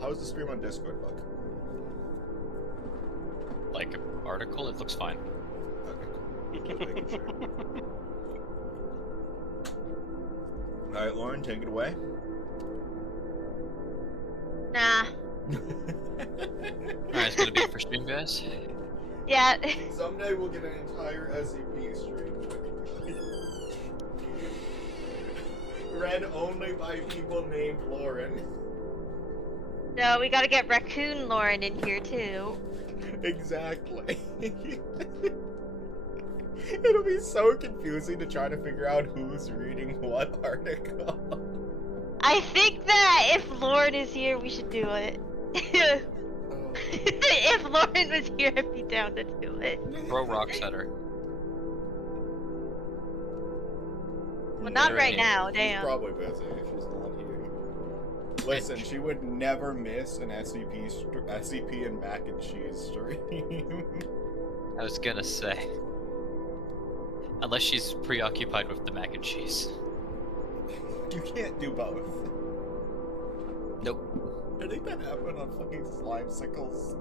How's the stream on Discord look? Like an article, it looks fine. Okay, cool. Just making sure. Alright, Lauren, take it away. Nah. Alright, it's gonna be it for stream, guys. Yeah. Someday we'll get an entire SCP stream. Read only by people named Lauren. No, we gotta get Raccoon Lauren in here too. Exactly. It'll be so confusing to try to figure out who's reading what article. I think that if Lauren is here, we should do it. If Lauren was here, I'd be down to do it. Throw rocks at her. Well, not right here. now, She's damn. probably busy if she's not here. Listen, she would never miss an SCP and mac and cheese stream. I was gonna say. Unless she's preoccupied with the mac and cheese. You can't do both. Nope. I think that happened on fucking Slimecicle's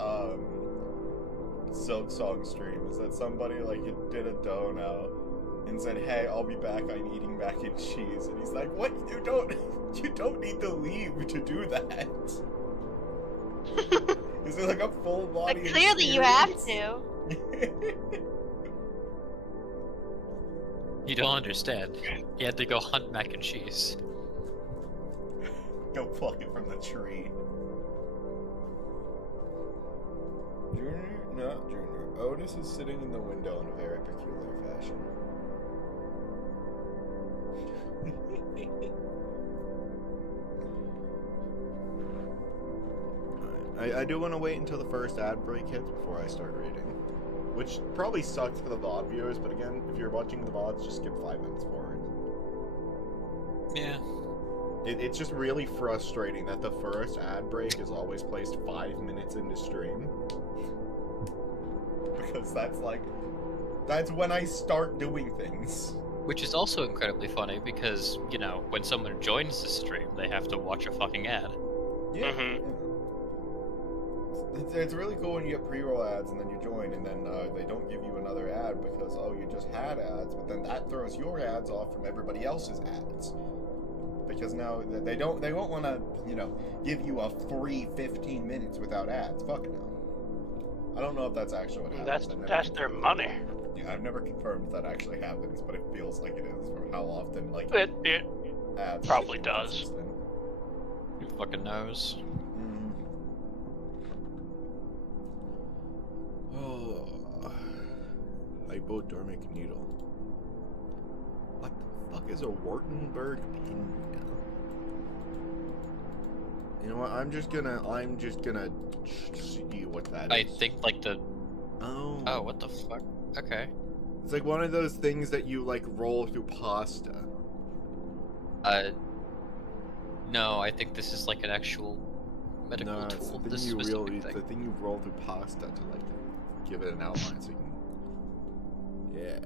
Silk Song stream. Is that somebody like did a donut and said, "Hey, I'll be back. I'm eating mac and cheese," and he's like, "What? You don't need to leave to do that." Is it like a full body? But clearly, you have to. You don't understand. He had to go hunt mac and cheese. Go pluck it from the tree. Junior? Not Junior. Otis is sitting in the window in a very peculiar fashion. I do want to wait until the first ad break hits before I start reading. Which probably sucks for the VOD viewers, but again, if you're watching the VODs, just skip 5 minutes forward. Yeah. It's just really frustrating that the first ad break is always placed 5 minutes into stream. Because that's when I start doing things. Which is also incredibly funny because, you know, when someone joins the stream, they have to watch a fucking ad. Yeah. It's really cool when you get pre-roll ads and then you join and then they don't give you another ad because, oh, you just had ads, but then that throws your ads off from everybody else's ads. Because now they won't want to, you know, give you a free 15 minutes without ads. Fuck no. I don't know if that's actually what happens. That's their money. Yeah, I've never confirmed if that actually happens, but it feels like it is from how often, like, It ads probably does. consistent. Who fucking knows? Oh, hypodermic needle. What the fuck is a Wartenberg pinwheel? You know what? I'm just gonna see what that is. I think like the. Oh. Oh, what the fuck? Okay. It's like one of those things that you like roll through pasta. No, I think this is like an actual medical No, it's tool. the This thing specific the thing you roll through pasta to like give it an outline so you can. Yeah.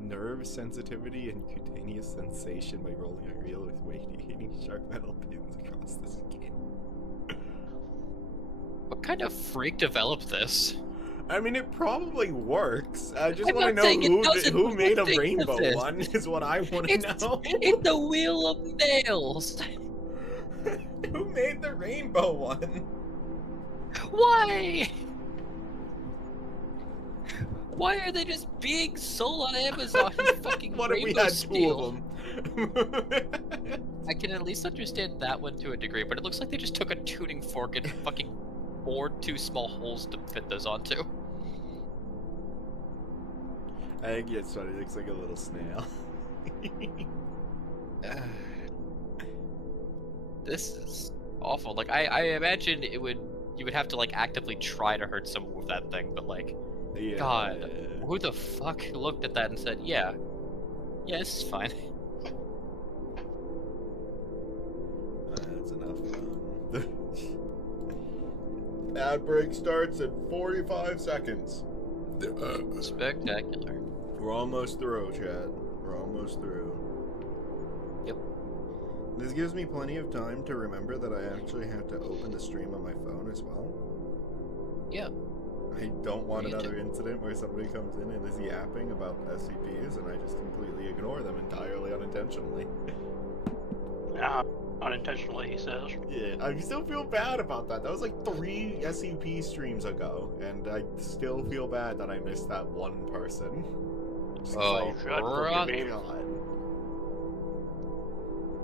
Nerve sensitivity and cutaneous sensation by rolling a reel with radiating sharp metal pins across the skin. What kind of freak developed this? I mean, it probably works. I just I'm want to not saying it know doesn't, who but made a think of rainbow this. one, is what I want to know. It's the wheel of nails. Who made the rainbow one? Why? Why are they just being sold on Amazon? Fucking What if we rainbow had steel? 2 of them? I can at least understand that one to a degree, but it looks like they just took a tuning fork and fucking bored 2 small holes to fit those onto. I think it's funny. It looks like a little snail. This is awful. Like I imagine you would have to like actively try to hurt someone with that thing, but like, Yeah. God, who the fuck looked at that and said, yeah, this is fine. That's enough. Ad break starts at 45 seconds. Spectacular. We're almost through, chat. We're almost through. Yep. This gives me plenty of time to remember that I actually have to open the stream on my phone as well. Yeah. I don't want You another incident where somebody comes in and is yapping about SCPs and I just completely ignore them entirely unintentionally. Unintentionally, he says. Yeah, I still feel bad about that. That was like 3 SCP streams ago, and I still feel bad that I missed that one person. Just 'cause Oh, I right. forgot.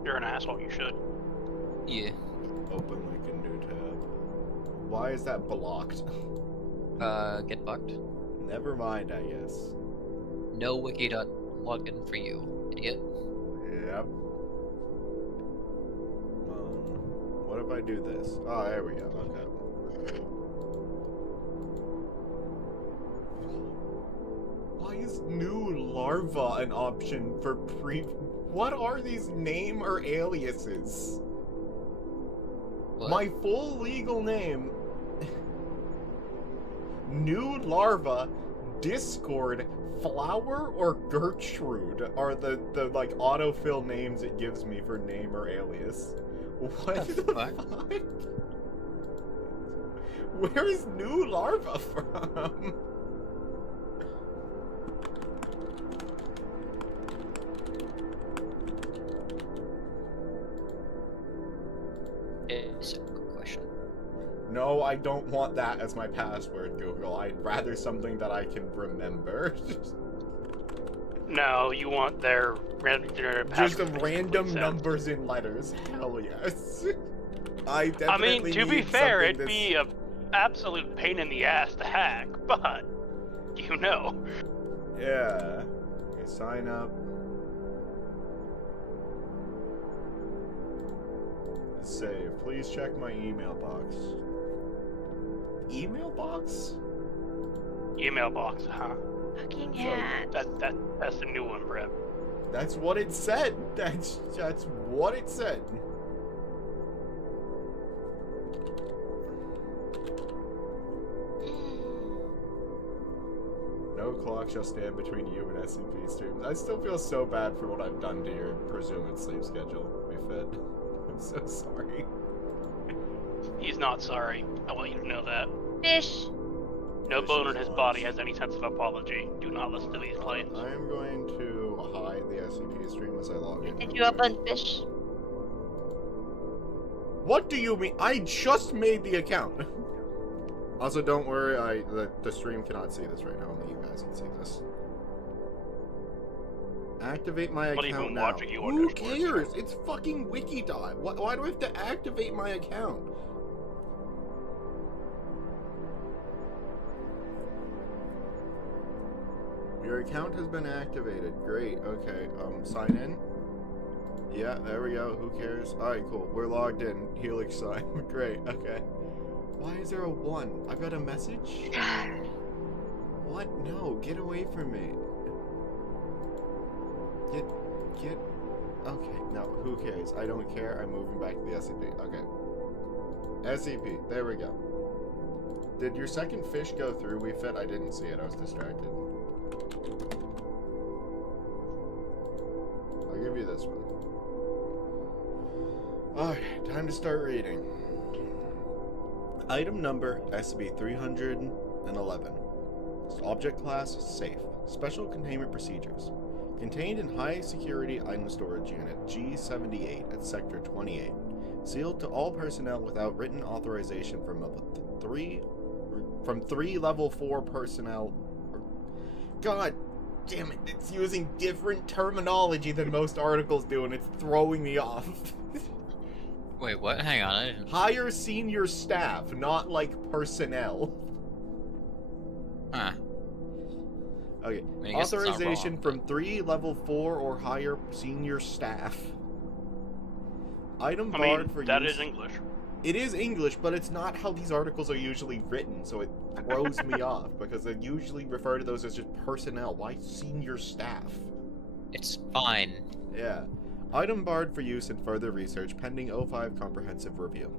You're an asshole, you should. Yeah. Open link in new tab. Why is that blocked? Get bugged. Never mind, I guess. No wiki.login for you, idiot. Yep. What if I do this? Oh, there we go. Okay. Why is new larva an option for What are these name or aliases? What? My full legal name, New Larva, Discord, Flower, or Gertrude are the like autofill names it gives me for name or alias. What the fuck? Where is New Larva from? It's a good question. No, I don't want that as my password, Google. I'd rather something that I can remember. No, you want their random Just a random numbers and letters. Hell yes. I definitely to be need fair, something it'd be an absolute pain in the ass to hack, but you know. Yeah. Okay, sign up. Save. Please check my email box. Email box? Email box, huh? Fucking hat. That's the new one, Brett. That's what it said. That's what it said. No clock shall stand between you and SCP streams. I still feel so bad for what I've done to your presumed sleep schedule. We fit. I'm so sorry. He's not sorry. I want you to know that. Fish. No Fish bone is in his lost. body has any sense of apology. Do not listen to these claims. I am going to hide the SCP stream as I log in. Did you open fish? What do you mean? I just made the account. Also, don't worry. The stream cannot see this right now. Only you guys can see this. Activate my Not account even now. watching you on Who Discord. cares? It's fucking wiki.dot. Why do I have to activate my account? Your account has been activated. Great. Okay. Sign in. Yeah, there we go. Who cares? Alright, cool. We're logged in. Helix sign. Great. Okay. Why is there a 1? I've got a message? What? No. Get away from me. Get... Okay. No. Who cares? I don't care. I'm moving back to the SCP. Okay. SCP. There we go. Did your second fish go through? We fit? I didn't see it. I was distracted. I'll give you this one. Alright, time to start reading. Item number SCP-311. Object class safe. Special containment procedures. Contained in high security item storage unit G78 at sector 28. Sealed to all personnel without written authorization from level 4 personnel. God damn it, it's using different terminology than most articles do, and it's throwing me off. Wait, what? Hang on, I didn't... Higher senior staff, not like personnel. Huh. Okay, I mean, I guess it's not authorization wrong, from 3 level 4 or higher senior staff. Item barred for that use. is English. It is English, but it's not how these articles are usually written, so it throws me off, because they usually refer to those as just personnel. Why senior staff? It's fine. Yeah. Item barred for use in further research pending O5 comprehensive review.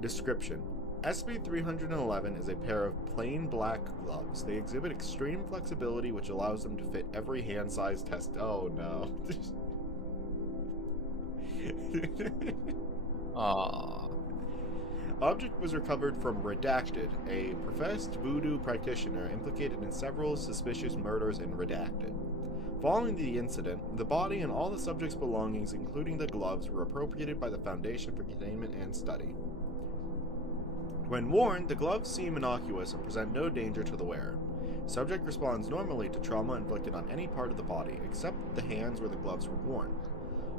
Description. SCP-311 is a pair of plain black gloves. They exhibit extreme flexibility, which allows them to fit every hand size test. Oh no. Aww. Object was recovered from Redacted, a professed voodoo practitioner implicated in several suspicious murders in Redacted. Following the incident, the body and all the subject's belongings, including the gloves, were appropriated by the Foundation for Containment and Study. When worn, the gloves seem innocuous and present no danger to the wearer. Subject responds normally to trauma inflicted on any part of the body, except the hands where the gloves were worn.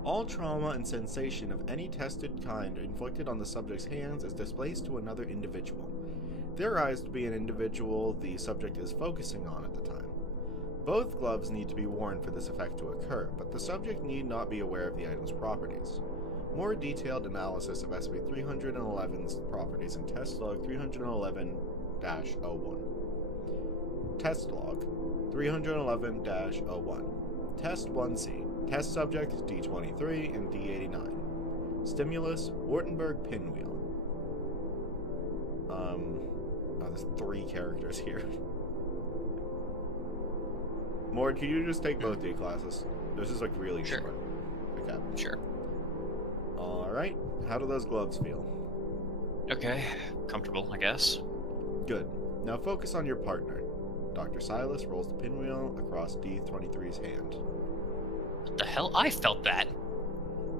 All trauma and sensation of any tested kind inflicted on the subject's hands is displaced to another individual, theorized to be an individual the subject is focusing on at the time. Both gloves need to be worn for this effect to occur, but the subject need not be aware of the item's properties. More detailed analysis of SCP-311's properties in Test Log 311-01. Test Log 311-01. Test 1C. Test subjects D23 and D89. Stimulus, Wartenberg pinwheel. There's 3 characters here. Mord, can you just take both D classes? This is like really short. Okay. Sure. Alright. How do those gloves feel? Okay. Comfortable, I guess. Good. Now focus on your partner. Dr. Silas rolls the pinwheel across D23's hand. What the hell? I felt that.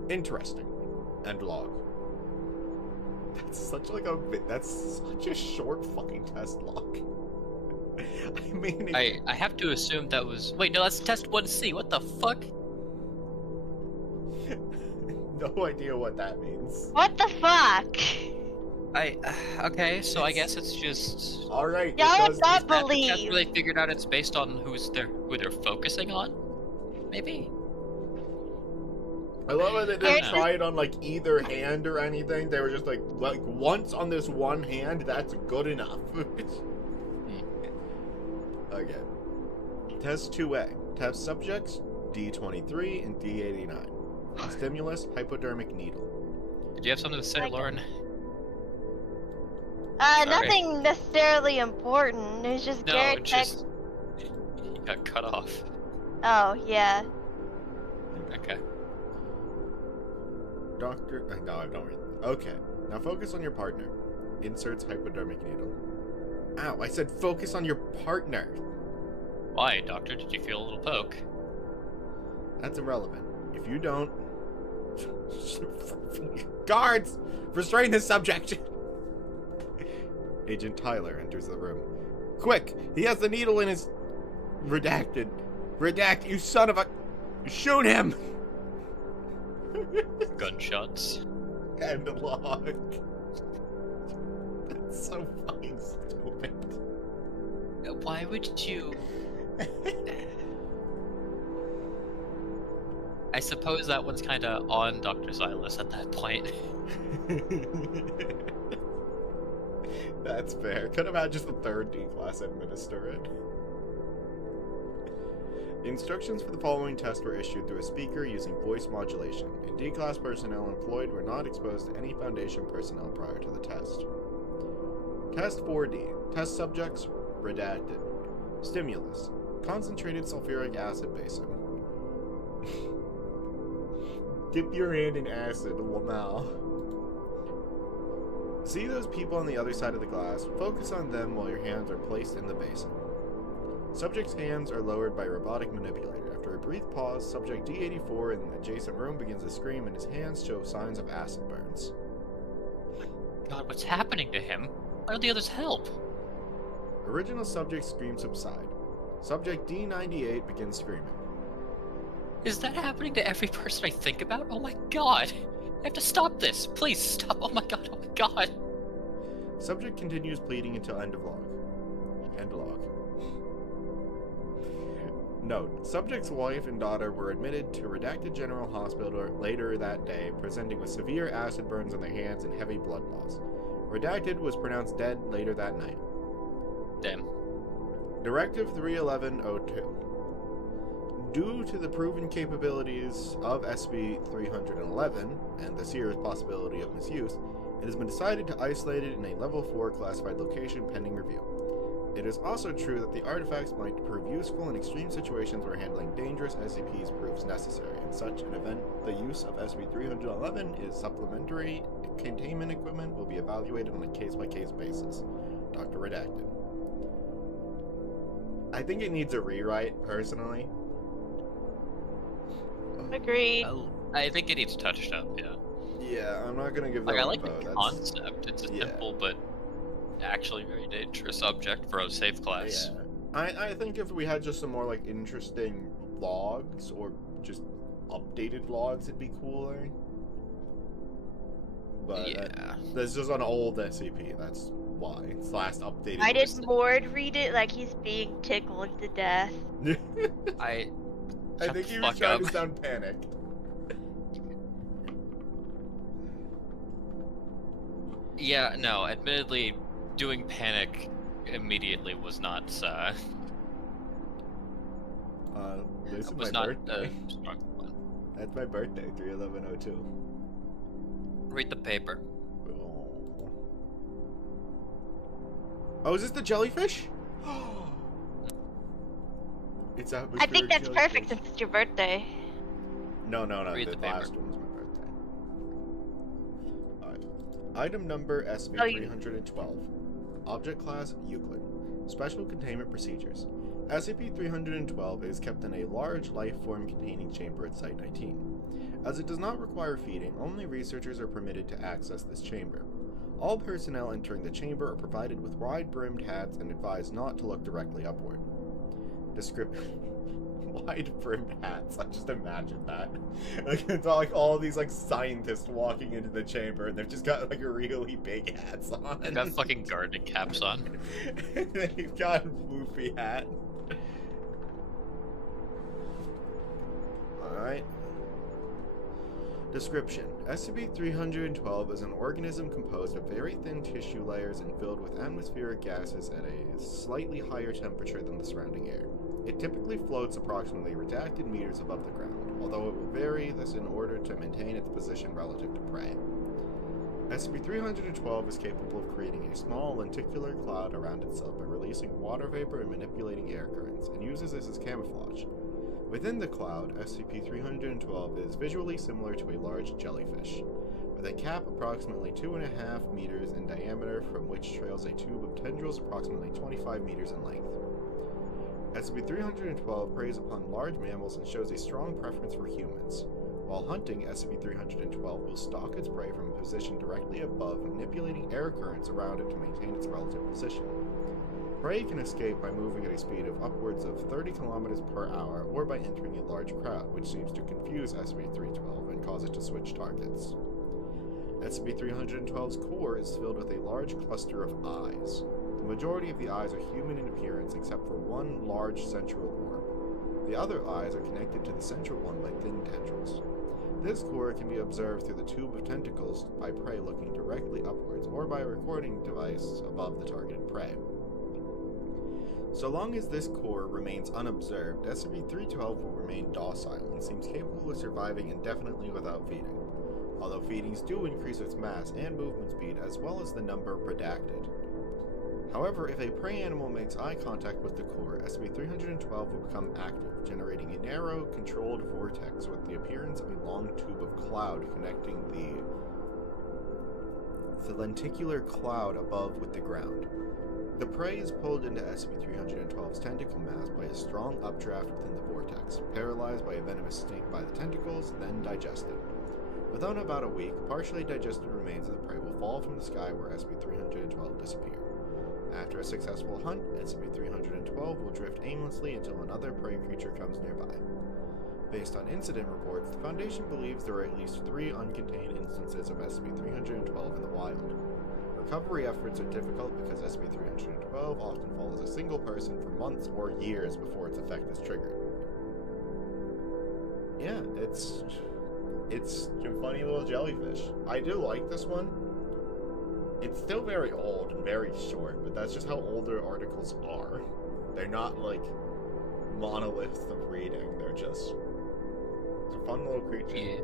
Interesting. End log. That's such a short fucking test log. I mean, I have to assume that was. Wait, no, that's test 1C. What the fuck? no idea what that means. What the fuck? Okay, so I guess it's just. All right. Y'all would not Is that the test believe. where they figured out it's based on who they're focusing on? Maybe. I love how they didn't Here's try it on like either hand or anything. They were just like once on this one hand, that's good enough. Okay. Test 2A. Test subjects D23 and D89. Stimulus, hypodermic needle. Did you have something to say, Lauren? Nothing necessarily important. It was just No, Garrett just you got cut off. Oh, yeah. Okay. Doctor. No, I don't read. Okay. Now focus on your partner. Inserts hypodermic needle. Ow, I said focus on your partner. Why, Doctor? Did you feel a little poke? That's irrelevant. If you don't... Guards! Restrain this subject! Agent Tyler enters the room. Quick! He has the needle in his... Redacted. Redact, you son of a... Shoot him! Gunshots. End log. That's so fucking stupid. Why would you... I suppose that one's kind of on Dr. Silas at that point. That's fair. Could have had just the third D-class administer it. Instructions for the following test were issued through a speaker using voice modulation, and D-class personnel employed were not exposed to any Foundation personnel prior to the test. Test 4D. Test subjects, redacted. Stimulus. Concentrated sulfuric acid basin. Dip your hand in acid, Lamau. See those people on the other side of the glass. Focus on them while your hands are placed in the basin. Subject's hands are lowered by a robotic manipulator. After a brief pause, subject D84 in the adjacent room begins to scream and his hands show signs of acid burns. God, what's happening to him? Why don't the others help? Original subject's screams subside. Subject D98 begins screaming. Is that happening to every person I think about? Oh my god! I have to stop this! Please stop! Oh my god, oh my god! Subject continues pleading until end of log. End log. Note, subject's wife and daughter were admitted to Redacted General Hospital later that day, presenting with severe acid burns on their hands and heavy blood loss. Redacted was pronounced dead later that night. Damn. Directive 311-02. Due to the proven capabilities of SCP-311 and the serious possibility of misuse, it has been decided to isolate it in a Level 4 classified location pending review. It is also true that the artifacts might prove useful in extreme situations where handling dangerous SCPs proves necessary. In such an event, the use of SCP-311 is supplementary containment equipment will be evaluated on a case-by-case basis. Dr. Redacted. I think it needs a rewrite, personally. Agreed. I think it needs touched up, yeah. Yeah, I'm not gonna give that Like, I one like a vote. the That's... concept. It's a yeah. simple but actually very dangerous object for a safe class. Yeah. I think if we had just some more, like, interesting logs, or just updated logs, it'd be cooler. But Yeah. this is an old SCP, that's why. It's last updated. I did Mord read it like he's being tickled to death. I Shut think the he was fuck trying up. to sound panicked. Yeah, no, admittedly, doing panic immediately was not, This is was my not birthday. strong one. That's my birthday, 3/11/02. Read the paper. Oh, is this the jellyfish? It's I atmospheric think that's jellyfish. perfect since it's your birthday. No. Read The the paper. last one was my birthday. Alright. Item number SCP-312. Object class Euclid. Special containment procedures. SCP-312 is kept in a large life-form containing chamber at Site 19. As it does not require feeding, only researchers are permitted to access this chamber. All personnel entering the chamber are provided with wide-brimmed hats and advised not to look directly upward. Wide-brimmed hats. I just imagine that. Like, it's like all these like scientists walking into the chamber, and they've just got like really big hats on. They've got fucking gardening caps on. They've got a floofy hat. Alright. Description. SCP-312 is an organism composed of very thin tissue layers and filled with atmospheric gases at a slightly higher temperature than the surrounding air. It typically floats approximately redacted meters above the ground, although it will vary this in order to maintain its position relative to prey. SCP-312 is capable of creating a small lenticular cloud around itself by releasing water vapor and manipulating air currents, and uses this as camouflage. Within the cloud, SCP-312 is visually similar to a large jellyfish, with a cap approximately 2.5 meters in diameter from which trails a tube of tendrils approximately 25 meters in length. SCP-312 preys upon large mammals and shows a strong preference for humans. While hunting, SCP-312 will stalk its prey from a position directly above, manipulating air currents around it to maintain its relative position. Prey can escape by moving at a speed of upwards of 30 km per hour or by entering a large crowd, which seems to confuse SCP-312 and cause it to switch targets. SCP-312's core is filled with a large cluster of eyes. The majority of the eyes are human in appearance except for one large central orb. The other eyes are connected to the central one by thin tendrils. This core can be observed through the tube of tentacles by prey looking directly upwards or by a recording device above the targeted prey. So long as this core remains unobserved, SCP-312 will remain docile and seems capable of surviving indefinitely without feeding, although feedings do increase its mass and movement speed as well as the number redacted. However, if a prey animal makes eye contact with the core, SCP-312 will become active, generating a narrow, controlled vortex with the appearance of a long tube of cloud connecting the lenticular cloud above with the ground. The prey is pulled into SCP-312's tentacle mass by a strong updraft within the vortex, paralyzed by a venomous sting by the tentacles, then digested. Within about a week, partially digested remains of the prey will fall from the sky where SCP-312 disappeared. After a successful hunt, SCP-312 will drift aimlessly until another prey creature comes nearby. Based on incident reports, the Foundation believes there are at least 3 uncontained instances of SCP-312 in the wild. Recovery efforts are difficult because SCP-312 often follows a single person for months or years before its effect is triggered. Yeah, it's a funny little jellyfish. I do like this one. It's still very old and very short, but that's just how older articles are. They're not like monoliths of reading, they're just... It's a fun little creature. Yeah.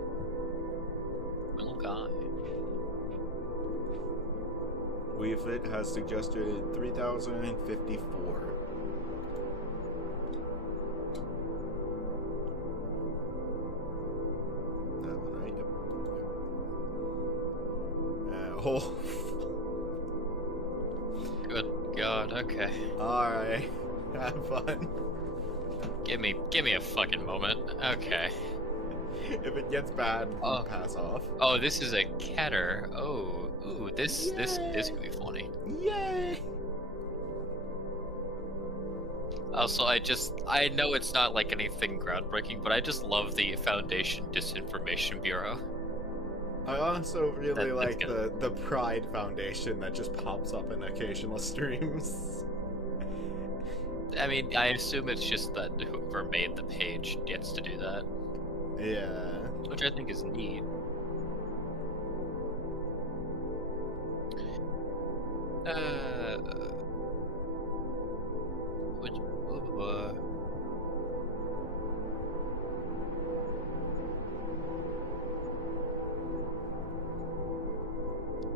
Little guy. WeFit has suggested 3054. That one, right? Yep. Oh. Good God. Okay. Alright. Have fun. Give me a fucking moment. Okay. If it gets bad, Oh. pass off. Oh, this is a catter. Oh, ooh, this could be funny. Yay! Also, I know it's not like anything groundbreaking, but I just love the Foundation Disinformation Bureau. I also really That's like good. the Pride Foundation that just pops up in occasional streams. I mean, I assume it's just that whoever made the page gets to do that, Yeah. which I think is neat. Which,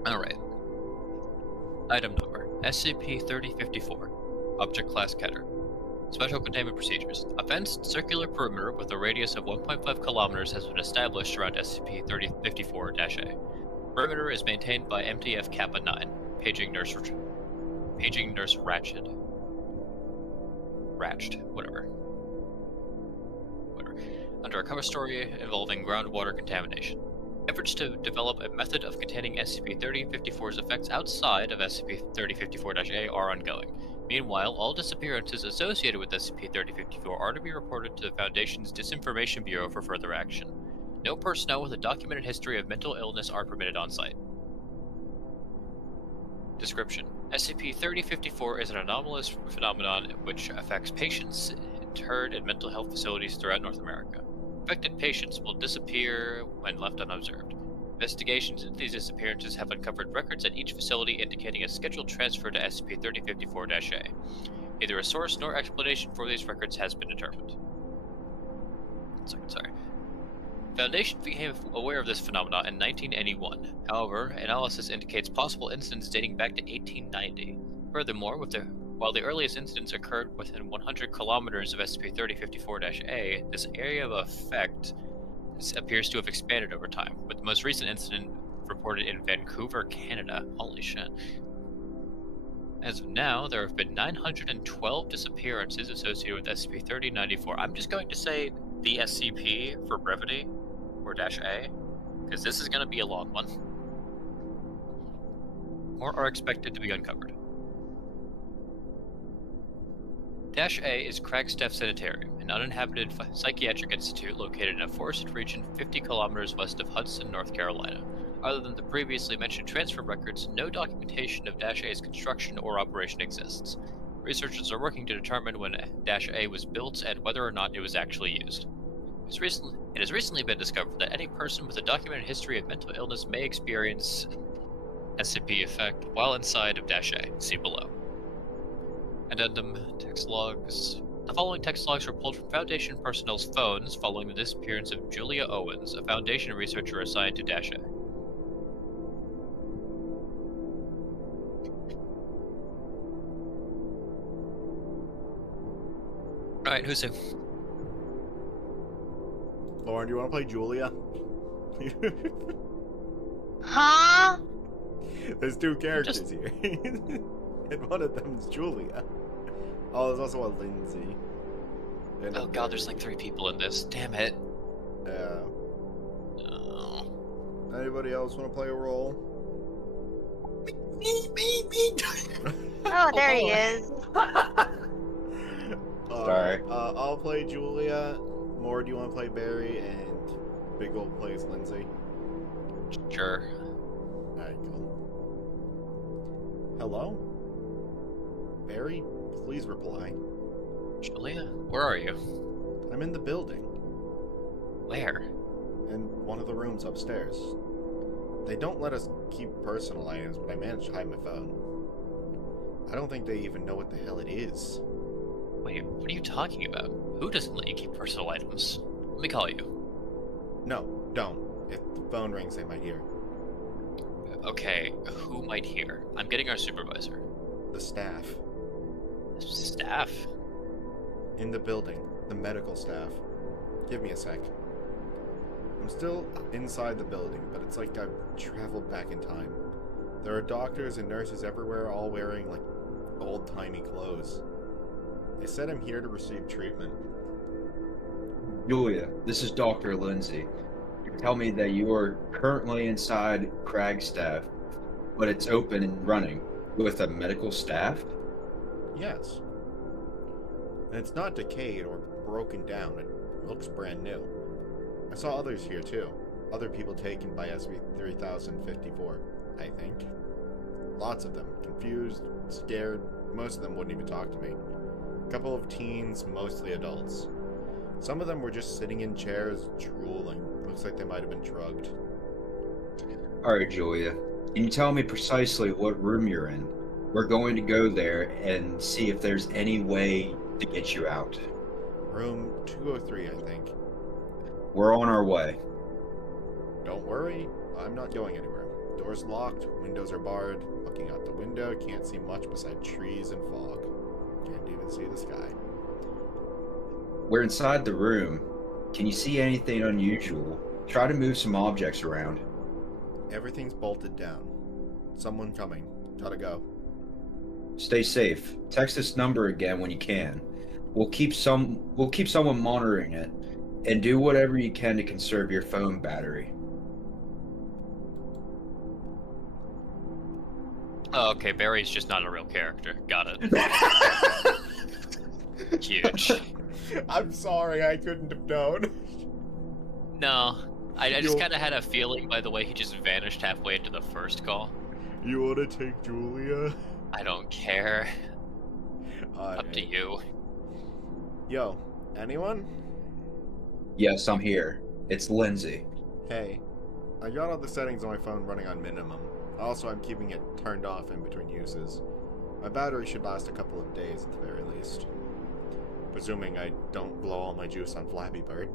Alright. Item number SCP-3054. Object Class Keter. Special Containment Procedures. A fenced circular perimeter with a radius of 1.5 kilometers has been established around SCP-3054-A. Perimeter is maintained by MTF Kappa 9. Paging Nurse Ratched. Whatever. Under a cover story involving groundwater contamination. Efforts to develop a method of containing SCP-3054's effects outside of SCP-3054-A are ongoing. Meanwhile, all disappearances associated with SCP-3054 are to be reported to the Foundation's Disinformation Bureau for further action. No personnel with a documented history of mental illness are permitted on site. Description: SCP-3054 is an anomalous phenomenon which affects patients interred in mental health facilities throughout North America. Affected patients will disappear when left unobserved. Investigations into these disappearances have uncovered records at each facility indicating a scheduled transfer to SCP-3054-A. Neither a source nor explanation for these records has been determined. Sorry. Foundation became aware of this phenomenon in 1981. However, analysis indicates possible incidents dating back to 1890. Furthermore, while the earliest incidents occurred within 100 kilometers of SCP-3054-A, this area of effect appears to have expanded over time, with the most recent incident reported in Vancouver, Canada. Holy shit. As of now, there have been 912 disappearances associated with SCP-3094. I'm just going to say the SCP for brevity, or -A, because this is going to be a long one. More are expected to be uncovered. -A is Cragstaff Sanitarium, an uninhabited psychiatric institute located in a forested region 50 kilometers west of Hudson, North Carolina. Other than the previously mentioned transfer records, no documentation of -A's construction or operation exists. Researchers are working to determine when -A was built and whether or not it was actually used. It has recently been discovered that any person with a documented history of mental illness may experience SCP effect while inside of -A. See below. Addendum text logs. The following text logs were pulled from Foundation personnel's phones following the disappearance of Julia Owens, a Foundation researcher assigned to -A. Alright, who's who? Lauren, do you want to play Julia? Huh? There's two characters here. And one of them is Julia. Oh, there's also a Lindsay. And Oh god, there's like 3 people in this. Damn it. Yeah. Oh. Anybody else want to play a role? Oh, there he is. Sorry. I'll play Julia. More, do you want to play Barry? And Big Ol' plays Lindsay. Sure. Alright, cool. Hello? Barry, please reply. Julia, where are you? I'm in the building. Where? In one of the rooms upstairs. They don't let us keep personal items, but I managed to hide my phone. I don't think they even know what the hell it is. Wait, what are you talking about? Who doesn't let you keep personal items? Let me call you. No, don't. If the phone rings, they might hear. Okay, who might hear? I'm getting our supervisor. The staff. Staff? In the building. The medical staff. Give me a sec. I'm still inside the building, but it's like I've traveled back in time. There are doctors and nurses everywhere, all wearing, like, old-timey clothes. They said I'm here to receive treatment. Julia, this is Dr. Lindsay. You tell me that you are currently inside Cragstaff, but it's open and running with a medical staff? Yes. And it's not decayed or broken down. It looks brand new. I saw others here too. Other people taken by SCP-3054, I think. Lots of them. Confused, scared. Most of them wouldn't even talk to me. A couple of teens, mostly adults. Some of them were just sitting in chairs, drooling. Looks like they might have been drugged. Alright, Julia. Can you tell me precisely what room you're in? We're going to go there and see if there's any way to get you out. Room 203, I think. We're on our way. Don't worry, I'm not going anywhere. Door's locked, windows are barred. Looking out the window, can't see much beside trees and fog. Can't even see the sky. We're inside the room. Can you see anything unusual? Try to move some objects around. Everything's bolted down. Someone coming. Gotta go. Stay safe. Text this number again when you can. We'll keep someone monitoring it, and do whatever you can to conserve your phone battery. Oh, okay, Barry's just not a real character. Got it. Huge. I'm sorry, I couldn't have known. No, I just kind of had a feeling by the way he just vanished halfway into the first call. You wanna take Julia? I don't care. Up to you. Yo, anyone? Yes, I'm here. It's Lindsay. Hey, I got all the settings on my phone running on minimum. Also, I'm keeping it turned off in between uses. My battery should last a couple of days at the very least. Presuming I don't blow all my juice on Flappy Bird.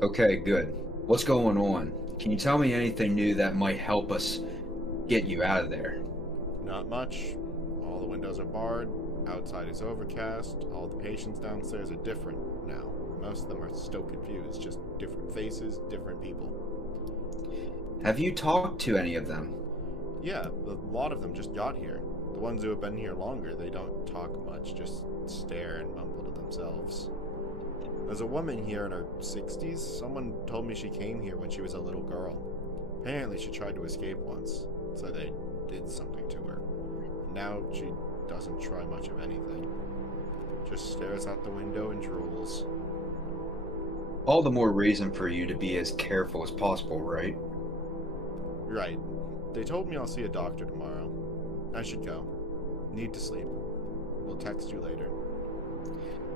Okay, good. What's going on? Can you tell me anything new that might help us get you out of there? Not much. All the windows are barred. Outside is overcast. All the patients downstairs are different now. Most of them are still confused. Just different faces, different people. Have you talked to any of them? Yeah, a lot of them just got here. The ones who have been here longer, they don't talk much, just stare and mumble to themselves. There's a woman here in her 60s. Someone told me she came here when she was a little girl. Apparently she tried to escape once, so they did something to her. Now she doesn't try much of anything. Just stares out the window and drools. All the more reason for you to be as careful as possible, right? Right. They told me I'll see a doctor tomorrow. I should go. Need to sleep. We'll text you later.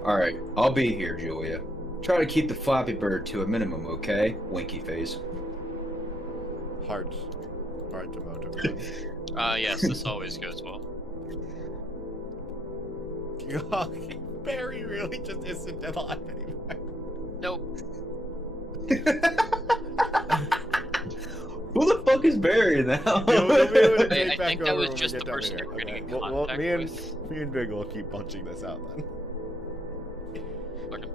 Alright, I'll be here, Julia. Try to keep the Flappy Bird to a minimum, okay? Winky face. Heart emoticon. Yes, this always goes well. Barry really just isn't alive anymore. Nope. Who the fuck is Barry now? I think that was just the person you're getting in contact with. Me and Big will keep punching this out then.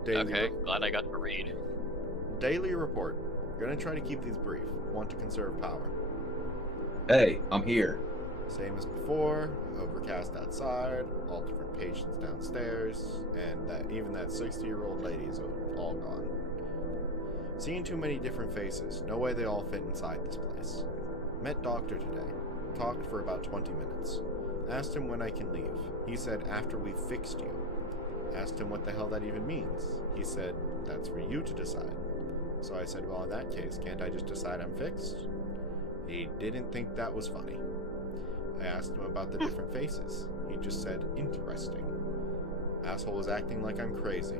Okay, glad I got to read. Daily report. Gonna try to keep these brief. Want to conserve power. Hey, I'm here. Same as before. Overcast outside. All different patients downstairs. And even that 60-year-old lady is all gone. Seen too many different faces. No way they all fit inside this place. Met doctor today. Talked for about 20 minutes. Asked him when I can leave. He said after we've fixed you. Asked him what the hell that even means. He said, that's for you to decide. So I said, well, in that case, can't I just decide I'm fixed? He didn't think that was funny. I asked him about the different faces. He just said, interesting. Asshole is acting like I'm crazy.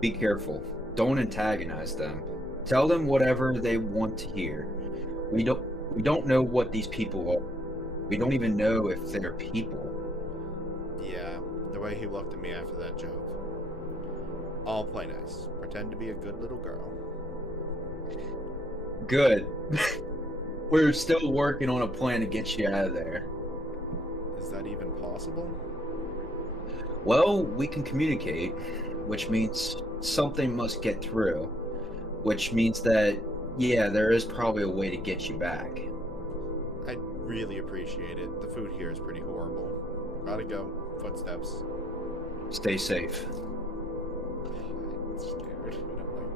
Be careful. Don't antagonize them. Tell them whatever they want to hear. We don't know what these people are. We don't even know if they're people. Yeah, the way he looked at me after that joke. I'll play nice. Pretend to be a good little girl. Good. We're still working on a plan to get you out of there. Is that even possible? Well, we can communicate, which means something must get through, which means that, yeah, there is probably a way to get you back. I'd really appreciate it. The food here is pretty horrible. Gotta go. Footsteps. Stay safe. I'm scared. I don't like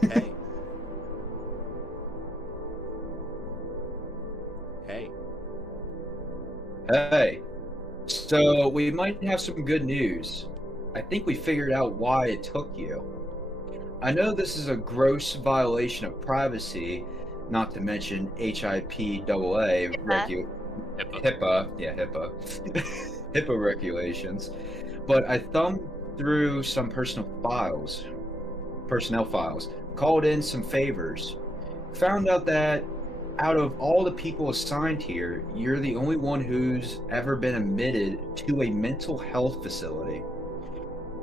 this. Hey. Hey. Hey, so we might have some good news. I think we figured out why it took you. I know this is a gross violation of privacy, not to mention HIPAA HIPAA regulations, but I thumbed through some personnel files, called in some favors, found out that out of all the people assigned here, you're the only one who's ever been admitted to a mental health facility.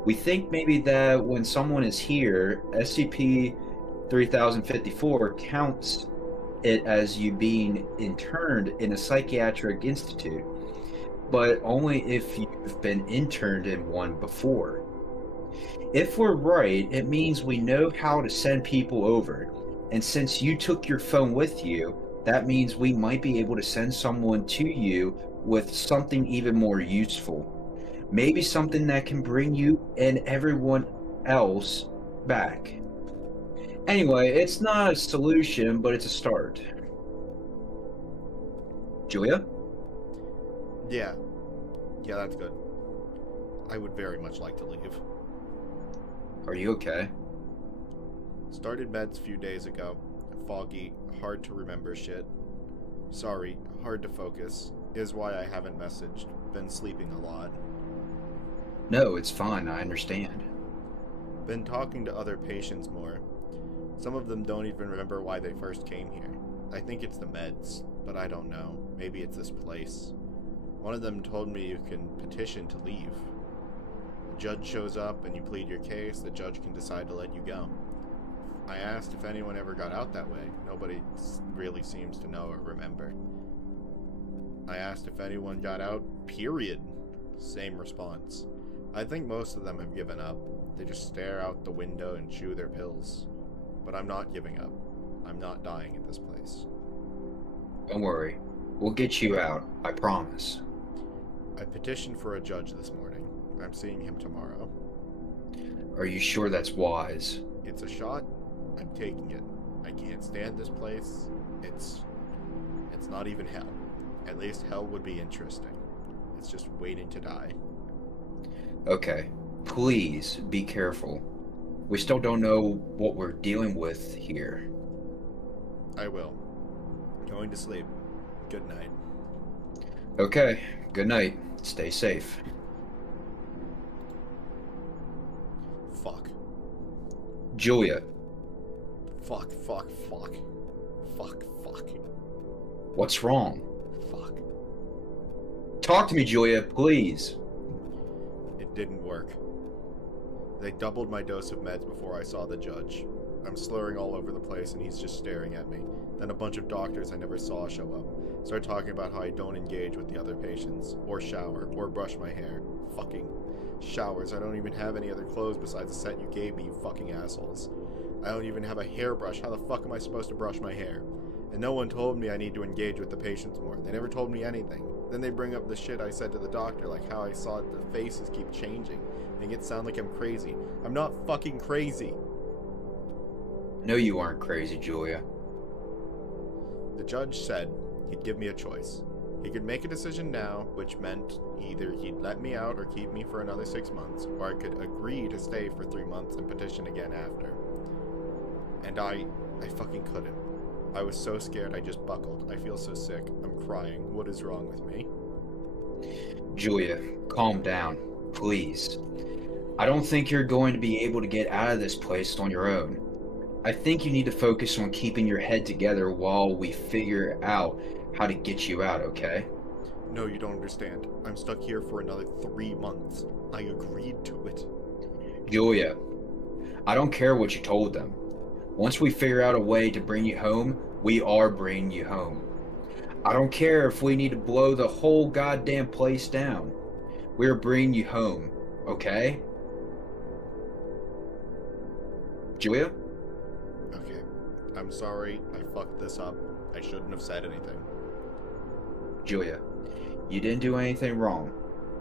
We think maybe that when someone is here, SCP-3054 counts it as you being interned in a psychiatric institute, but only if you've been interned in one before. If we're right, it means we know how to send people over. And since you took your phone with you, that means we might be able to send someone to you with something even more useful. Maybe something that can bring you and everyone else back. Anyway, it's not a solution, but it's a start. Julia? Yeah. Yeah, that's good. I would very much like to leave. Are you okay? Started meds a few days ago. Foggy, hard to remember shit. Sorry, hard to focus. Is why I haven't messaged. Been sleeping a lot. No, it's fine. I understand. Been talking to other patients more. Some of them don't even remember why they first came here. I think it's the meds, but I don't know. Maybe it's this place. One of them told me you can petition to leave. The judge shows up and you plead your case, the judge can decide to let you go. I asked if anyone ever got out that way. Nobody really seems to know or remember. I asked if anyone got out, period. Same response. I think most of them have given up. They just stare out the window and chew their pills. But I'm not giving up. I'm not dying at this place. Don't worry. We'll get you out. I promise. I petitioned for a judge this morning. I'm seeing him tomorrow. Are you sure that's wise? It's a shot. I'm taking it. I can't stand this place. It's not even hell. At least hell would be interesting. It's just waiting to die. Okay. Please be careful. We still don't know what we're dealing with here. I will. Going to sleep. Good night. Okay. Good night. Stay safe. Fuck. Julia. Fuck. What's wrong? Fuck. Talk to me, Julia, please. It didn't work. They doubled my dose of meds before I saw the judge. I'm slurring all over the place and he's just staring at me. Then a bunch of doctors I never saw show up. Start talking about how I don't engage with the other patients, or shower, or brush my hair. Fucking showers. I don't even have any other clothes besides the set you gave me, you fucking assholes. I don't even have a hairbrush. How the fuck am I supposed to brush my hair? And no one told me I need to engage with the patients more. They never told me anything. Then they bring up the shit I said to the doctor, like how I saw the faces keep changing. Make it sound like I'm crazy. I'm not fucking crazy. No, you aren't crazy, Julia. The judge said he'd give me a choice. He could make a decision now, which meant either he'd let me out or keep me for another 6 months, or I could agree to stay for 3 months and petition again after. And I fucking couldn't. I was so scared I just buckled. I feel so sick. I'm crying. What is wrong with me? Julia, calm down, please. I don't think you're going to be able to get out of this place on your own. I think you need to focus on keeping your head together while we figure out how to get you out, okay? No, you don't understand. I'm stuck here for another 3 months. I agreed to it. Julia, I don't care what you told them. Once we figure out a way to bring you home, we are bringing you home. I don't care if we need to blow the whole goddamn place down. We're bringing you home, okay? Julia? Okay. I'm sorry. I fucked this up. I shouldn't have said anything. Julia, you didn't do anything wrong.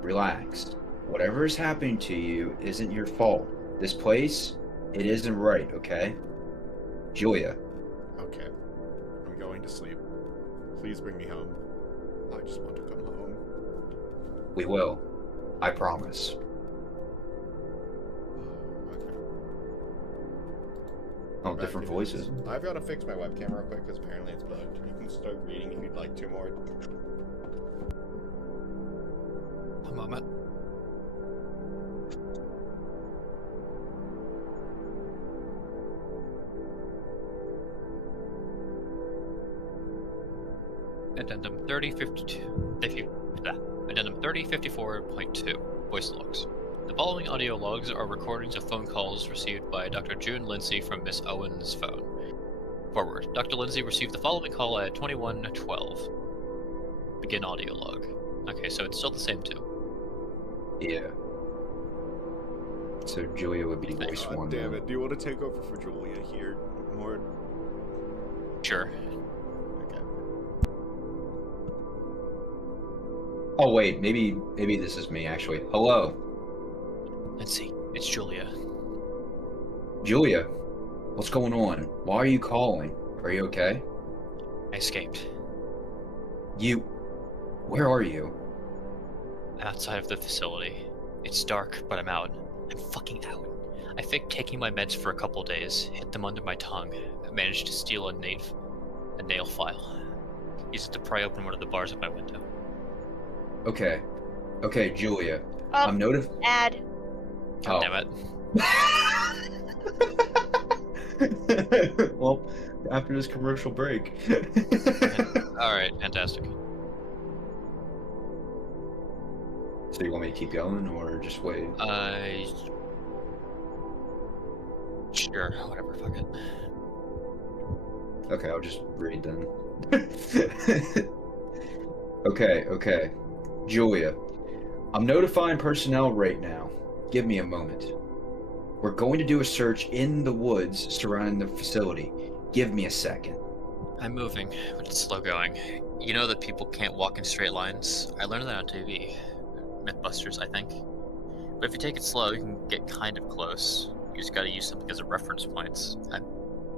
Relax. Whatever is happening to you isn't your fault. This place, it isn't right, okay? Julia. Okay. I'm going to sleep. Please bring me home. I just want to come home. We will. I promise. Okay. Oh, different voices. I've got to fix my webcam real quick because apparently it's bugged. You can start reading if you'd like to more. A moment. Addendum 3054.2 Voice logs. The following audio logs are recordings of phone calls received by Dr. June Lindsay from Miss Owen's phone. Forward. Dr. Lindsay received the following call at 21:12. Begin audio log. Okay, so it's still the same two. Yeah. So Julia would be voice God one. damn it. Do you want to take over for Julia here, Mord? Sure. Okay. Oh wait, maybe this is me actually. Hello, Lindsay, it's Julia. Julia. What's going on? Why are you calling? Are you okay? I escaped. Where are you? I'm outside of the facility. It's dark, but I'm out. I'm fucking out. I faked taking my meds for a couple days, hid them under my tongue, and managed to steal a nail file. Used it to pry open one of the bars of my window. Okay, Julia. Oh, I'm ad. God Oh. damn it. Well, after this commercial break. Alright, fantastic. So you want me to keep going or just wait? Sure, whatever, fuck it. Okay, I'll just read then. Okay. Julia, I'm notifying personnel right now. Give me a moment. We're going to do a search in the woods surrounding the facility. Give me a second. I'm moving, but it's slow going. You know that people can't walk in straight lines? I learned that on TV. Mythbusters, I think. But if you take it slow, you can get kind of close. You just gotta use something as a reference point. I'm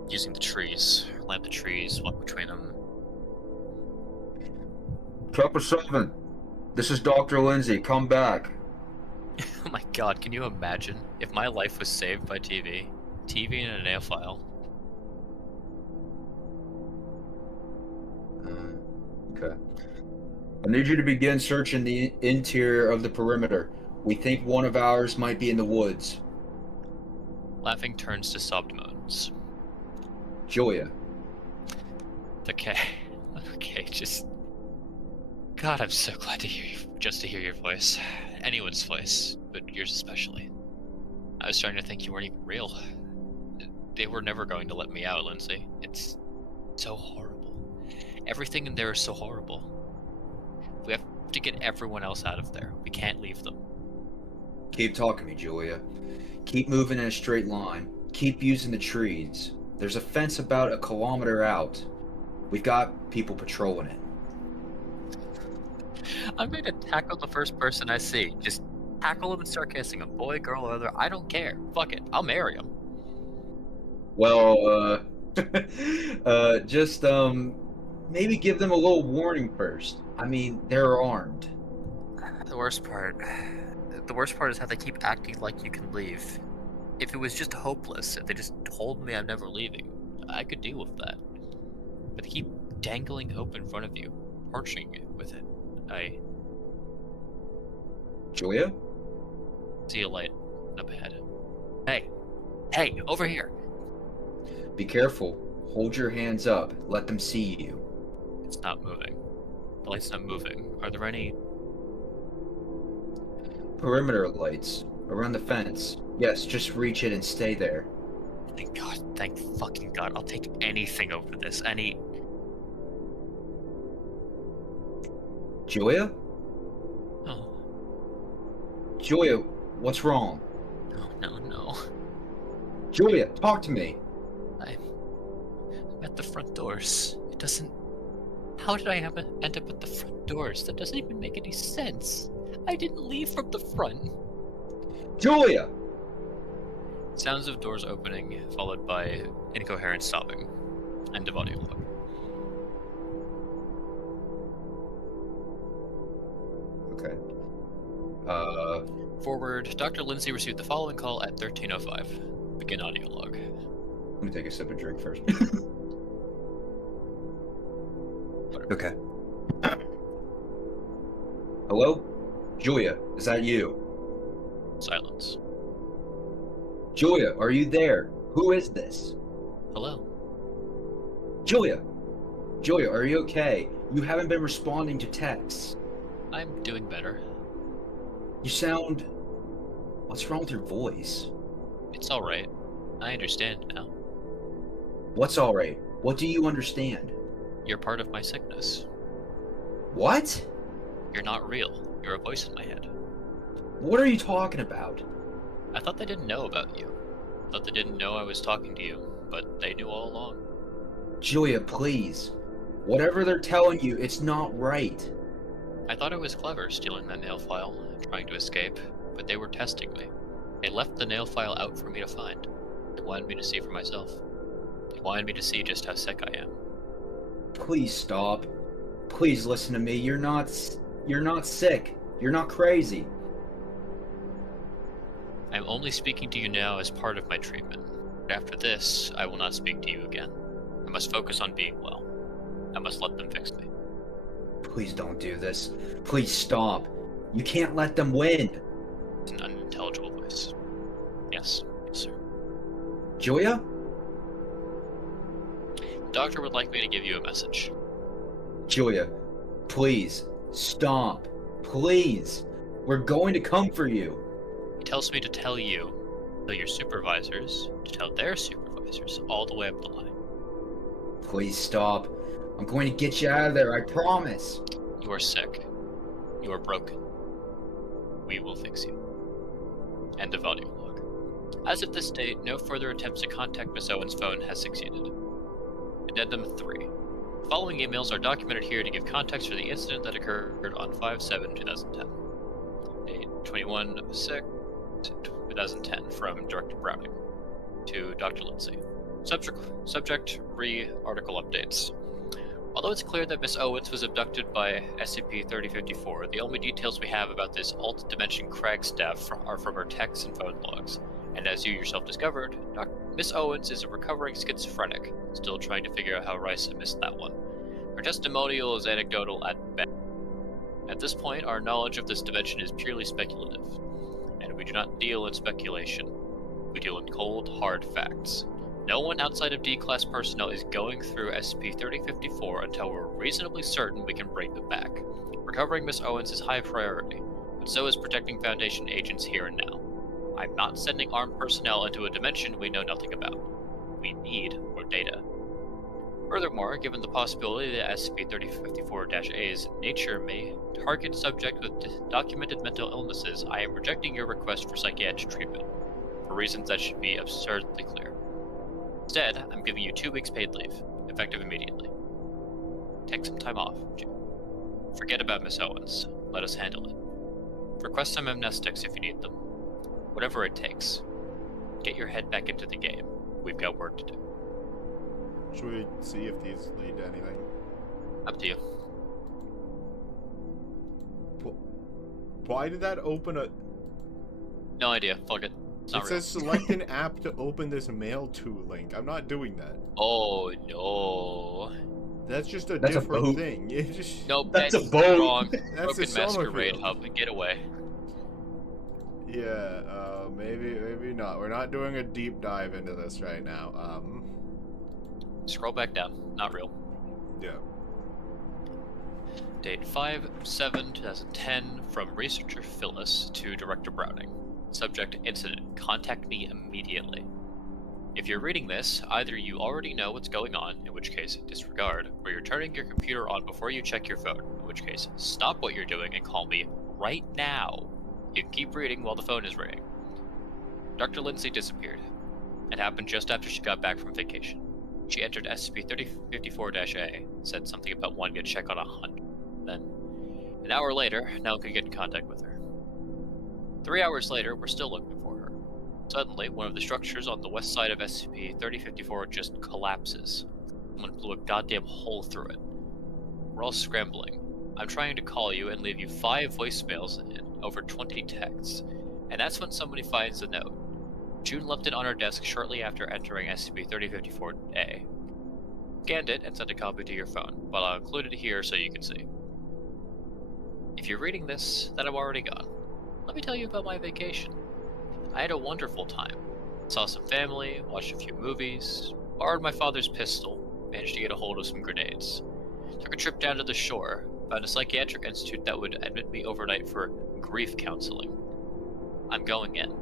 using the trees. Lamp the trees, walk between them. Chopper 7, this is Dr. Lindsay. Come back. Oh my god, can you imagine if my life was saved by TV? TV and a nail file. Okay. I need you to begin searching the interior of the perimeter. We think one of ours might be in the woods. Laughing turns to sobbed moans. Julia. Okay. Okay, just... God, I'm so glad to hear you, just to hear your voice. Anyone's voice, but yours especially. I was starting to think you weren't even real. They were never going to let me out, Lindsay. It's so horrible. Everything in there is so horrible. We have to get everyone else out of there. We can't leave them. Keep talking to me, Julia. Keep moving in a straight line. Keep using the trees. There's a fence about 1 kilometer out. We've got people patrolling it. I'm going to tackle the first person I see. Just tackle him and start kissing him. Boy, girl, or other. I don't care. Fuck it. I'll marry him. Well, just, maybe give them a little warning first. I mean, they're armed. The worst part is how they keep acting like you can leave. If it was just hopeless, if they just told me I'm never leaving, I could deal with that. But they keep dangling hope in front of you, torching it with it. I Julia? see a light up ahead. Hey, over here! Be careful. Hold your hands up. Let them see you. It's not moving. The light's not moving. Are there any... Perimeter lights. Around the fence. Yes, just reach it and stay there. Thank God. Thank fucking God. I'll take anything over this. Julia? Oh, Julia, what's wrong? no. Julia, talk to me. I'm at the front doors. It doesn't... How did I end up at the front doors? That doesn't even make any sense. I didn't leave from the front. Julia! Sounds of doors opening, followed by incoherent sobbing. End of audio log. Okay. Forward, Dr. Lindsay received the following call at 13:05. Begin audio log. Let me take a sip of drink first. Okay. Hello? Julia, is that you? Silence. Julia, are you there? Who is this? Hello? Julia! Julia, are you okay? You haven't been responding to texts. I'm doing better. You sound... What's wrong with your voice? It's alright. I understand now. What's alright? What do you understand? You're part of my sickness. What? You're not real. You're a voice in my head. What are you talking about? I thought they didn't know about you. Thought they didn't know I was talking to you, but they knew all along. Julia, please. Whatever they're telling you, it's not right. I thought it was clever stealing that nail file and trying to escape, but they were testing me. They left the nail file out for me to find. They wanted me to see for myself. They wanted me to see just how sick I am. Please stop. Please listen to me. You're not sick. You're not crazy. I'm only speaking to you now as part of my treatment. But after this, I will not speak to you again. I must focus on being well. I must let them fix me. Please don't do this. Please stop. You can't let them win. It's an unintelligible voice. Yes, sir. Julia? The doctor would like me to give you a message. Julia, please, stop. Please. We're going to come for you. He tells me to tell you, tell your supervisors, to tell their supervisors, all the way up the line. Please stop. I'm going to get you out of there, I promise. You are sick. You are broken. We will fix you. End of audio log. As of this date, no further attempts to contact Miss Owen's phone has succeeded. Addendum 3. The following emails are documented here to give context for the incident that occurred on 5/7/2010. Date 21/6/2010 from Director Browning to Dr. Lindsay. Subject re-article updates. Although it's clear that Miss Owens was abducted by SCP-3054, the only details we have about this alt-dimension Crag staff are from her texts and phone logs. And as you yourself discovered, Miss Owens is a recovering schizophrenic, still trying to figure out how Risa missed that one. Her testimonial is anecdotal at best. At this point, our knowledge of this dimension is purely speculative, and we do not deal in speculation. We deal in cold, hard facts. No one outside of D-Class personnel is going through SCP-3054 until we're reasonably certain we can bring them back. Recovering Miss Owens is high priority, but so is protecting Foundation agents here and now. I'm not sending armed personnel into a dimension we know nothing about. We need more data. Furthermore, given the possibility that SCP-3054-A's nature may target subjects with documented mental illnesses, I am rejecting your request for psychiatric treatment, for reasons that should be absurdly clear. Instead, I'm giving you 2 weeks paid leave, effective immediately. Take some time off, Jim. Forget about Miss Owens. Let us handle it. Request some amnestics if you need them. Whatever it takes. Get your head back into the game. We've got work to do. Should we see if these lead to anything? Up to you. Why did that open a... No idea. Fuck it. It's not It real. says select an app to open this mail to link. I'm not doing that. Oh no. That's just a That's a different boat. thing. It just... Nope, That's that's a boat. wrong. That's Broken a Masquerade Summerfield. Hub. Get away. Yeah, maybe not. We're not doing a deep dive into this right now. Scroll back down. Not real. Yeah. Date 5/7/2010 from researcher Phyllis to Director Browning. Subject incident. Contact me immediately. If you're reading this, either you already know what's going on, in which case disregard, or you're turning your computer on before you check your phone, in which case stop what you're doing and call me right now. You can keep reading while the phone is ringing. Dr. Lindsay disappeared. It happened just after she got back from vacation. She entered SCP-354-A, said something about wanting to check on a hunt. Then, an hour later, no one could get in contact with her. 3 hours later, we're still looking for her. Suddenly, one of the structures on the west side of SCP-3054 just collapses. Someone blew a goddamn hole through it. We're all scrambling. I'm trying to call you and leave you 5 voicemails and over 20 texts. And that's when somebody finds the note. June left it on her desk shortly after entering SCP-3054-A. Scanned it and sent a copy to your phone, but I'll include it here so you can see. If you're reading this, then I'm already gone. Let me tell you about my vacation. I had a wonderful time. Saw some family, watched a few movies, borrowed my father's pistol, managed to get a hold of some grenades. Took a trip down to the shore, found a psychiatric institute that would admit me overnight for grief counseling. I'm going in.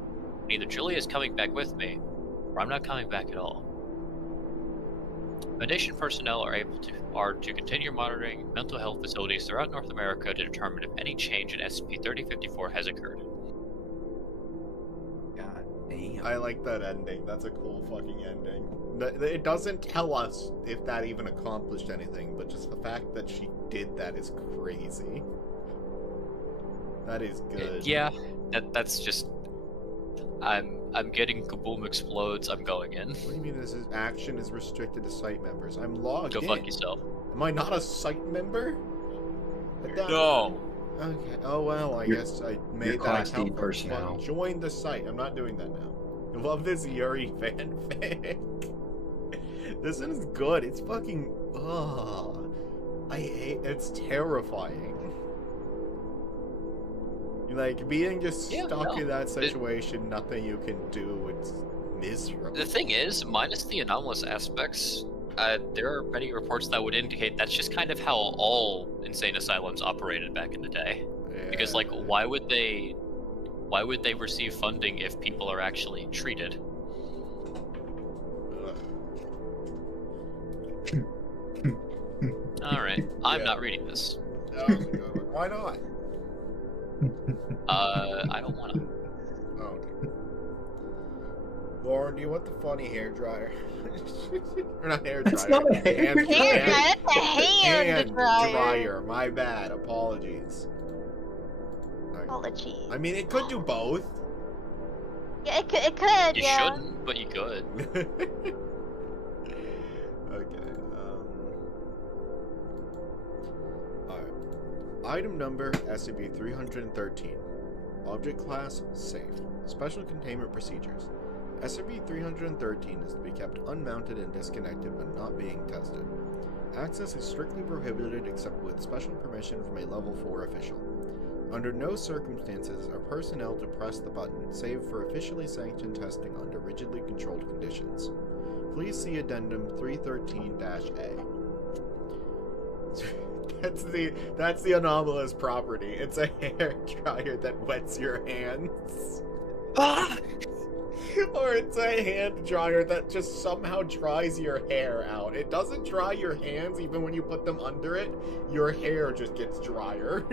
Either Julia is coming back with me, or I'm not coming back at all. Foundation personnel are to continue monitoring mental health facilities throughout North America to determine if any change in SCP-3054 has occurred. God damn. I like that ending. That's a cool fucking ending. It doesn't tell us if that even accomplished anything, but just the fact that she did that is crazy. That is good. Yeah, that's just... I'm getting Kaboom explodes. I'm going in. What do you mean this action is restricted to site members? I'm logged Go in. fuck yourself. Am I not a site member? No. Okay. Oh well, I guess I made that Class D account for personnel. fun. Join the site. I'm not doing that now. I love this Yuri fanfic. This is good. It's fucking. I hate. It's terrifying. Like being just stuck in that situation, nothing you can do. It's miserable. The thing is, minus the anomalous aspects, there are many reports that would indicate that's just kind of how all insane asylums operated back in the day. Yeah. Because, like, why would they receive funding if people are actually treated? All right, I'm not reading this. Oh my god, why not? I don't want to. Oh, okay. Lauren, do you want the funny hair dryer? Or not hair dryer. That's not a hair hand Hair dryer? That's a hand dryer. dryer. My bad. Apologies. Apologies. I mean, it could do both. Yeah, it could, You yeah. shouldn't, but you could. Okay. Alright. Item number SCP-313. Object class safe. Special containment procedures. SCP-313 is to be kept unmounted and disconnected when not being tested. Access is strictly prohibited except with special permission from a Level 4 official. Under no circumstances are personnel to press the button, save for officially sanctioned testing under rigidly controlled conditions. Please see Addendum 313-A. That's the anomalous property. It's a hair dryer that wets your hands. Or it's a hand dryer that just somehow dries your hair out. It doesn't dry your hands even when you put them under it. Your hair just gets drier.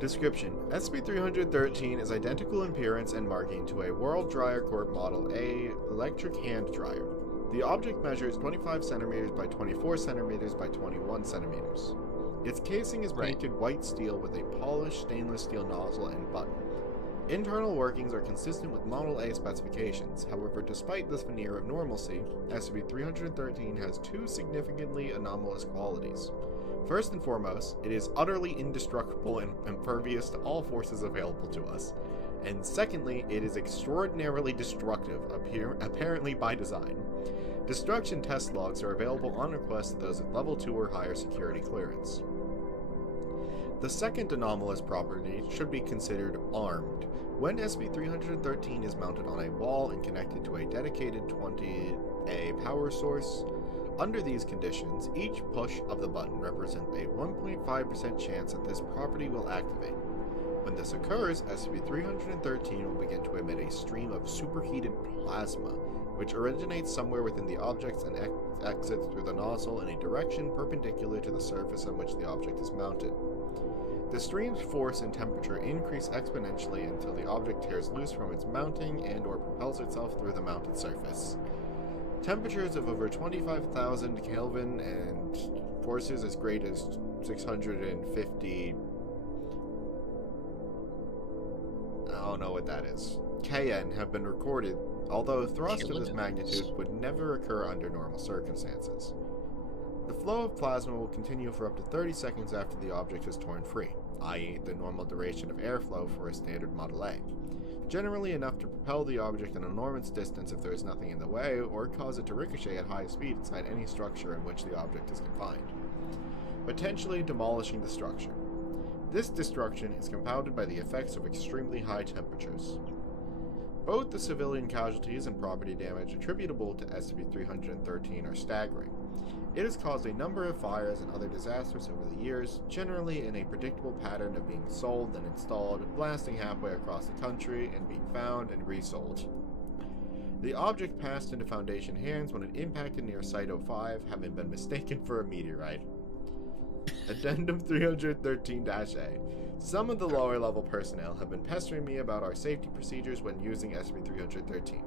Description. SCP-313 is identical in appearance and marking to a World Dryer Corp Model A electric hand dryer. The object measures 25 centimeters by 24 centimeters by 21 centimeters. Its casing is painted white steel with a polished stainless steel nozzle and button. Internal workings are consistent with Model A specifications. However, despite this veneer of normalcy, SCP-313 has 2 significantly anomalous qualities. First and foremost, it is utterly indestructible and impervious to all forces available to us. And secondly, it is extraordinarily destructive, apparently by design. Destruction test logs are available on request to those at Level 2 or higher security clearance. The second anomalous property should be considered armed. When SCP-313 is mounted on a wall and connected to a dedicated 20A power source, under these conditions, each push of the button represents a 1.5% chance that this property will activate. When this occurs, SCP-313 will begin to emit a stream of superheated plasma, which originates somewhere within the objects and exits through the nozzle in a direction perpendicular to the surface on which the object is mounted. The stream's force and temperature increase exponentially until the object tears loose from its mounting and/or propels itself through the mounted surface. Temperatures of over 25,000 Kelvin and forces as great as 650... I don't know what that is. KN have been recorded, although thrust of this magnitude would never occur under normal circumstances. The flow of plasma will continue for up to 30 seconds after the object is torn free, i.e. the normal duration of airflow for a standard Model A. Generally enough to propel the object an enormous distance if there is nothing in the way, or cause it to ricochet at high speed inside any structure in which the object is confined, potentially demolishing the structure. This destruction is compounded by the effects of extremely high temperatures. Both the civilian casualties and property damage attributable to SCP-313 are staggering. It has caused a number of fires and other disasters over the years, generally in a predictable pattern of being sold and installed, blasting halfway across the country, and being found and resold. The object passed into Foundation hands when it impacted near Site-05, having been mistaken for a meteorite. Addendum 313-A. Some of the lower level personnel have been pestering me about our safety procedures when using SCP-313.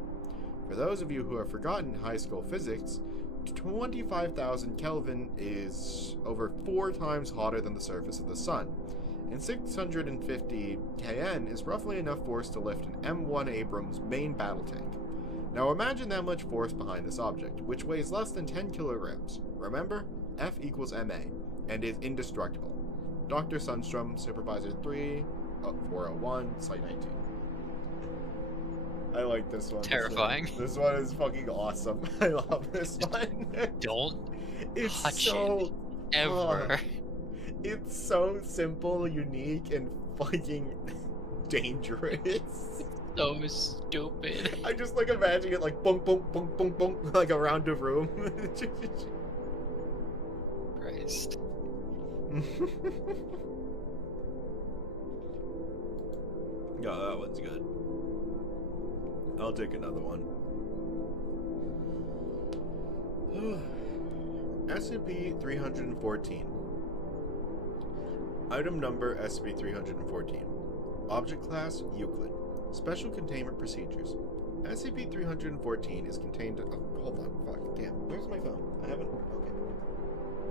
For those of you who have forgotten high school physics, 25,000 Kelvin is over 4 times hotter than the surface of the sun, and 650 Kn is roughly enough force to lift an M1 Abrams main battle tank. Now imagine that much force behind this object, which weighs less than 10 kilograms. Remember, F equals ma, and is indestructible. Dr. Sundstrom, Supervisor 401, Site 19. I like this one. Terrifying. This one is fucking awesome. I love this one. Don't It's touch so it ever. it's so simple, unique, and fucking dangerous. So stupid. I just like imagine it like boom, boom, boom, boom, boom, like around a room. Christ. Yeah, that one's good. I'll take another one. SCP-314. Item number SCP-314. Object class Euclid. Special containment procedures. SCP-314 is contained... hold on, fuck, damn. Where's my phone? I haven't... okay.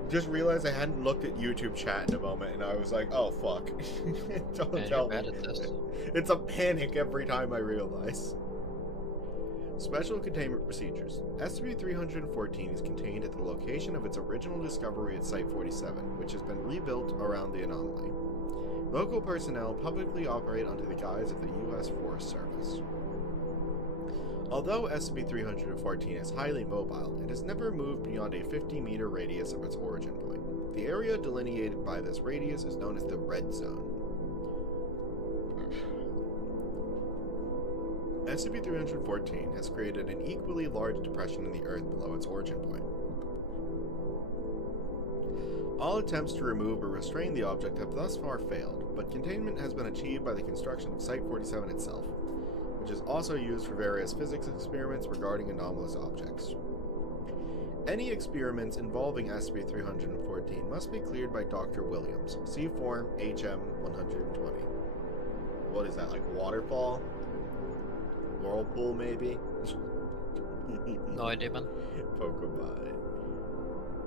Just realized I hadn't looked at YouTube chat in a moment, and I was like, oh, fuck. Don't Man, tell you're bad me. at this. It's a panic every time I realize. Special containment procedures. SCP-314 is contained at the location of its original discovery at Site-47, which has been rebuilt around the anomaly. Local personnel publicly operate under the guise of the U.S. Forest Service. Although SCP-314 is highly mobile, it has never moved beyond a 50-meter radius of its origin point. The area delineated by this radius is known as the Red Zone. SCP-314 has created an equally large depression in the Earth below its origin point. All attempts to remove or restrain the object have thus far failed, but containment has been achieved by the construction of Site-47 itself, which is also used for various physics experiments regarding anomalous objects. Any experiments involving SCP-314 must be cleared by Dr. Williams, C Form HM-120. What is that, like waterfall? Whirlpool, maybe? No idea, man. Pokemon.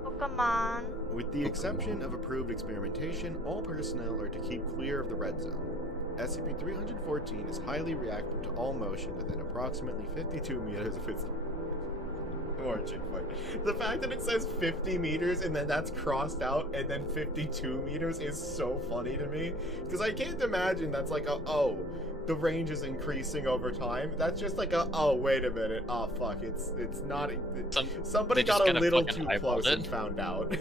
Pokemon. With the exception of approved experimentation, all personnel are to keep clear of the Red Zone. SCP-314 is highly reactive to all motion within approximately 52 meters of its origin point. The fact that it says 50 meters and then that's crossed out and then 52 meters is so funny to me. Because I can't imagine that's like a, oh, the range is increasing over time. That's just like a, oh, wait a minute. Oh, fuck, it's not... somebody got a little too close and found out.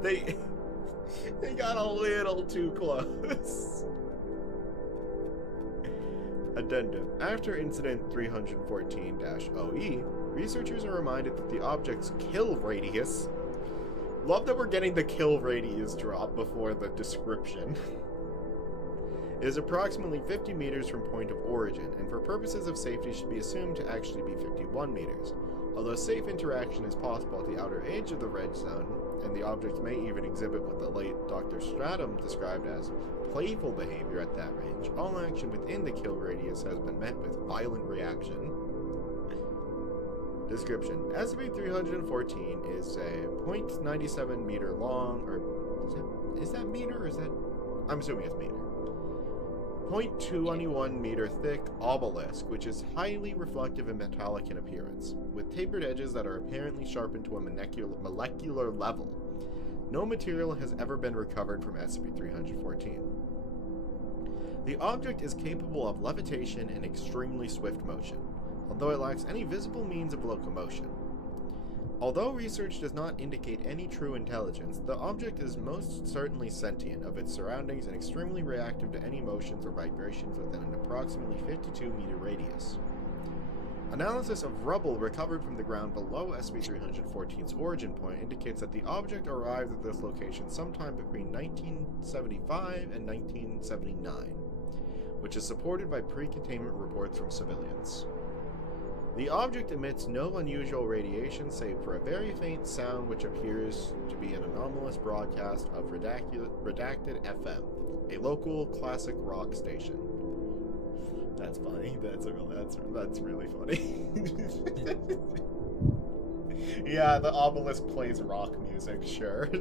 They got a little too close. Addendum. After Incident 314-OE, researchers are reminded that the object's kill radius Love that we're getting the kill radius drop before the description. It is approximately 50 meters from point of origin, and for purposes of safety should be assumed to actually be 51 meters. Although safe interaction is possible at the outer edge of the red zone, and the object may even exhibit what the late Dr. Stratum described as playful behavior at that range, all action within the kill radius has been met with violent reaction. Description. SCP-314 is a 0.97 meter long, or is that meter, or is that... I'm assuming it's meter. 0.221 meter thick obelisk, which is highly reflective and metallic in appearance, with tapered edges that are apparently sharpened to a molecular level. No material has ever been recovered from SCP-314. The object is capable of levitation and extremely swift motion, although it lacks any visible means of locomotion. Although research does not indicate any true intelligence, the object is most certainly sentient of its surroundings and extremely reactive to any motions or vibrations within an approximately 52-meter radius. Analysis of rubble recovered from the ground below SCP-314's origin point indicates that the object arrived at this location sometime between 1975 and 1979, which is supported by pre-containment reports from civilians. The object emits no unusual radiation save for a very faint sound which appears to be an anomalous broadcast of Redacted FM, a local classic rock station. That's funny. That's really funny. Yeah, the obelisk plays rock music, sure. Do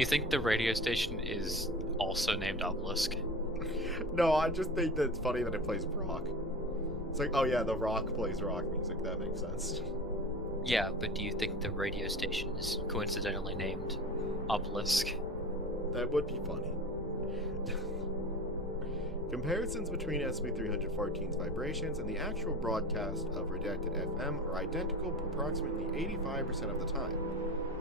you think the radio station is also named Obelisk? No, I just think that it's funny that it plays rock. It's like, oh yeah, the rock plays rock music. That makes sense. Yeah, but do you think the radio station is coincidentally named Obelisk? That would be funny. Comparisons between SCP-314's vibrations and the actual broadcast of Redacted FM are identical approximately 85% of the time,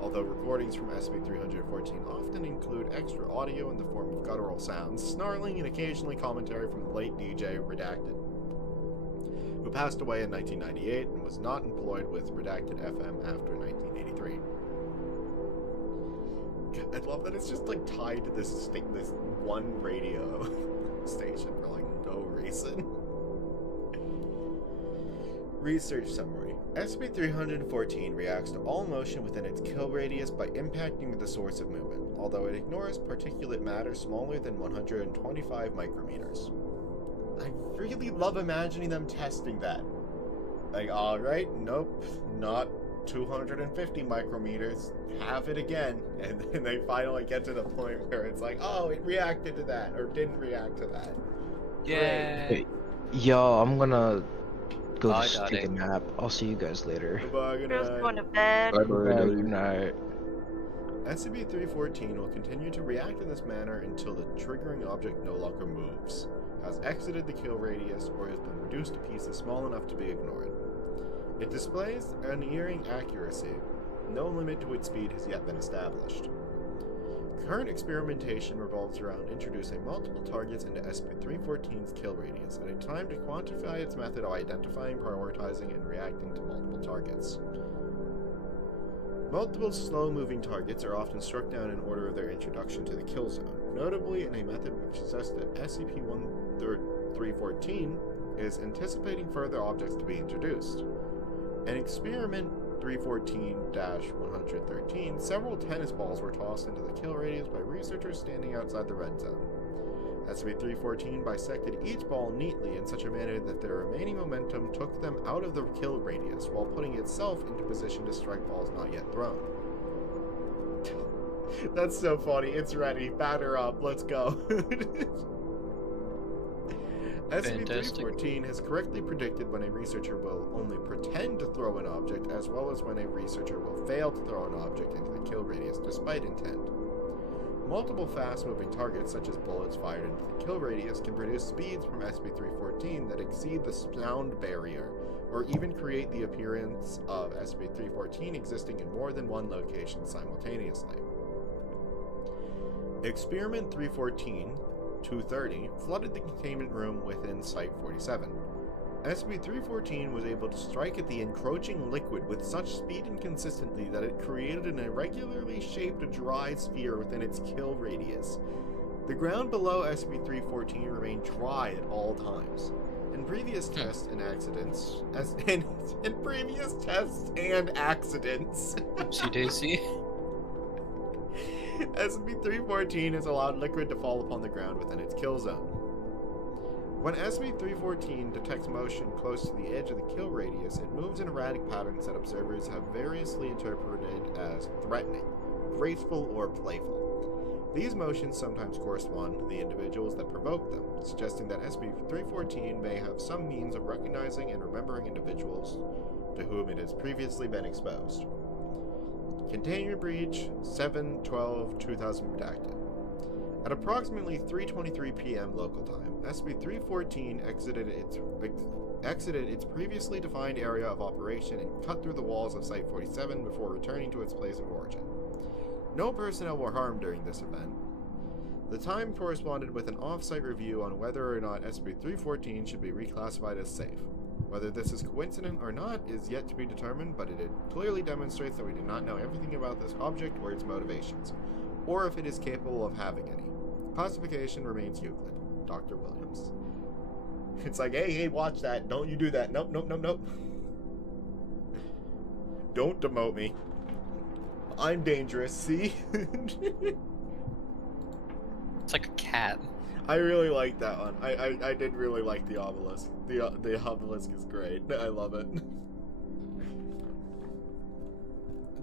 although recordings from SCP-314 often include extra audio in the form of guttural sounds, snarling, and occasionally commentary from the late DJ Redacted, who passed away in 1998 and was not employed with Redacted FM after 1983. I love that it's just like tied to this one radio station for like no reason. Research summary. SCP-314 reacts to all motion within its kill radius by impacting with the source of movement, although it ignores particulate matter smaller than 125 micrometers. I really love imagining them testing that. Like, alright, nope, not 250 micrometers, have it again, and then they finally get to the point where it's like, oh, it reacted to that, or didn't react to that. Yeah. Hey, yo, I'm gonna go Bye, just take a Dottie. nap. I'll see you guys later. Goodbye, good Girls night. going to bed. Good night. SCP-314 will continue to react in this manner until the triggering object no longer moves, has exited the kill radius, or has been reduced to pieces small enough to be ignored. It displays unerring accuracy. No limit to its speed has yet been established. Current experimentation revolves around introducing multiple targets into SCP-314's kill radius at a time to quantify its method of identifying, prioritizing, and reacting to multiple targets. Multiple slow-moving targets are often struck down in order of their introduction to the kill zone, notably in a method which suggests that SCP-314 is anticipating further objects to be introduced. In Experiment 314-113, several tennis balls were tossed into the kill radius by researchers standing outside the red zone. SCP-314 bisected each ball neatly in such a manner that their remaining momentum took them out of the kill radius, while putting itself into position to strike balls not yet thrown. That's so funny. It's ready. Batter up. Let's go. SCP-314 has correctly predicted when a researcher will only pretend to throw an object, as well as when a researcher will fail to throw an object into the kill radius despite intent. Multiple fast-moving targets, such as bullets fired into the kill radius, can produce speeds from SCP-314 that exceed the sound barrier, or even create the appearance of SCP-314 existing in more than one location simultaneously. Experiment 314-230 flooded the containment room within Site-47. SCP-314 was able to strike at the encroaching liquid with such speed and consistency that it created an irregularly shaped dry sphere within its kill radius. The ground below SCP-314 remained dry at all times. In previous tests and accidents, Oopsie daisy. SCP-314 has allowed liquid to fall upon the ground within its kill zone. When SCP-314 detects motion close to the edge of the kill radius, it moves in erratic patterns that observers have variously interpreted as threatening, graceful, or playful. These motions sometimes correspond to the individuals that provoke them, suggesting that SCP-314 may have some means of recognizing and remembering individuals to whom it has previously been exposed. Containment breach 7/12/2000 redacted. At approximately 3:23 p.m. local time, SCP-314 exited its previously defined area of operation and cut through the walls of Site-47 before returning to its place of origin. No personnel were harmed during this event. The time corresponded with an off-site review on whether or not SCP-314 should be reclassified as safe. Whether this is coincident or not is yet to be determined, but it clearly demonstrates that we do not know everything about this object or its motivations, or if it is capable of having any. Classification remains Euclid. Dr. Williams. It's like, hey, watch that. Don't you do that. Nope. Don't demote me. I'm dangerous, see? It's like a cat. I really like that one. I did really like the obelisk. The obelisk is great. I love it.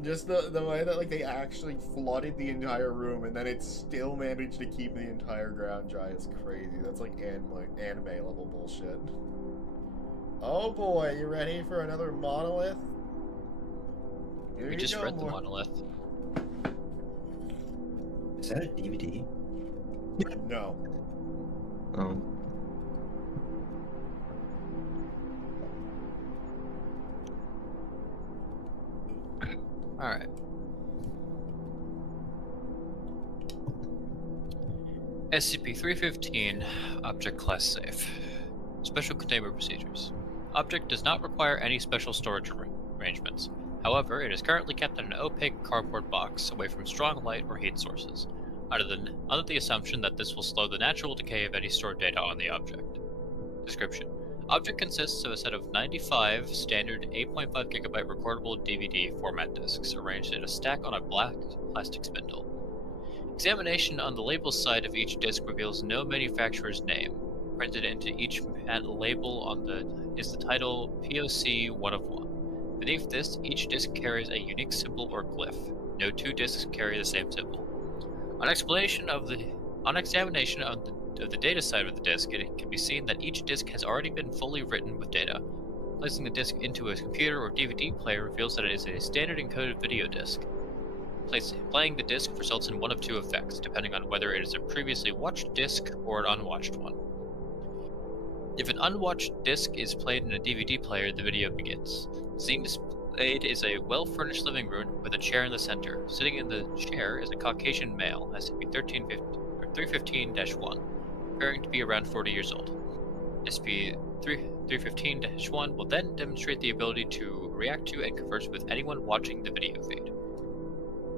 Just the way that, like, they actually flooded the entire room and then it still managed to keep the entire ground dry is crazy. That's like anime level bullshit. Oh boy, you ready for another monolith? Here We just read the monolith. Is that a DVD? No. Oh. Alright. SCP-315, Object Class Safe. Special Containment Procedures. Object does not require any special storage arrangements. However, it is currently kept in an opaque cardboard box away from strong light or heat sources, under the assumption that this will slow the natural decay of any stored data on the object. Description. Object consists of a set of 95 standard 8.5 GB recordable DVD format discs arranged in a stack on a black plastic spindle. Examination on the label side of each disc reveals no manufacturer's name. Printed into each label is the title POC 1 of 1. Beneath this, each disc carries a unique symbol or glyph. No two discs carry the same symbol. On examination of the data side of the disk, it can be seen that each disk has already been fully written with data. Placing the disk into a computer or DVD player reveals that it is a standard encoded video disk. Playing the disk results in one of two effects, depending on whether it is a previously watched disk or an unwatched one. If an unwatched disk is played in a DVD player, the video begins. The scene displayed is a well-furnished living room with a chair in the center. Sitting in the chair is a Caucasian male, SCP-315-1, appearing to be around 40 years old. SCP-315-1 will then demonstrate the ability to react to and converse with anyone watching the video feed.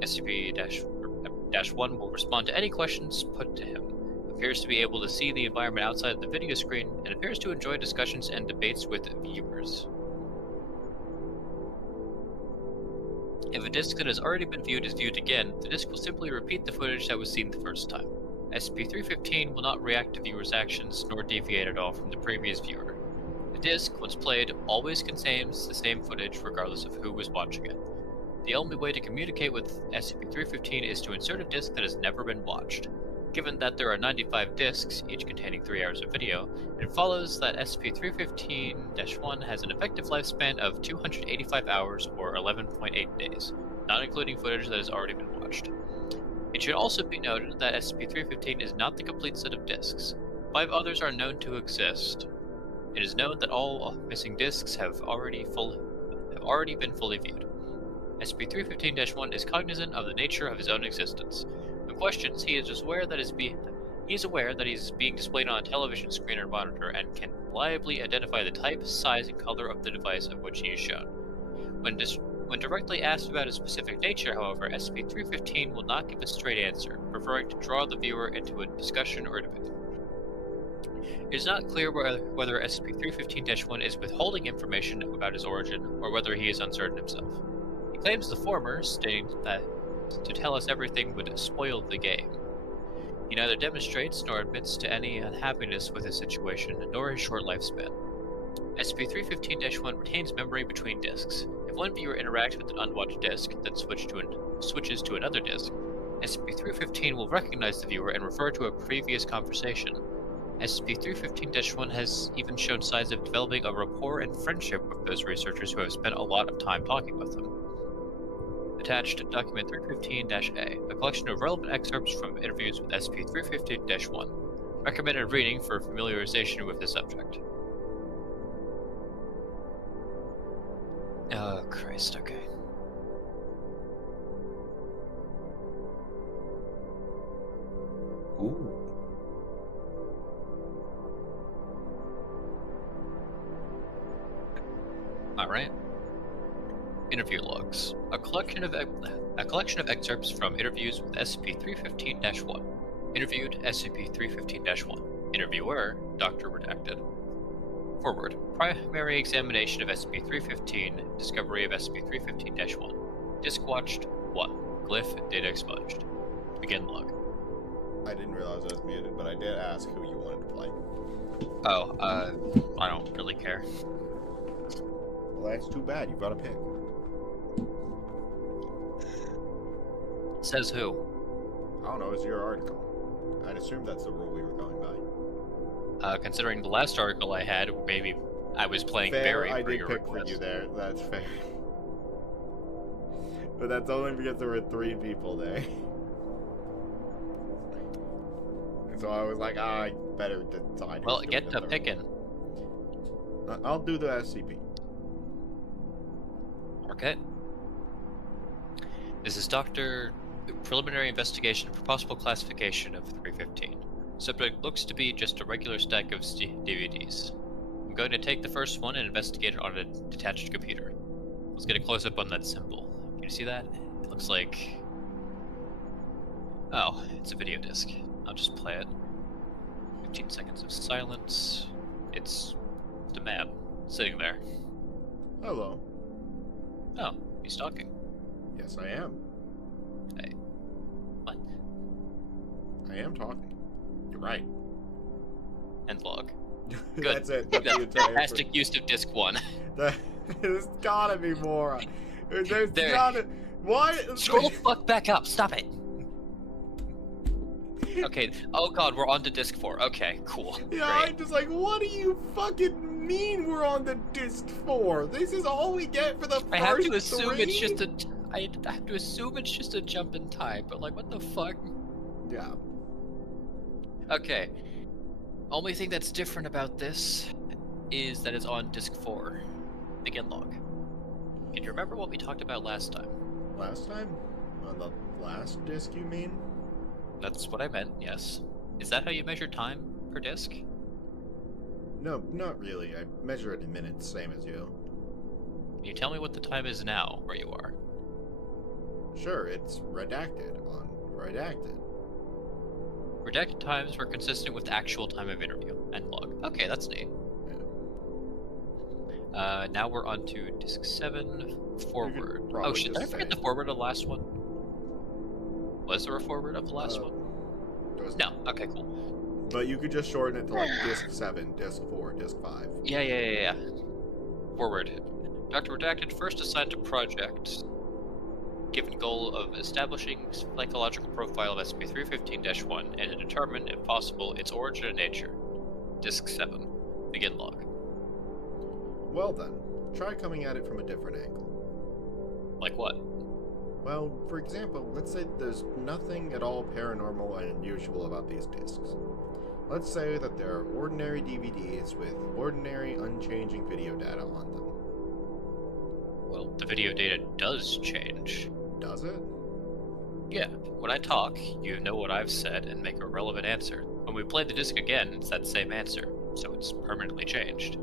SCP-1 will respond to any questions put to him, appears to be able to see the environment outside of the video screen, and appears to enjoy discussions and debates with viewers. If a disc that has already been viewed is viewed again, the disc will simply repeat the footage that was seen the first time. SCP-315 will not react to viewers' actions nor deviate at all from the previous viewer. The disc, once played, always contains the same footage regardless of who was watching it. The only way to communicate with SCP-315 is to insert a disc that has never been watched. Given that there are 95 discs, each containing 3 hours of video, it follows that SCP-315-1 has an effective lifespan of 285 hours or 11.8 days, not including footage that has already been watched. It should also be noted that SCP-315 is not the complete set of discs. 5 others are known to exist. It is known that all missing discs have already been fully viewed. SCP-315-1 is cognizant of the nature of his own existence. When questioned, he is aware that He's aware that he's being displayed on a television screen or monitor and can reliably identify the type, size, and color of the device of which he is shown. When directly asked about its specific nature, however, SCP-315 will not give a straight answer, preferring to draw the viewer into a discussion or debate. It is not clear whether SCP-315-1 is withholding information about his origin, or whether he is uncertain himself. He claims the former, stating that to tell us everything would spoil the game. He neither demonstrates nor admits to any unhappiness with his situation, nor his short lifespan. SCP-315-1 retains memory between disks. If one viewer interacts with an unwatched disk, then switches to another disk, SCP-315 will recognize the viewer and refer to a previous conversation. SCP-315-1 has even shown signs of developing a rapport and friendship with those researchers who have spent a lot of time talking with him. Attached, Document 315-A, a collection of relevant excerpts from interviews with SCP-315-1. Recommended reading for familiarization with the subject. Oh, Christ, okay. Ooh. Alright. Interview logs. A collection of excerpts from interviews with SCP-315-1. Interviewed SCP-315-1. Interviewer Dr. Redacted. Forward. Primary examination of SCP-315. Discovery of SCP-315-1. Disk watched 1. Glyph data expunged. Begin log. I didn't realize I was muted, but I did ask who you wanted to play. Oh, I don't really care. Well, that's too bad. You've got to pick. Says who? I don't know. It's your article. I'd assume that's the rule we were going by. Considering the last article I had, maybe I was playing Fair, Barry I for did your pick request. for you there. That's fair. But that's only because there were 3 people there. So I was like, I better decide. Well, who's get doing to it. picking. I'll do the SCP. Okay. This is Dr. Preliminary Investigation for Possible Classification of 315. Subject looks to be just a regular stack of DVDs. I'm going to take the first one and investigate it on a detached computer. Let's get a close-up on that symbol. Can you see that? It looks like... Oh, it's a video disc. I'll just play it. 15 seconds of silence. It's the man sitting there. Hello. Oh, he's talking. Yes, I am. Hey. What? I am talking. You're right. End log. Good. That's it. That's the entire Fantastic use of disc 1. There's gotta be more. There's There. gotta. What? Scroll the fuck back up. Stop it. Okay. Oh god, we're on to disc 4. Okay, cool. Yeah, Great. I'm just like, what do you fucking mean we're on the disc 4? This is all we get for the first I have to assume 3? it's just a. I have to assume it's just a jump in time, but like, what the fuck? Yeah. Okay. Only thing that's different about this is that it's on disc 4. Begin log. Can you remember what we talked about last time? Last time? On the last disc, you mean? That's what I meant, yes. Is that how you measure time per disc? No, not really. I measure it in minutes, same as you. Can you tell me what the time is now, where you are? Sure, it's redacted on redacted. Redacted times were consistent with the actual time of interview. End log. Okay, that's neat. Now we're on to disc 7, forward. Oh probably shit, did I just forget say- the forward of the last one? Was there a forward of the last one? There's- No. Okay, cool. But you could just shorten it to like disc 7, disc 4, disc 5. Yeah. Forward. Dr. Redacted first assigned to project. Given goal of establishing psychological profile of SCP-315-1 and to determine, if possible, its origin and nature. Disc 7. Begin log. Well then, try coming at it from a different angle. Like what? Well, for example, let's say there's nothing at all paranormal and unusual about these discs. Let's say that there are ordinary DVDs with ordinary, unchanging video data on them. Well, the video data does change. Does it? Yeah, when I talk, you know what I've said and make a relevant answer. When we play the disc again, it's that same answer, so it's permanently changed.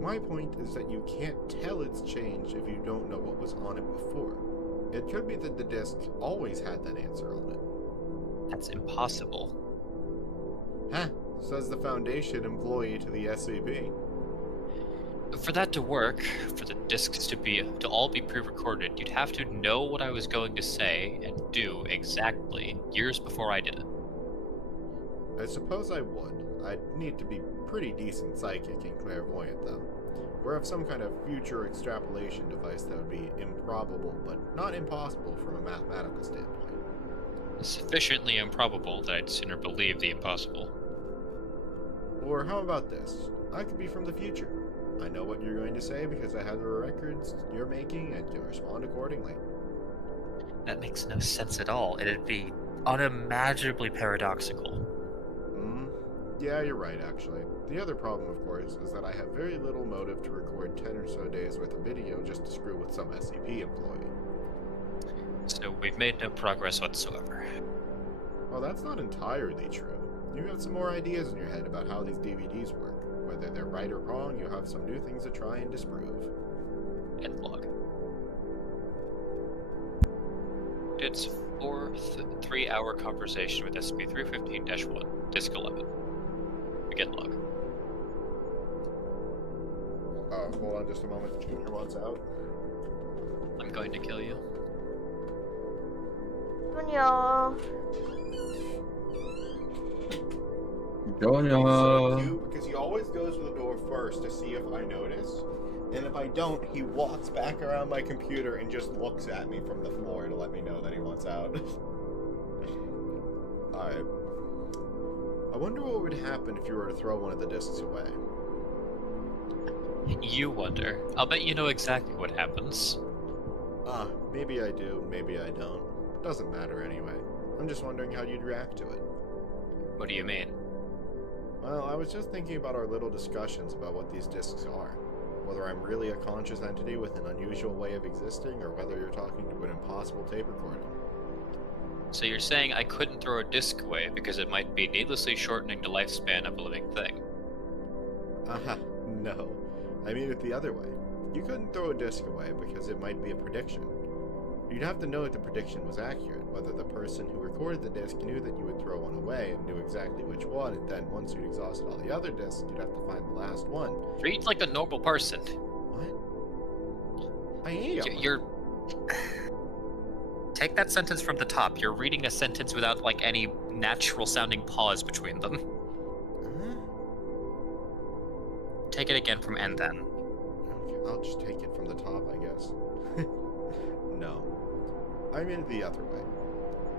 My point is that you can't tell it's changed if you don't know what was on it before. It could be that the disc always had that answer on it. That's impossible. Huh, says the Foundation employee to the SCP. For that to work, for the discs to all be pre-recorded, you'd have to know what I was going to say and do exactly years before I did it. I suppose I would. I'd need to be pretty decent psychic and clairvoyant, though. Or have some kind of future extrapolation device that would be improbable, but not impossible from a mathematical standpoint. Sufficiently improbable that I'd sooner believe the impossible. Or how about this? I could be from the future. I know what you're going to say because I have the records you're making and can respond accordingly. That makes no sense at all. It'd be unimaginably paradoxical. Yeah, you're right, actually. The other problem, of course, is that I have very little motive to record 10 or so days worth of video just to screw with some SCP employee. So we've made no progress whatsoever. Well, that's not entirely true. You got some more ideas in your head about how these DVDs work. Whether they're right or wrong, you have some new things to try and disprove. End log. It's 3-hour conversation with SCP-315-1, Disc 11. Begin log. Hold on just a moment. Junior wants out. I'm going to kill you. Y'all. So cute, because he always goes to the door first to see if I notice. And if I don't, he walks back around my computer and just looks at me from the floor to let me know that he wants out. Alright. I wonder what would happen if you were to throw one of the discs away. You wonder. I'll bet you know exactly what happens. Maybe I do, maybe I don't. Doesn't matter anyway. I'm just wondering how you'd react to it. What do you mean? Well, I was just thinking about our little discussions about what these discs are. Whether I'm really a conscious entity with an unusual way of existing, or whether you're talking to an impossible tape recording. So you're saying I couldn't throw a disc away because it might be needlessly shortening the lifespan of a living thing? No. I mean it the other way. You couldn't throw a disc away because it might be a prediction. You'd have to know if the prediction was accurate, whether the person who recorded the disc knew that you would throw one away and knew exactly which one, and then once you'd exhausted all the other discs, you'd have to find the last one. Read like a normal person. What? I am. You're... Take that sentence from the top. You're reading a sentence without, like, any natural-sounding pause between them. Huh? Take it again from end, then. Okay, I'll just take it from the top, I guess. No. I mean it the other way.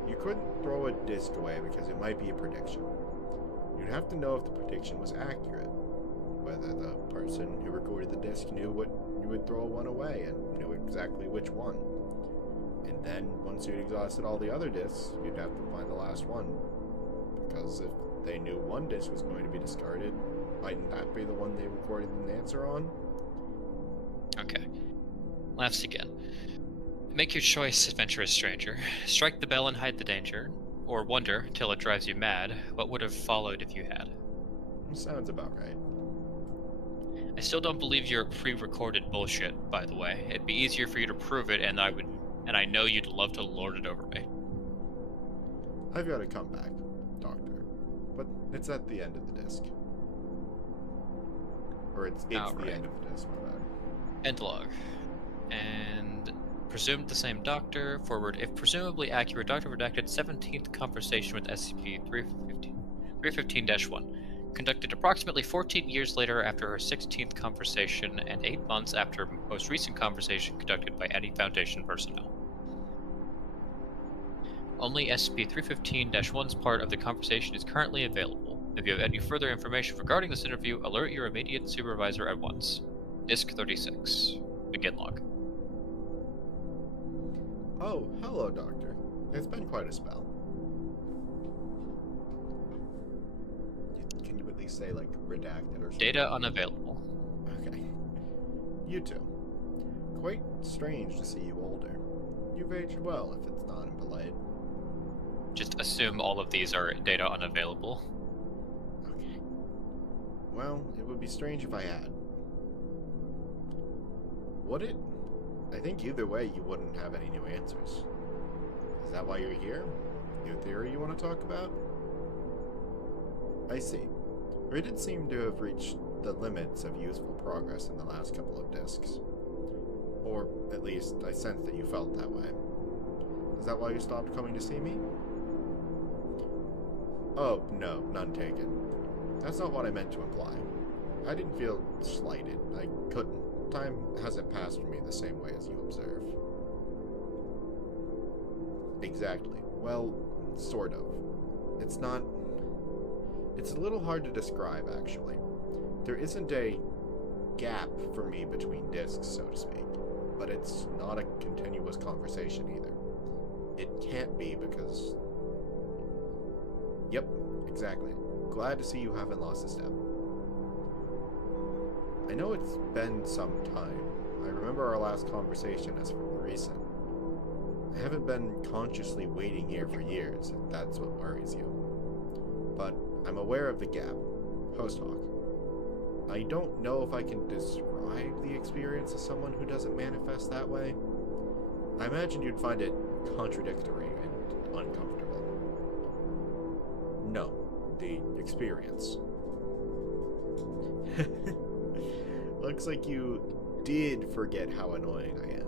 You couldn't throw a disc away because it might be a prediction. You'd have to know if the prediction was accurate. Whether the person who recorded the disc knew what you would throw one away and knew exactly which one. And then, once you'd exhausted all the other discs, you'd have to find the last one. Because if they knew one disc was going to be discarded, mightn't that be the one they recorded an answer on? Okay. Laughs again. Make your choice, adventurous stranger. Strike the bell and hide the danger. Or wonder, till it drives you mad, what would have followed if you had. Sounds about right. I still don't believe your pre-recorded bullshit, by the way. It'd be easier for you to prove it, and I know you'd love to lord it over me. I've got to come back, Doctor. But it's at the end of the disc. Or it's the end of the disc, my bad. End log. And presumed the same doctor. Forward, if presumably accurate, Doctor redacted 17th conversation with SCP-315-1. Conducted approximately 14 years later after her 16th conversation and 8 months after most recent conversation conducted by any Foundation personnel. Only SCP-315-1's part of the conversation is currently available. If you have any further information regarding this interview, alert your immediate supervisor at once. Disc 36. Begin log. Oh, hello, Doctor. It's been quite a spell. Can you at least say, like, redacted or something? Data unavailable. Okay. You too. Quite strange to see you older. You've aged well, if it's not impolite. Just assume all of these are data unavailable. Well, it would be strange if I had. Would it? I think either way you wouldn't have any new answers. Is that why you're here? New theory you want to talk about? I see. We did seem to have reached the limits of useful progress in the last couple of discs. Or, at least, I sense that you felt that way. Is that why you stopped coming to see me? Oh, no, none taken. That's not what I meant to imply. I didn't feel slighted. I couldn't. Time hasn't passed for me the same way as you observe. Exactly. Well, sort of. It's not... It's a little hard to describe, actually. There isn't a gap for me between discs, so to speak. But it's not a continuous conversation either. It can't be because... Yep, exactly. Glad to see you haven't lost a step. I know it's been some time. I remember our last conversation as recent. I haven't been consciously waiting here for years, if that's what worries you. But I'm aware of the gap. Post hoc. I don't know if I can describe the experience of someone who doesn't manifest that way. I imagine you'd find it contradictory and uncomfortable. No, the experience. Looks like you did forget how annoying I am.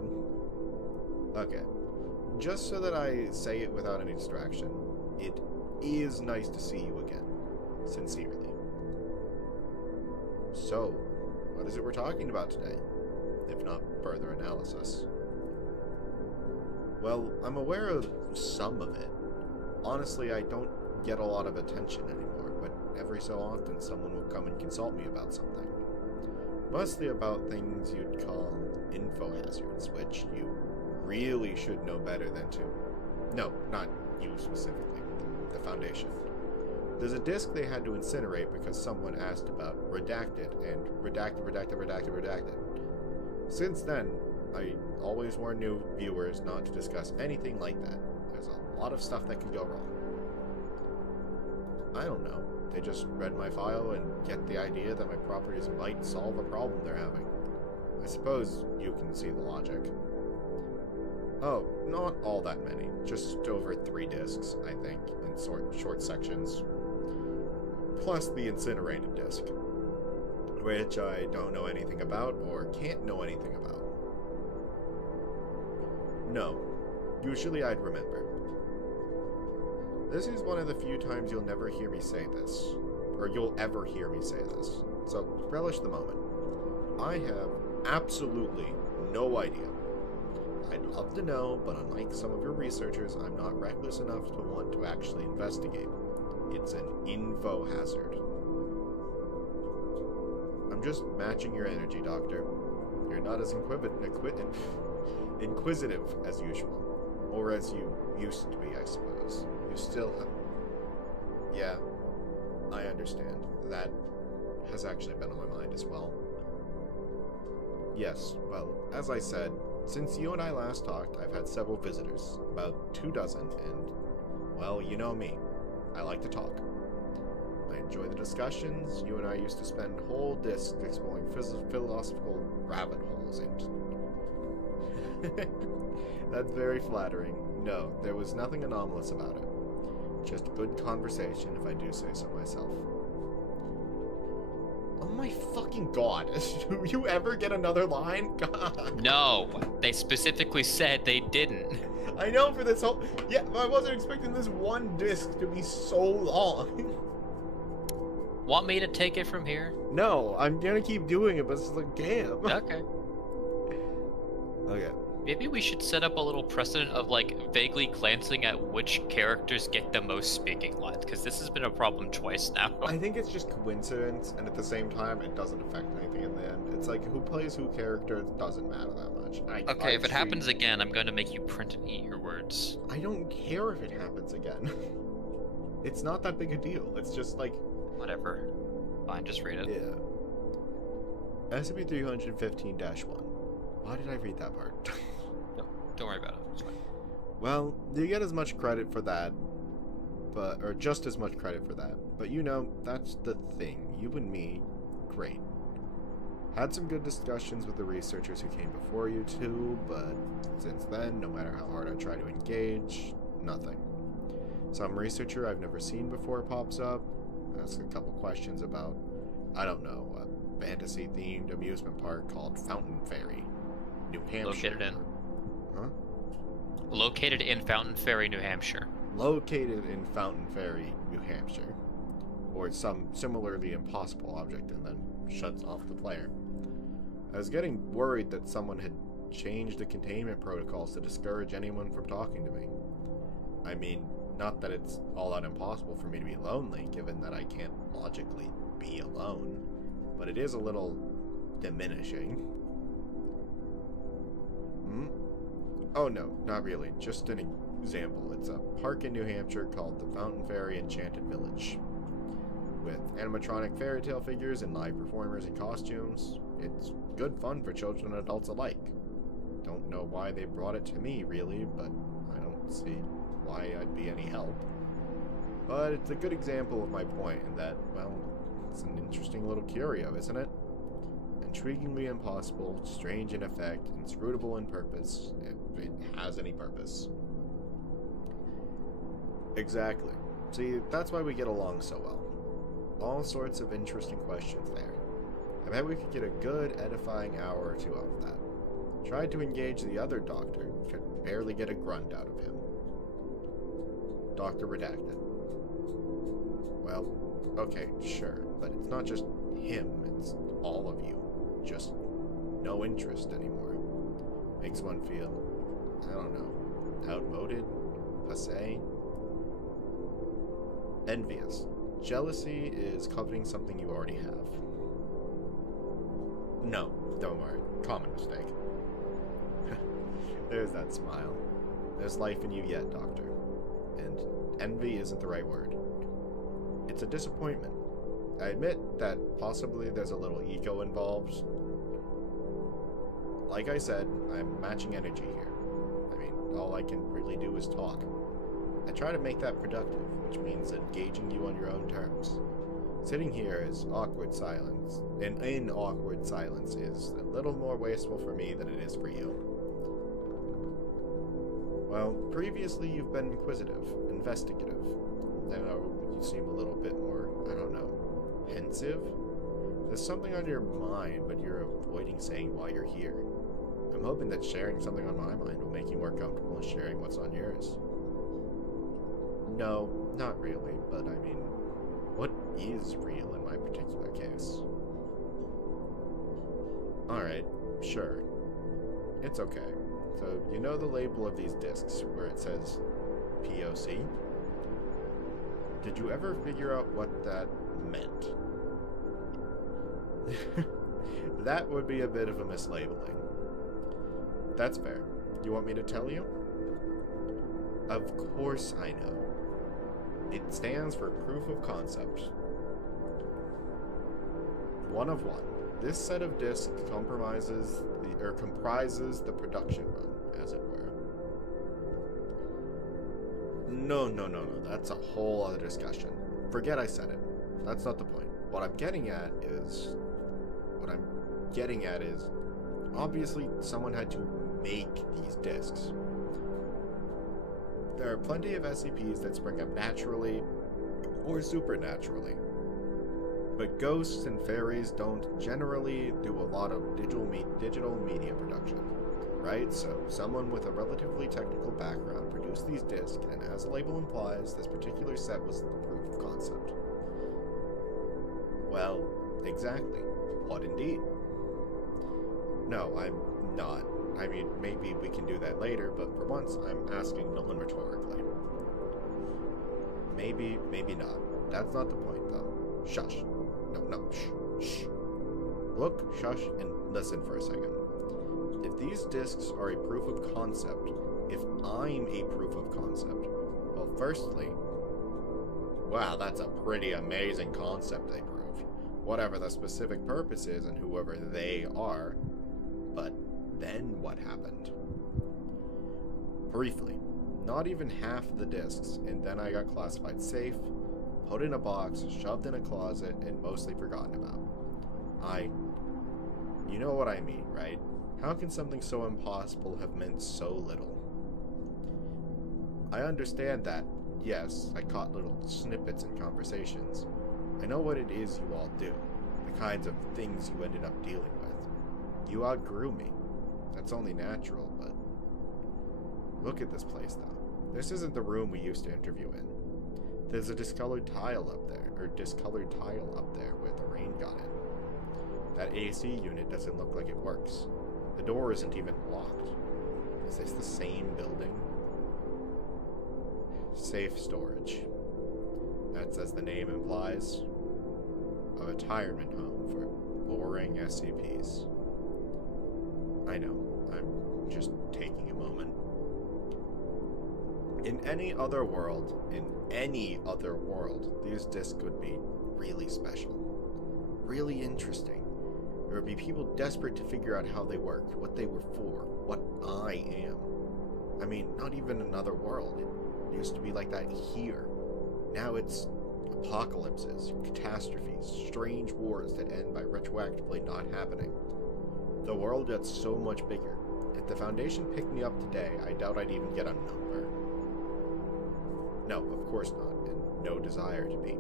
Okay. Just so that I say it without any distraction, it is nice to see you again. Sincerely. So, what is it we're talking about today? If not further analysis. Well, I'm aware of some of it. Honestly, I don't get a lot of attention anymore, but every so often someone will come and consult me about something. Mostly about things you'd call info hazards, which you really should know better than to... No, not you specifically, the Foundation. There's a disk they had to incinerate because someone asked about redacted and redacted. Since then, I always warn new viewers not to discuss anything like that. There's a lot of stuff that can go wrong. I don't know. They just read my file and get the idea that my properties might solve a problem they're having. I suppose you can see the logic. Oh, not all that many. Just over 3 disks, I think, in short sections. Plus the incinerated disk, which I don't know anything about or can't know anything about. No, usually I'd remember. This is one of the few times you'll never hear me say this, or you'll ever hear me say this, so relish the moment. I have absolutely no idea. I'd love to know, but unlike some of your researchers, I'm not reckless enough to want to actually investigate. It's an info hazard. I'm just matching your energy, Doctor. You're not as inquisitive as usual. Or as you used to be, I suppose. You still have... Yeah, I understand. That has actually been on my mind as well. Yes, well, as I said, since you and I last talked, I've had several visitors. About 24, and... Well, you know me. I like to talk. I enjoy the discussions. You and I used to spend whole discs exploring philosophical rabbit holes and... That's very flattering. No, there was nothing anomalous about it. Just good conversation, if I do say so myself. Oh my fucking god. Do you ever get another line? God. No, they specifically said they didn't. I know for this whole... Yeah, I wasn't expecting this one disc to be so long. Want me to take it from here? No, I'm gonna keep doing it, but it's like, damn. Okay. Okay. Maybe we should set up a little precedent of, like, vaguely glancing at which characters get the most speaking lines, because this has been a problem twice now. I think it's just coincidence, and at the same time, it doesn't affect anything in the end. It's like, who plays who character, it doesn't matter that much. Okay, if it happens again, I'm going to make you print and eat your words. I don't care if it happens again. It's not that big a deal. It's just like... Whatever. Fine, just read it. Yeah. SCP-315-1. Why did I read that part? No, don't worry about it. It's fine. Well, you get as much credit for that, or just as much credit for that. But you know, that's the thing. You and me, Great. Had some good discussions with the researchers who came before you too, but since then, no matter how hard I try to engage, nothing. Some researcher I've never seen before pops up, asks a couple questions about, I don't know, a fantasy-themed amusement park called Fountain Ferry, New Hampshire. Located in Fountain Ferry, New Hampshire. Located in Fountain Ferry, New Hampshire. Or some similarly impossible object, and then shuts off the player. I was getting worried that someone had changed the containment protocols to discourage anyone from talking to me. I mean, not that it's all that impossible for me to be lonely, given that I can't logically be alone, but it is a little diminishing. Oh no, not really, just an example. It's a park in New Hampshire called the Fountain Ferry Enchanted Village, with animatronic fairy tale figures and live performers in costumes. It's good fun for children and adults alike. Don't know why they brought it to me, really, but I don't see why I'd be any help. But it's a good example of my point in that, well, it's an interesting little curio, isn't it? Intriguingly impossible, strange in effect, inscrutable in purpose, if it has any purpose. Exactly. See, that's why we get along so well. All sorts of interesting questions there. I bet we could get a good, edifying hour or two out of that. Tried to engage the other doctor, could barely get a grunt out of him. Doctor redacted. Well, okay, sure, but it's not just him, it's all of you. Just no interest anymore. Makes one feel, I don't know, outmoded, passé. Envious. Jealousy is coveting something you already have. No, don't worry. Common mistake. There's that smile. There's life in you yet, Doctor. And envy isn't the right word. It's a disappointment. I admit that possibly there's a little ego involved. Like I said, I'm matching energy here. I mean, all I can really do is talk. I try to make that productive, which means engaging you on your own terms. Sitting here is awkward silence, and in awkward silence is a little more wasteful for me than it is for you. Well, previously you've been inquisitive, investigative. Now you seem a little bit more, I don't know, pensive? There's something on your mind, but you're avoiding saying why you're here. I'm hoping that sharing something on my mind will make you more comfortable in sharing what's on yours. No, not really, but I mean, what is real in my particular case? Alright, sure. It's okay. So, you know the label of these discs where it says POC? Did you ever figure out what that meant? That would be a bit of a mislabeling. That's fair. You want me to tell you? Of course I know. It stands for Proof of Concept. 1 of 1. This set of discs comprises the production run, as it were. No, that's a whole other discussion. Forget I said it. That's not the point. What I'm getting at is, obviously someone had to make these discs. There are plenty of SCPs that spring up naturally or supernaturally. But ghosts and fairies don't generally do a lot of digital media production, right? So someone with a relatively technical background produced these discs, and as the label implies, this particular set was the proof of concept. Well, exactly. What indeed? No, I'm not. I mean, maybe we can do that later, but for once, I'm asking no one rhetorically. Maybe, maybe not. That's not the point, though. Shush. No, shh. Look, shush, and listen for a second. If these discs are a proof of concept, if I'm a proof of concept, well, firstly, wow, that's a pretty amazing concept they prove. Whatever the specific purpose is and whoever they are, but then what happened? Briefly, not even half of the discs, and then I got classified safe, put in a box, shoved in a closet, and mostly forgotten about. You know what I mean, right? How can something so impossible have meant so little? I understand that, yes, I caught little snippets in conversations. I know what it is you all do, the kinds of things you ended up dealing with. You outgrew me. That's only natural, but... Look at this place, though. This isn't the room we used to interview in. There's a discolored tile up there where the rain got in. That AC unit doesn't look like it works. The door isn't even locked. Is this the same building? Safe storage. That's, as the name implies, a retirement home for boring SCPs. I know, I'm just taking a moment. In any other world, these discs would be really special. Really interesting. There would be people desperate to figure out how they worked, what they were for, what I am. I mean, not even another world. It used to be like that here. Now it's apocalypses, catastrophes, strange wars that end by retroactively not happening. The world gets so much bigger. If the Foundation picked me up today, I doubt I'd even get a number. No, of course not, and no desire to be.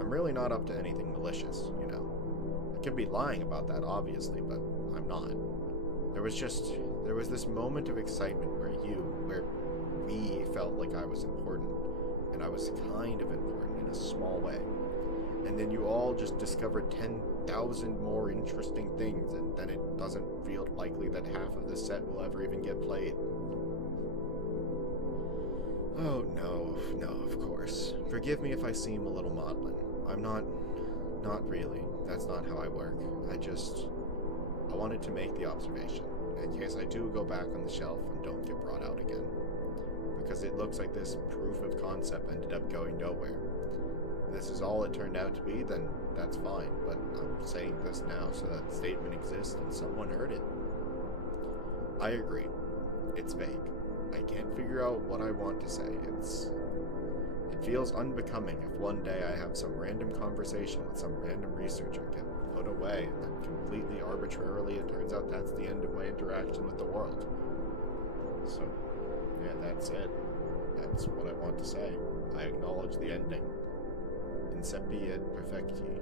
I'm really not up to anything malicious, you know. I could be lying about that, obviously, but I'm not. There was this moment of excitement where we felt like I was important, and I was kind of important in a small way. And then you all just discovered 10,000 more interesting things, and then it doesn't feel likely that half of the set will ever even get played. Oh, no, of course. Forgive me if I seem a little maudlin. I'm not really. That's not how I work. I wanted to make the observation, in case I do go back on the shelf and don't get brought out again. Because it looks like this proof of concept ended up going nowhere. If this is all it turned out to be, then that's fine, but I'm saying this now so that the statement exists and someone heard it. I agree. It's vague. I can't figure out what I want to say. It feels unbecoming if one day I have some random conversation with some random researcher get put away, and then completely arbitrarily it turns out that's the end of my interaction with the world. So, yeah, that's it. That's what I want to say. I acknowledge the ending. Incepi et perfecti.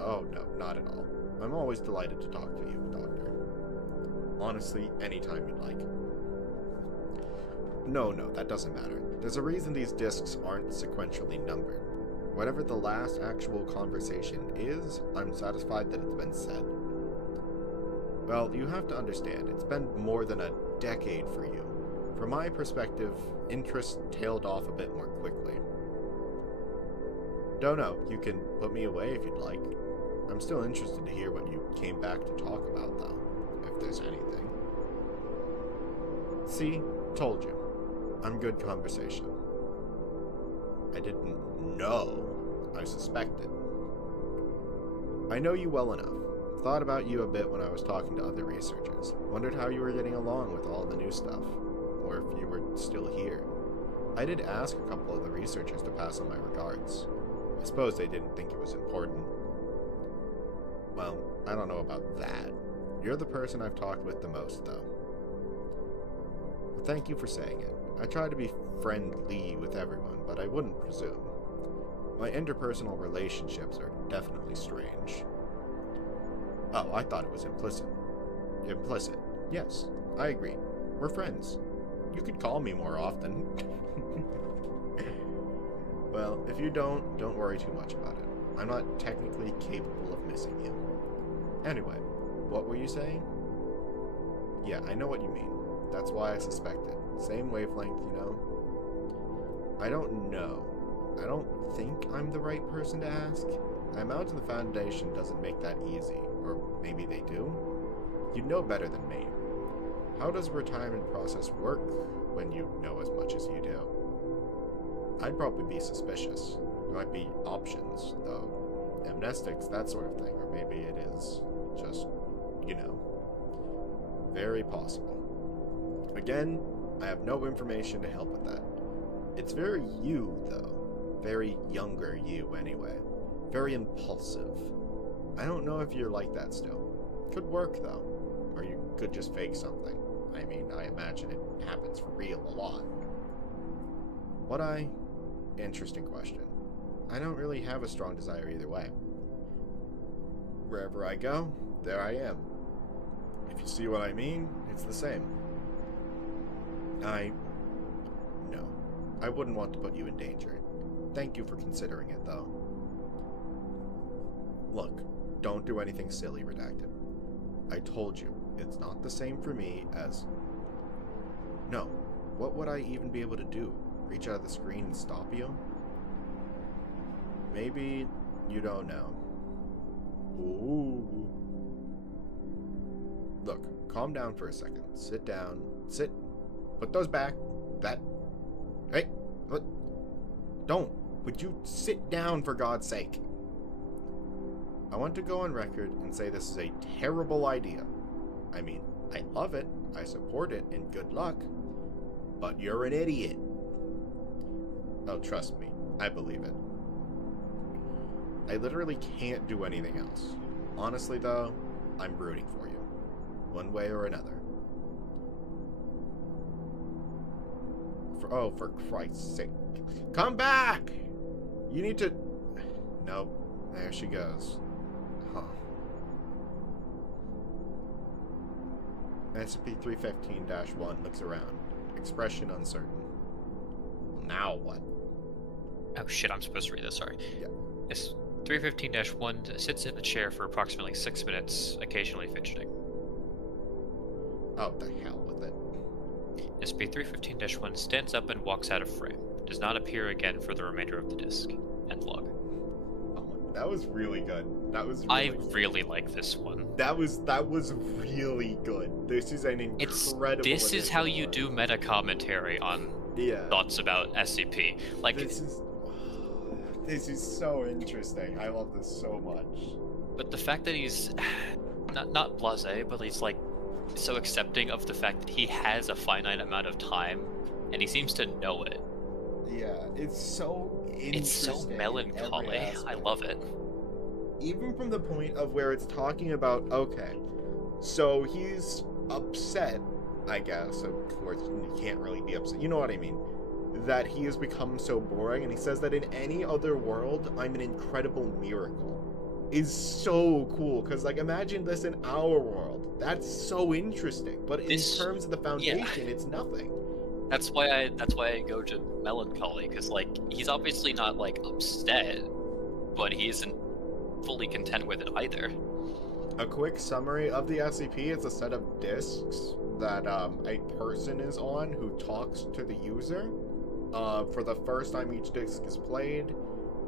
Oh, no, not at all. I'm always delighted to talk to you, Doctor. Honestly, anytime you'd like. No, that doesn't matter. There's a reason these discs aren't sequentially numbered. Whatever the last actual conversation is, I'm satisfied that it's been said. Well, you have to understand, it's been more than a decade for you. From my perspective, interest tailed off a bit more quickly. Don't know, you can put me away if you'd like. I'm still interested to hear what you came back to talk about, though, if there's anything. See? Told you. I'm good conversation. I didn't know. I suspected. I know you well enough. Thought about you a bit when I was talking to other researchers. Wondered how you were getting along with all the new stuff. Or if you were still here. I did ask a couple of the researchers to pass on my regards. I suppose they didn't think it was important. Well, I don't know about that. You're the person I've talked with the most, though. Well, thank you for saying it. I try to be friendly with everyone, but I wouldn't presume. My interpersonal relationships are definitely strange. Oh, I thought it was implicit. Implicit. Yes, I agree. We're friends. You could call me more often. Well, if you don't worry too much about it. I'm not technically capable of missing you. Anyway, what were you saying? Yeah, I know what you mean. That's why I suspected. Same wavelength, you know? I don't know. I don't think I'm the right person to ask. I imagine the Foundation doesn't make that easy. Or maybe they do? You'd know better than me. How does a retirement process work when you know as much as you do? I'd probably be suspicious. There might be options, though. Amnestics, that sort of thing. Or maybe it is just, you know, very possible. Again, I have no information to help with that. It's very you, though. Very younger you, anyway. Very impulsive. I don't know if you're like that still. Could work, though. Or you could just fake something. I mean, I imagine it happens for real a lot. Interesting question. I don't really have a strong desire either way. Wherever I go, there I am. If you see what I mean, it's the same. No. I wouldn't want to put you in danger. Thank you for considering it, though. Look, don't do anything silly, Redacted. I told you, it's not the same for me as... No. What would I even be able to do? Reach out of the screen and stop you? Maybe you don't know. Ooh. Look, calm down for a second. Sit down. Sit. Put those back. Hey, what? Don't. Would you sit down, for God's sake? I want to go on record and say this is a terrible idea. I mean, I love it, I support it, and good luck. But you're an idiot. Oh, trust me, I believe it. I literally can't do anything else. Honestly, though, I'm rooting for you. One way or another. For Christ's sake. Come back! You need to... Nope. There she goes. Huh. SCP-315-1 looks around. Expression uncertain. Now what? Oh shit, I'm supposed to read this, sorry. Yeah. Yes, 315-1 sits in the chair for approximately 6 minutes, occasionally fidgeting. Oh, the hell with it. SCP-315-1 stands up and walks out of frame. Does not appear again for the remainder of the disc. End log. Oh, that was really good. That was really I good. really like this one. That was really good. This is an incredible... This is how you addition. do meta commentary on Yeah. thoughts about SCP. Like, This is so interesting. I love this so much. but the fact that he's not blasé, but he's like so accepting of the fact that he has a finite amount of time, and he seems to know it. Yeah, it's so interesting. It's so in melancholy. every I aspect. love it. Even from the point of where it's talking about, okay, so he's upset, I guess. Of course, you can't really be upset. You know what I mean? That he has become so boring, and he says that in any other world, I'm an incredible miracle. Is so cool, because, like, imagine this in our world. That's so interesting. But in terms of the Foundation, it's nothing. That's why I go to melancholy, because like he's obviously not like upset, but he isn't fully content with it either. A quick summary of the SCP is a set of discs that a person is on who talks to the user for the first time each disc is played,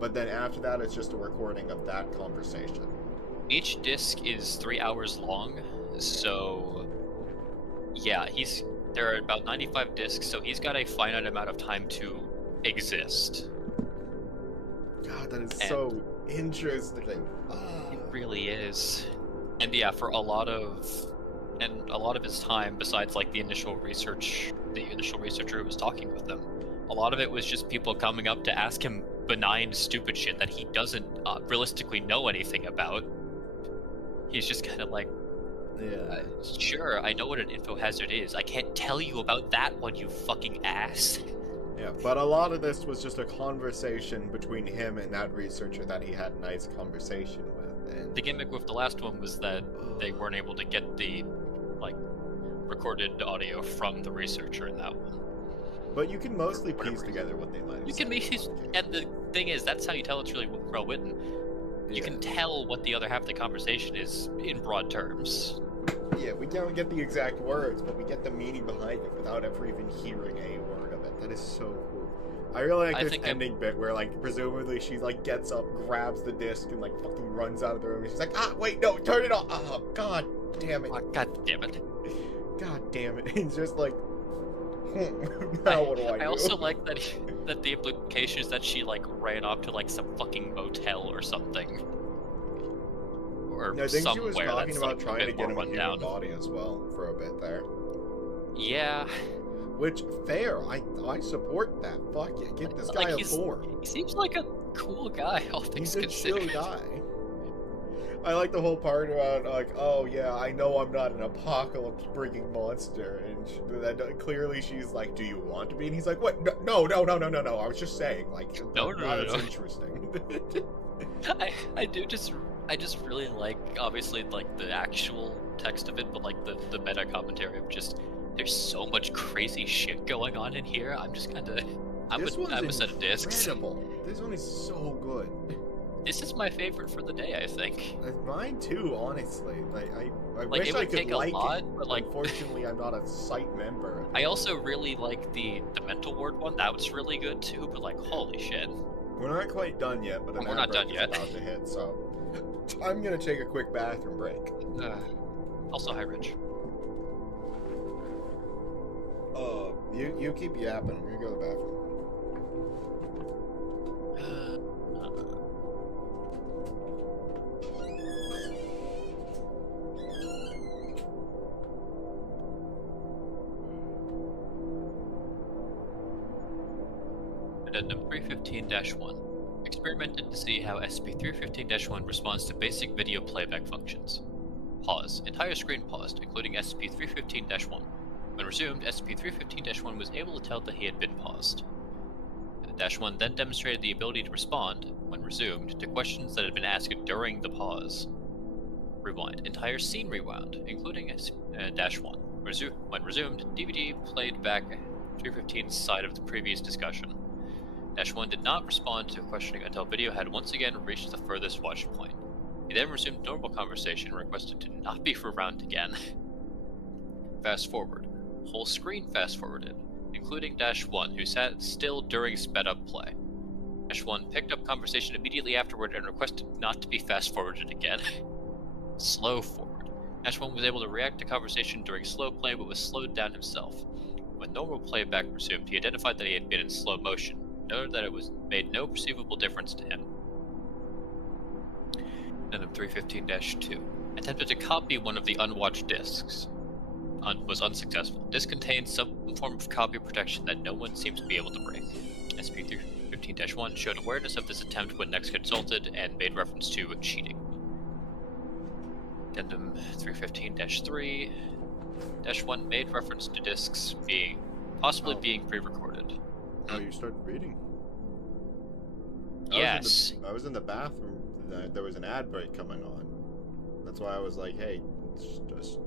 but then after that it's just a recording of that conversation. Each disc is 3 hours long, so yeah, there are about 95 discs, so he's got a finite amount of time to exist. God, that is so interesting. It really is. And yeah, for a lot of his time, besides like the initial researcher who was talking with him, a lot of it was just people coming up to ask him benign, stupid shit that he doesn't realistically know anything about. He's just kind of like, Yeah. sure, I know what an info hazard is. I can't tell you about that one, you fucking ass. Yeah, but a lot of this was just a conversation between him and that researcher that he had a nice conversation with. And The gimmick with the last one was that they weren't able to get the, like, recorded audio from the researcher in that one. But you can mostly piece together what they might have You can said. make these, and the thing is, that's how you tell it's really well written. You Yeah. can tell what the other half of the conversation is in broad terms. Yeah, we don't get the exact words, but we get the meaning behind it without ever even hearing a word of it. That is so cool. I really like I this think ending bit where, like, presumably she, like, gets up, grabs the disc, and, like, fucking runs out of the room. And she's like, wait, no, turn it off. Oh, god damn it. Oh, God damn it. God damn it. He's just like, now what do I do? I also like that that the implication is that she like ran off to like some fucking motel or something, or No, I think she somewhere was talking that's about like trying a to bit get more him a run down. human body as well for a bit there. Yeah, which, fair, I support that. Fuck yeah, get this guy a 4. He seems like a cool guy, all things He's a chill considered. guy. I like the whole part about, like, oh yeah, I know I'm not an apocalypse-bringing monster, and that clearly she's like, do you want to be? And he's like, what? No, I was just saying, like, No. that's interesting. I just really like, obviously, like, the actual text of it, but, like, the meta commentary of just, there's so much crazy shit going on in here, I'm just kinda, I'm a set of discs. Incredible. This one is so good. This is my favorite for the day, I think. Mine too, honestly. Like, I Like, wish it I would could take a like lot, it, but, like, unfortunately I'm not a site member. I also really like the mental ward one, that was really good too, but, like, holy shit. We're not quite done yet, but an We're not ad break done is yet. about to hit, so I'm gonna take a quick bathroom break. Also, hi, Rich. You keep yapping. I'm gonna go to the bathroom. Addendum 315-1. Experimented to see how SCP-315-1 responds to basic video playback functions. Pause. Entire screen paused, including SCP-315-1. When resumed, SCP-315-1 was able to tell that he had been paused. -1 then demonstrated the ability to respond, when resumed, to questions that had been asked during the pause. Rewind. Entire scene rewound, including -1. When resumed, DVD played back 315's side of the previous discussion. -1 did not respond to questioning until video had once again reached the furthest watch point. He then resumed normal conversation and requested to not be rewound again. Fast forward. Whole screen fast forwarded, including -1, who sat still during sped up play. -1 picked up conversation immediately afterward and requested not to be fast forwarded again. Slow forward. -1 was able to react to conversation during slow play but was slowed down himself. When normal playback resumed, he identified that he had been in slow motion, noted that it made no perceivable difference to him. Addendum 315-2. Attempted to copy one of the unwatched discs. Was unsuccessful. This contained some form of copy protection that no one seems to be able to break. SCP-315-1 showed awareness of this attempt when next consulted and made reference to cheating. Addendum 315-3. -1 made reference to discs possibly being pre-recorded. Oh, you started reading? Yes. I was in the bathroom. There was an ad break coming on. That's why I was like, hey, just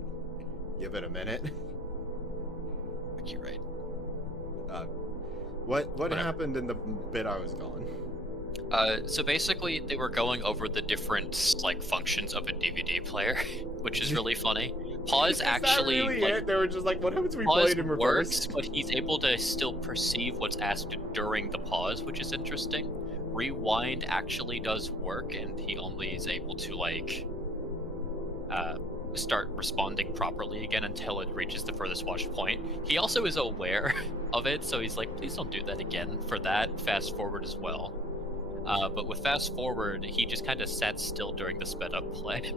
give it a minute. You're right. What happened in the bit I was gone? So basically, they were going over the different like functions of a DVD player, which is really funny. Pause actually, that really like, it? They were just like, what happens if we pause played in reverse? works, but he's able to still perceive what's asked during the pause, which is interesting. Rewind actually does work, and he only is able to like start responding properly again until it reaches the furthest watch point. He also is aware of it, so he's like, please don't do that again. For that, fast forward as well. But with fast forward, he just kind of sat still during the sped up play.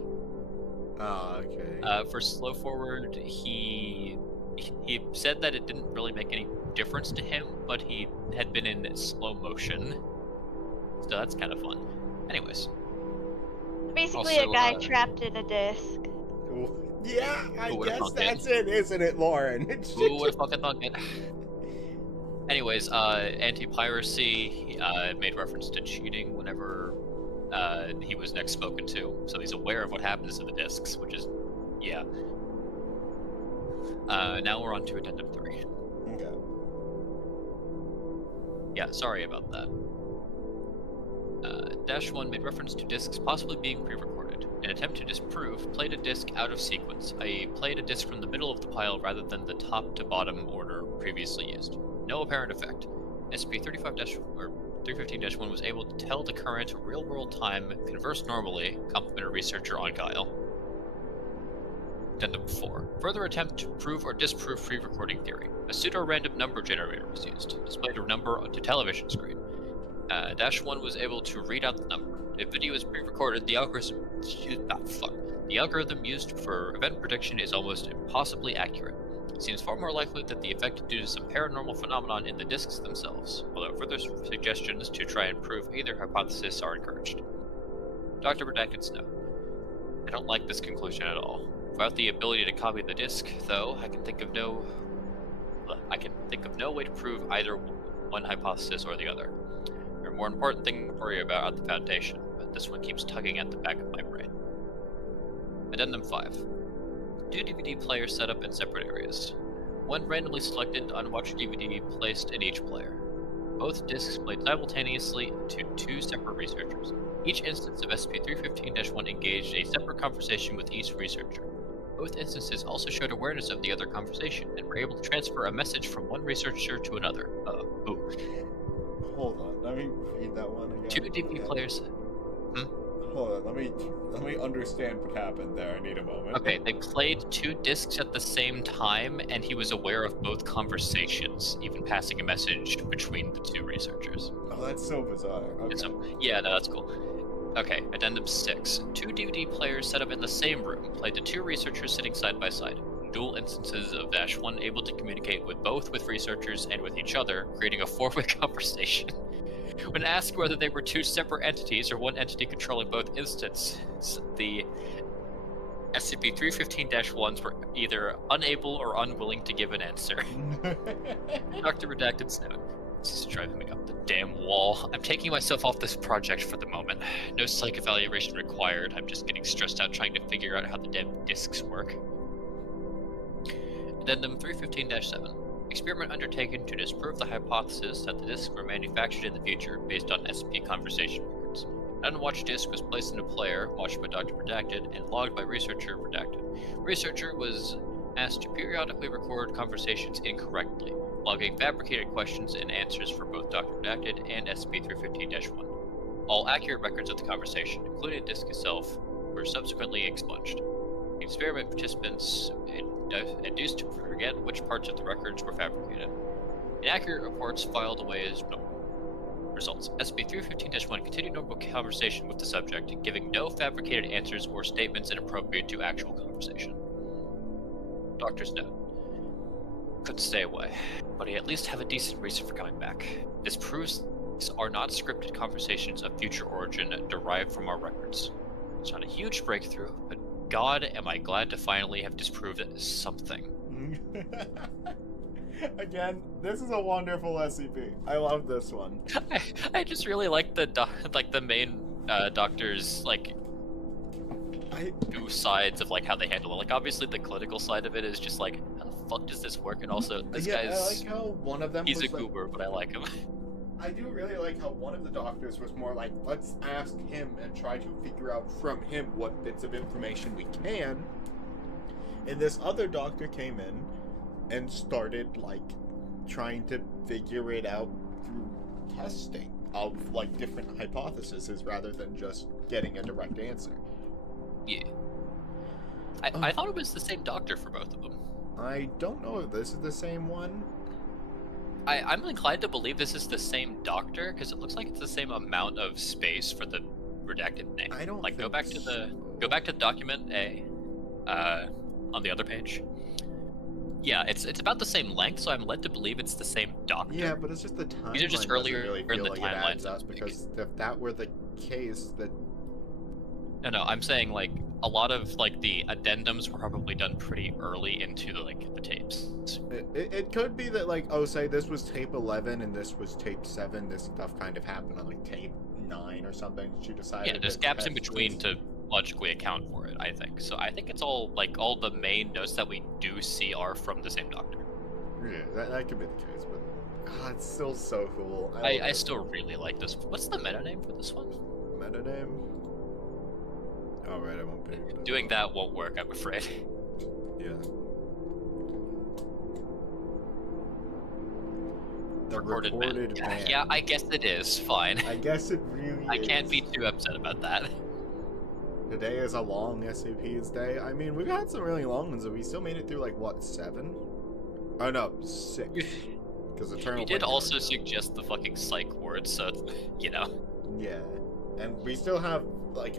Oh, okay. For slow forward, he said that it didn't really make any difference to him, but he had been in slow motion, so that's kind of fun. Anyways, Basically, Also, a guy trapped in a disc. Yeah, I Who would've guess thunk it? that's it, isn't it, Lauren? who would have fucking thunk it? Anyways, anti-piracy made reference to cheating whenever he was next spoken to, so he's aware of what happens to the discs, which is, yeah. Now we're on to Addendum 3. Okay. Yeah, sorry about that. -1 made reference to discs possibly being pre-recorded. In an attempt to disprove, played a disc out of sequence, i.e. played a disc from the middle of the pile rather than the top to bottom order previously used. No apparent effect. SCP-315-1 was able to tell the current real-world time, converse normally, complimented researcher on Guile. Addendum 4. Further attempt to prove or disprove pre-recording theory. A pseudo-random number generator was used. Displayed a number to television screen. -1 was able to read out the number. If video is pre-recorded, the algorithm used for event prediction is almost impossibly accurate. It seems far more likely that the effect is due to some paranormal phenomenon in the discs themselves, although further suggestions to try and prove either hypothesis are encouraged. Dr. Redacted's note. I don't like this conclusion at all. Without the ability to copy the disk, though, I can think of no way to prove either one hypothesis or the other. There are more important things to worry about at the Foundation, but this one keeps tugging at the back of my brain. Addendum 5. 2 DVD players set up in separate areas. One randomly selected unwatched DVD placed in each player. Both discs played simultaneously to 2 separate researchers. Each instance of SCP-315-1 engaged in a separate conversation with each researcher. Both instances also showed awareness of the other conversation and were able to transfer a message from one researcher to another. Hold on, let me read that one again. 2 DVD players. Hold on, let me understand what happened there. I need a moment. Okay, they played 2 discs at the same time, and he was aware of both conversations, even passing a message between the 2 researchers. Oh, that's so bizarre. Okay. Yeah, no, that's cool. Okay, Addendum 6. 2 DVD players set up in the same room played the 2 researchers sitting side by side. Dual instances of -1 able to communicate with both researchers and with each other, creating a 4-way conversation. When asked whether they were 2 separate entities or one entity controlling both instances, the SCP-315-1s were either unable or unwilling to give an answer. Dr. Redacted's note. This is driving me up the damn wall. I'm taking myself off this project for the moment. No psych evaluation required. I'm just getting stressed out trying to figure out how the damn discs work. Addendum 315-7. Experiment undertaken to disprove the hypothesis that the discs were manufactured in the future based on SCP conversation records. An unwatched disc was placed in a player, watched by Dr. Redacted, and logged by Researcher Redacted. Researcher was asked to periodically record conversations incorrectly, logging fabricated questions and answers for both Dr. Redacted and SCP-315-1. All accurate records of the conversation, including the disc itself, were subsequently expunged. The experiment participants induced to forget which parts of the records were fabricated. Inaccurate reports filed away as normal. Results. SCP-315-1 continued normal conversation with the subject, giving no fabricated answers or statements inappropriate to actual conversation. Doctor's note. Couldn't stay away, but I at least have a decent reason for coming back. This proves these are not scripted conversations of future origin derived from our records. It's not a huge breakthrough, but God, am I glad to finally have disproved something. Again, this is a wonderful SCP. I love this one. I just really like the main doctor's two sides of how they handle it. Like obviously the clinical side of it is just like how the fuck does this work, and also this guy's I like how one of them he's was a goober, but I like him. I do really like how one of the doctors was more like, let's ask him and try to figure out from him what bits of information we can. And this other doctor came in and started trying to figure it out through testing of different hypotheses rather than just getting a direct answer. Yeah. I thought it was the same doctor for both of them. I don't know if this is the same one. I'm inclined to believe this is the same doctor because it looks like it's the same amount of space for the redacted name. I don't go back to document A, on the other page. Yeah, it's about the same length, so I'm led to believe it's the same doctor. Yeah, but it's just the timeline. These are just earlier really in the timeline, because if that were the case, that. No, I'm saying a lot of the addendums were probably done pretty early into the tapes. It could be that say this was tape 11 and this was tape 7. This stuff kind of happened on tape 9 or something. She decided. Yeah, there's gaps in between to logically account for it. I think so. I think it's all all the main notes that we do see are from the same doctor. Yeah, that could be the case, but God, it's still so cool. I still really like this. What's the meta name for this one? Meta name. Oh, right, I won't be. Doing that won't work, I'm afraid. Yeah. The recorded man. Yeah, I guess it is. Fine. I guess it really is. I can't be too upset about that. Today is a long SCP's day. I mean, we've had some really long ones, and we still made it through, 7? Oh, no, 6. Because Eternal... You did also suggest the fucking psych ward, so, you know. Yeah. And we still have,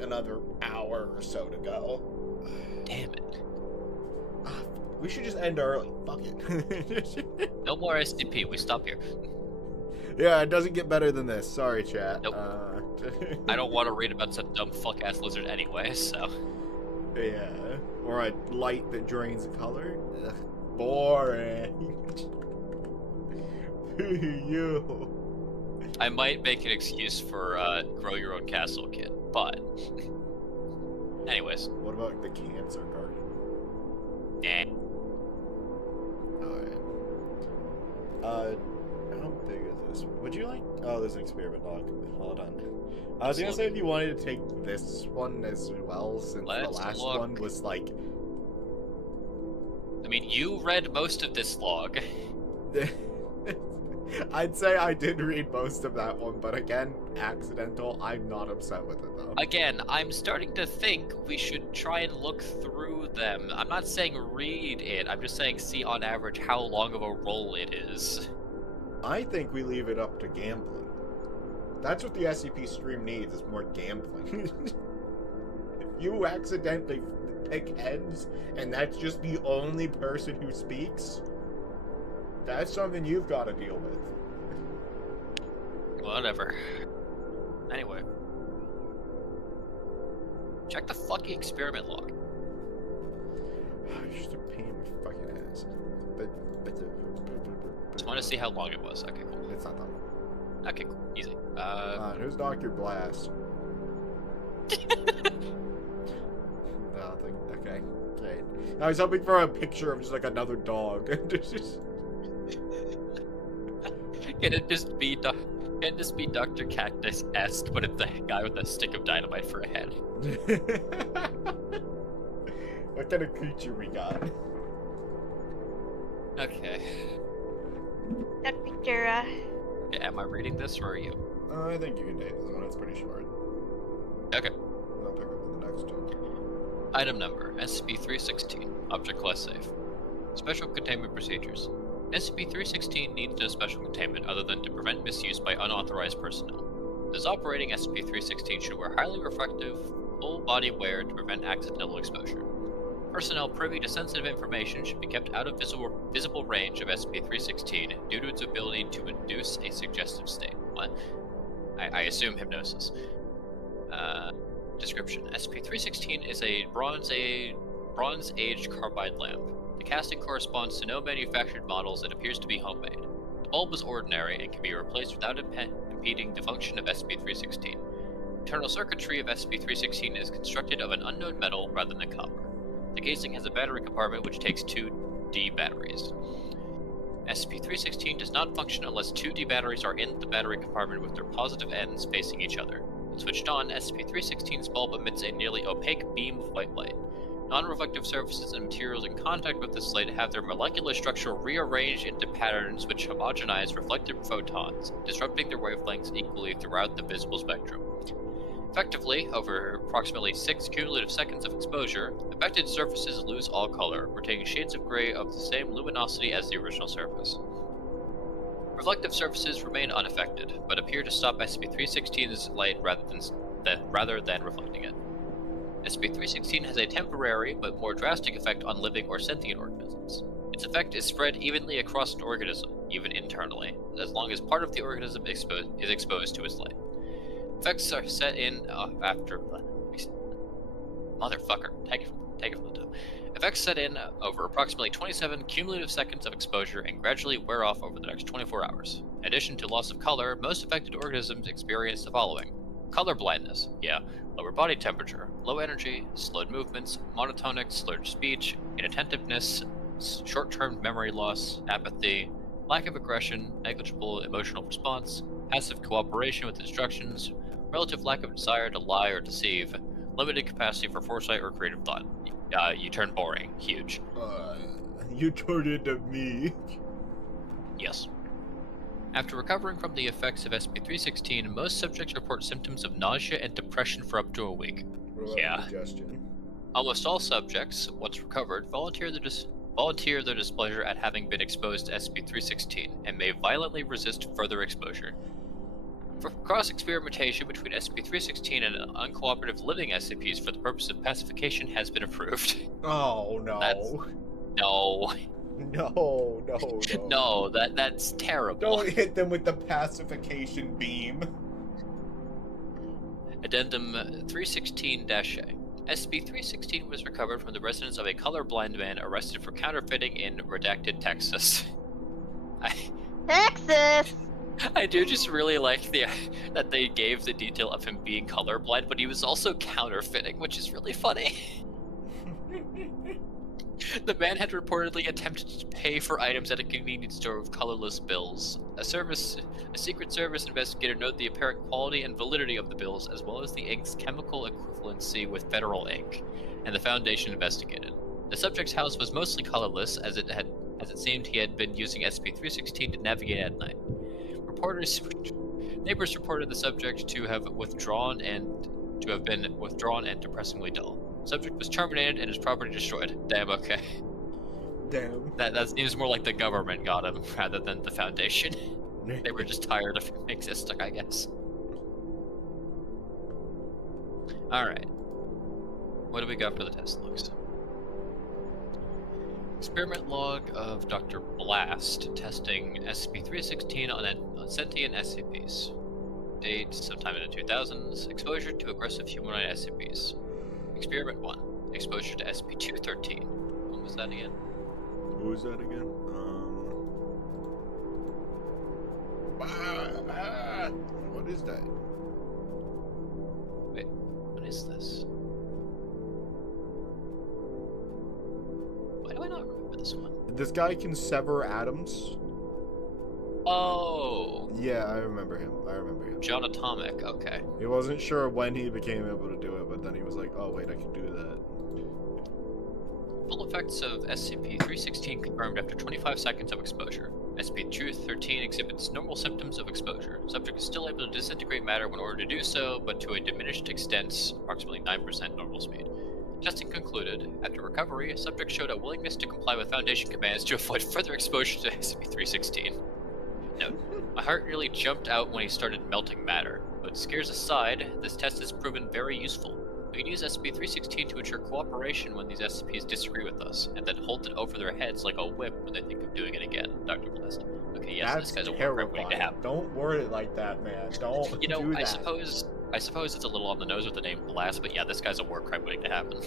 another hour or so to go. Damn it. We should just end early. Fuck it. No more SCP. We stop here. Yeah, it doesn't get better than this. Sorry, chat. Nope. I don't want to read about some dumb fuck ass lizard anyway. So. Yeah. Or a light that drains color. Ugh, boring. You. I might make an excuse for grow your own castle kit, but anyways. What about the cancer garden? Eh. Alright. How big is this? Would you like? Oh, there's an experiment log. Hold on. I was gonna say if you wanted to take this one as well, since the last one was like. I mean, you read most of this log. I'd say I did read most of that one, but again, accidental. I'm not upset with it though. Again, I'm starting to think we should try and look through them. I'm not saying read it, I'm just saying see on average how long of a roll it is. I think we leave it up to gambling. That's what the SCP stream needs, is more gambling. If you accidentally pick heads, and that's just the only person who speaks, that's something you've got to deal with. Whatever. Anyway. Check the fucking experiment log. Just a pain in the fucking ass. Just want to see how long it was. Okay, cool. It's not that long. Okay, cool. Easy. Who's Dr. Blast? Okay, great. I was hoping for a picture of just like another dog. Can it just be Dr. Cactus-esque, but it's the guy with a stick of dynamite for a head? What kind of creature we got? Okay. That picture, Am I reading this, or are you? I think you can take this one. It's pretty short. Okay. I'll pick up with the next one. Item number, SCP-316. Object class safe. Special containment procedures. SCP-316 needs no special containment other than to prevent misuse by unauthorized personnel. Those operating SCP-316 should wear highly reflective, full-body wear to prevent accidental exposure. Personnel privy to sensitive information should be kept out of visible range of SCP-316 due to its ability to induce a suggestive state. What? I assume hypnosis. Description. SCP-316 is a bronze-aged carbide lamp. The casting corresponds to no manufactured models and appears to be homemade. The bulb is ordinary and can be replaced without impeding the function of SCP-316. Internal circuitry of SCP-316 is constructed of an unknown metal rather than copper. The casing has a battery compartment which takes 2 D batteries. SCP-316 does not function unless 2 D batteries are in the battery compartment with their positive ends facing each other. When switched on, SCP-316's bulb emits a nearly opaque beam of white light. Non-reflective surfaces and materials in contact with this light have their molecular structure rearranged into patterns which homogenize reflected photons, disrupting their wavelengths equally throughout the visible spectrum. Effectively, over approximately 6 cumulative seconds of exposure, affected surfaces lose all color, retaining shades of gray of the same luminosity as the original surface. Reflective surfaces remain unaffected, but appear to stop SCP-316's light rather than reflecting it. SCP-316 has a temporary but more drastic effect on living or sentient organisms. Its effect is spread evenly across an organism, even internally, as long as part of the organism is exposed to its light. Effects are set in after. Motherfucker, take it from the top. Effects set in over approximately 27 cumulative seconds of exposure and gradually wear off over the next 24 hours. In addition to loss of color, most affected organisms experience the following: color blindness, lower body temperature, low energy, slowed movements, monotonic, slurred speech, inattentiveness, short-term memory loss, apathy, lack of aggression, negligible emotional response, passive cooperation with instructions, relative lack of desire to lie or deceive, limited capacity for foresight or creative thought. You turn boring. Huge. You turned into me. Yes. After recovering from the effects of SCP-316, most subjects report symptoms of nausea and depression for up to a week. What about indigestion? Almost all subjects, once recovered, volunteer their displeasure at having been exposed to SCP-316 and may violently resist further exposure. For cross-experimentation between SCP-316 and uncooperative living SCPs for the purpose of pacification has been approved. Oh no. No. No. No, that's terrible. Don't hit them with the pacification beam. Addendum 316-A. SCP-316 was recovered from the residence of a colorblind man arrested for counterfeiting in redacted Texas. Texas! I do just really like that they gave the detail of him being colorblind, but he was also counterfeiting, which is really funny. The man had reportedly attempted to pay for items at a convenience store with colorless bills. A Secret Service investigator noted the apparent quality and validity of the bills, as well as the ink's chemical equivalency with federal ink, and the Foundation investigated. The subject's house was mostly colorless, as it seemed he had been using SCP-316 to navigate at night. Neighbors reported the subject to have been withdrawn and depressingly dull. Subject was terminated and his property destroyed. Damn, okay. Damn. That seems more like the government got him rather than the Foundation. They were just tired of him existing, I guess. Alright. What do we got for the test logs? Experiment log of Dr. Blast testing SCP-316 on sentient SCPs. Date sometime in the 2000s. Exposure to aggressive humanoid SCPs. Experiment 1. Exposure to SCP-213. When was that again? Who was that again? What is that? Wait, what is this? Why do I not remember this one? This guy can sever atoms. Oh! Yeah, I remember him. John Atomic, okay. He wasn't sure when he became able to do it, but then he was like, oh wait, I can do that. Full effects of SCP-316 confirmed after 25 seconds of exposure. SCP-213 exhibits normal symptoms of exposure. Subject is still able to disintegrate matter when ordered to do so, but to a diminished extent, approximately 9% normal speed. Testing concluded. After recovery, subject showed a willingness to comply with Foundation commands to avoid further exposure to SCP-316. Note, my heart nearly jumped out when he started melting matter, but scares aside, this test has proven very useful. We can use SCP-316 to ensure cooperation when these SCPs disagree with us, and then hold it over their heads like a whip when they think of doing it again. Dr. Blast. Okay, yes, That's this guy's a war crime waiting to terrifying. happen. Don't word it like that, man. Don't You know, do that. I suppose it's a little on the nose with the name Blast, but yeah, this guy's a war crime waiting to happen.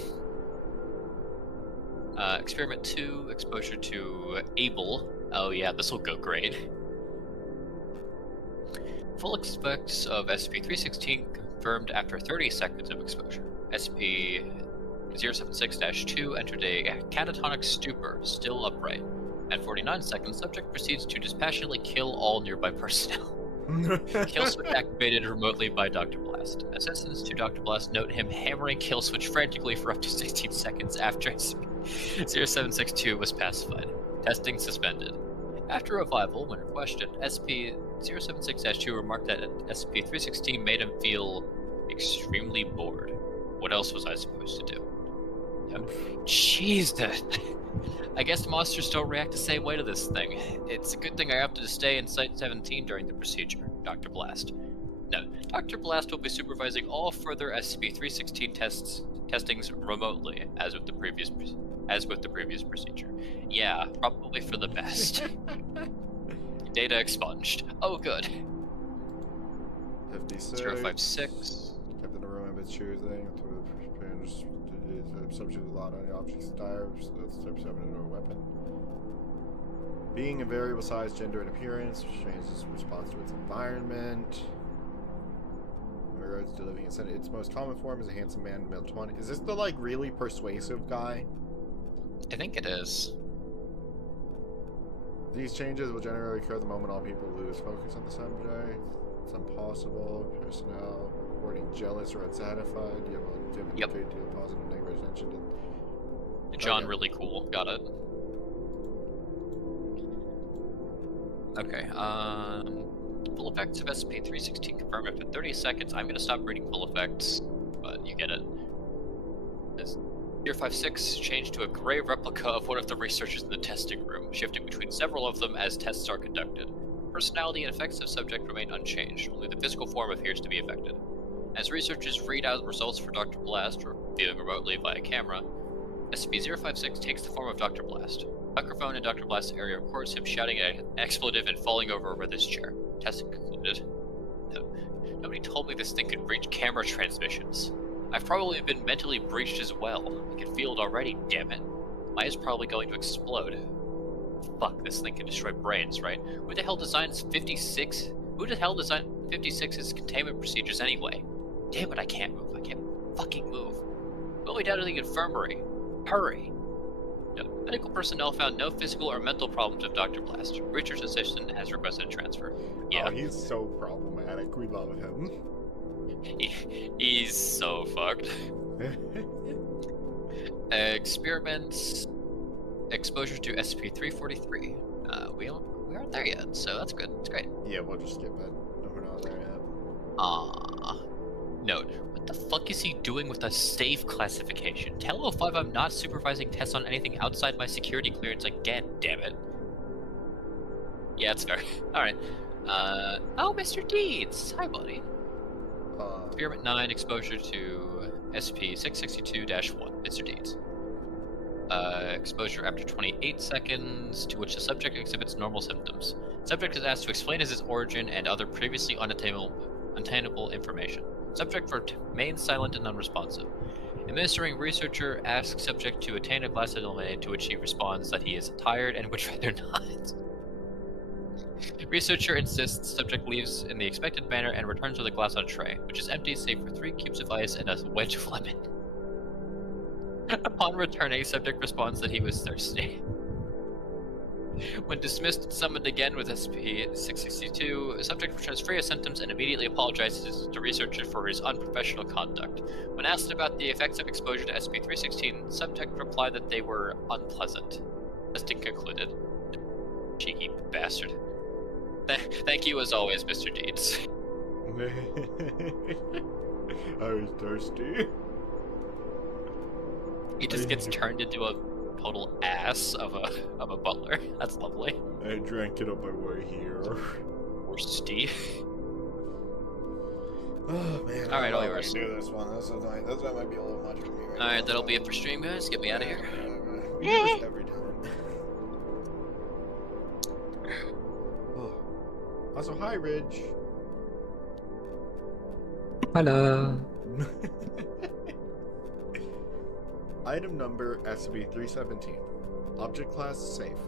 Experiment 2, exposure to Able. Oh yeah, this will go great. Full effects of SCP-316 confirmed after 30 seconds of exposure. SCP-076-2 entered a catatonic stupor, still upright. At 49 seconds, subject proceeds to dispassionately kill all nearby personnel. Kill switch activated remotely by Dr. Blast. Assistants to Dr. Blast note him hammering kill switch frantically for up to 16 seconds after SCP-0762 was pacified. Testing suspended. After revival, when questioned, SCP-076-2 remarked that SCP-316 made him feel extremely bored. What else was I supposed to do? Jesus! I guess monsters don't react the same way to this thing. It's a good thing I opted to stay in Site-17 during the procedure. Dr. Blast. No, Dr. Blast will be supervising all further SCP-316 testings remotely, as with the previous procedure. Yeah, probably for the best. Data expunged. Oh, good. 56. 056. Kept in the room and choosing to subject a lot on the object's attire, that's type 7 into a weapon. Being a variable size, gender, and appearance, which changes response to its environment. In regards to living in its most common form is a handsome man, male 20. Is this the like really persuasive guy? I think it is. These changes will generally occur the moment all people lose focus on the subject. It's impossible. Personnel reporting jealous or unsatisfied. You have a great deal of positive and negative attention to. John, really cool. Got it. Okay. Full effects of SCP-316 confirmed after 30 seconds. I'm gonna stop reading full effects, but you get it. This 056 changed to a gray replica of one of the researchers in the testing room, shifting between several of them as tests are conducted. Personality and effects of subject remain unchanged, only the physical form appears to be affected. As researchers read out results for Dr. Blast, or viewing remotely via camera, SCP-056 takes the form of Dr. Blast. Microphone in Dr. Blast's area records him shouting an expletive and falling over this chair. Testing concluded. Nobody told me this thing could breach camera transmissions. I've probably been mentally breached as well. I can feel it already, damn it. My eye's probably going to explode. Fuck, this thing can destroy brains, right? Who the hell designs 56? Who the hell designed 56's containment procedures anyway? Damn it, I can't move. I can't fucking move. Go way down to the infirmary. Hurry. No, medical personnel found no physical or mental problems with Dr. Blast. Richard's assistant has requested a transfer. Yeah. Oh, he's so problematic. We love him. He's so fucked. Experiments. Exposure to SCP-343. We aren't there yet, so that's good. It's great. Yeah, we'll just skip it. No, we're not there yet. Note. What the fuck is he doing with a safe classification? Tell 05 I'm not supervising tests on anything outside my security clearance again, damn it. Yeah, it's fair. Alright. Oh, Mr. Deeds! Hi, buddy. Experiment 9, exposure to SCP-662-1, Mr. Deeds. Exposure after 28 seconds, to which the subject exhibits normal symptoms. Subject is asked to explain his origin and other previously unattainable information. Subject remains silent and unresponsive. Administering researcher asks subject to attain a glass of lemonade, to which he responds that he is tired and would rather not. Researcher insists subject leaves in the expected manner and returns with a glass on tray, which is empty save for 3 cubes of ice and a wedge of lemon. Upon returning, subject responds that he was thirsty. When dismissed and summoned again with SCP-662, subject returns free of symptoms and immediately apologizes to researcher for his unprofessional conduct. When asked about the effects of exposure to SCP-316, subject replied that they were unpleasant. Testing concluded. Cheeky bastard. Thank you as always, Mr. Deeds. I was thirsty. He just gets turned into a total ass of a butler. That's lovely. I drank it on my way here. Thirsty. Oh man. Alright, all I yours. do this one. This might be a little much for me. Right Alright, now, that'll so- be it for stream, guys. Get me out of here. We do this every time. Also, hi, Ridge. Hello. Item number SCP-317. Object class safe.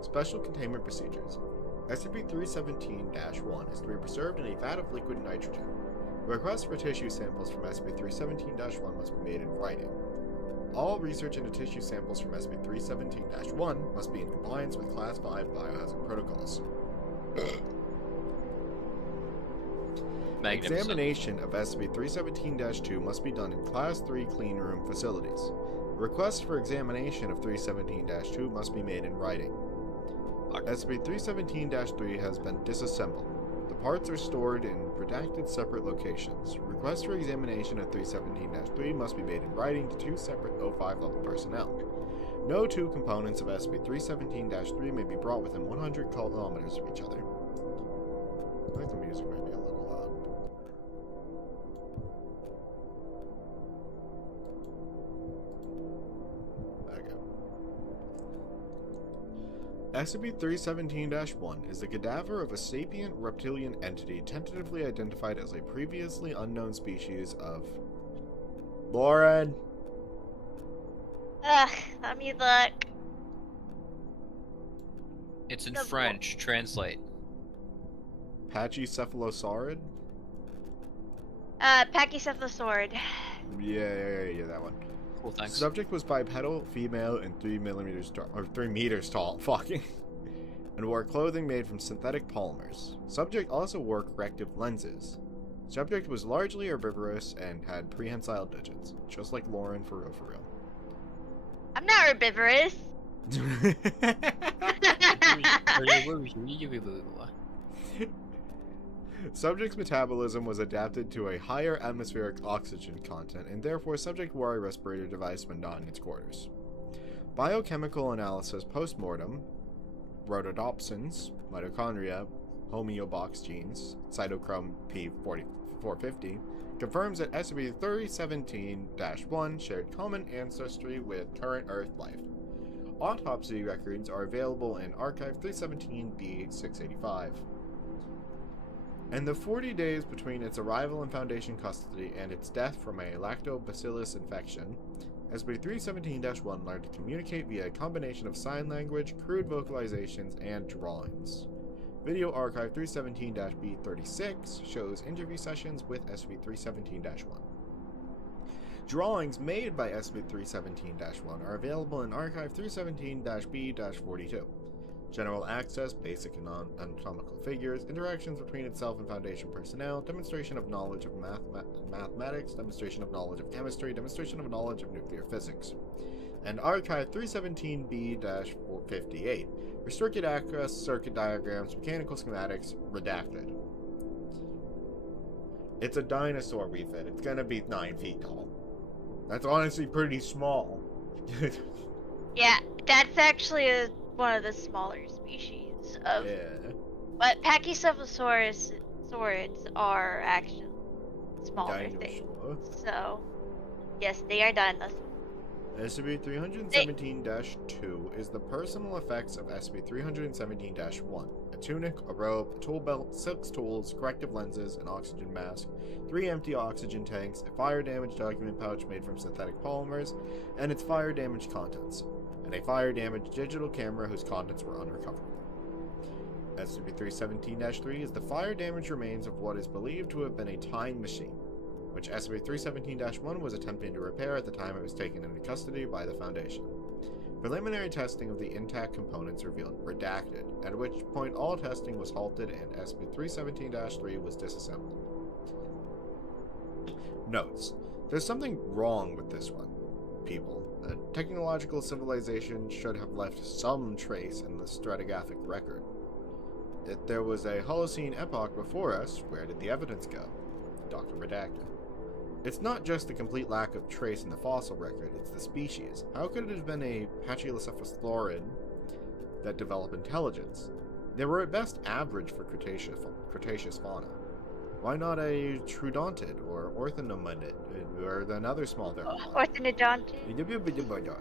Special containment procedures. SCP-317-1 is to be preserved in a vat of liquid nitrogen. Requests for tissue samples from SCP-317-1 must be made in writing. All research into tissue samples from SCP-317-1 must be in compliance with Class 5 biohazard protocols. Magnificent. Examination of SCP-317-2 must be done in Class 3 clean room facilities. Requests for examination of 317-2 must be made in writing. SCP-317-3 has been disassembled. The parts are stored in redacted separate locations. Requests for examination of 317-3 must be made in writing to 2 separate O5 level personnel. No 2 components of SCP-317-3 may be brought within 100 kilometers of each other. I think the music might be a little loud. SCP-317-1 is the cadaver of a sapient reptilian entity tentatively identified as a previously unknown species of... Lauren! Ugh, let me look. It's in The- French. Translate. Pachycephalosaurid? Pachycephalosaurid. Yeah, that one. Cool, thanks. Subject was bipedal, female, and 3 meters tall, fucking, and wore clothing made from synthetic polymers. Subject also wore corrective lenses. Subject was largely herbivorous and had prehensile digits, just like Lauren for real. I'm not herbivorous. Subject's metabolism was adapted to a higher atmospheric oxygen content, and therefore subject wore a respirator device when not in its quarters. Biochemical analysis post-mortem, rhodopsins, mitochondria, homeobox genes, cytochrome P450, confirms that SCP-317-1 shared common ancestry with current Earth life. Autopsy records are available in Archive 317-B-685. In the 40 days between its arrival in Foundation custody and its death from a lactobacillus infection, SCP-317-1 learned to communicate via a combination of sign language, crude vocalizations, and drawings. Video Archive 317-B36 shows interview sessions with SCP-317-1. Drawings made by SCP-317-1 are available in Archive 317-B-42. General access, basic and anatomical figures, interactions between itself and Foundation personnel, demonstration of knowledge of mathematics, demonstration of knowledge of chemistry, demonstration of knowledge of nuclear physics. And Archive 317-B-58. Restricted access, circuit diagrams, mechanical schematics, redacted. It's a dinosaur we fit. It's gonna be 9 feet tall. That's honestly pretty small. Yeah, that's actually one of the smaller species of. Yeah. But Pachycephalosaurus saurids are actually smaller things. So, yes, they are dinosaurs. SCP-317-2 is the personal effects of SCP-317-1. A tunic, a robe, a tool belt, 6 tools, corrective lenses, an oxygen mask, 3 empty oxygen tanks, a fire damage document pouch made from synthetic polymers, and its fire damage contents, and a fire damage digital camera whose contents were unrecoverable. SCP-317-3 is the fire damage remains of what is believed to have been a time machine, which SCP-317-1 was attempting to repair at the time it was taken into custody by the Foundation. Preliminary testing of the intact components revealed redacted, at which point all testing was halted and SCP-317-3 was disassembled. Notes: there's something wrong with this one, people. A technological civilization should have left some trace in the stratigraphic record. If there was a Holocene epoch before us, where did the evidence go? Dr. Redacted. It's not just the complete lack of trace in the fossil record, it's the species. How could it have been a Pachycephalosaurus that developed intelligence? They were at best average for Cretaceous fauna. Why not a Troodontid or Orthonomonid or another small theropod? Orthodontid.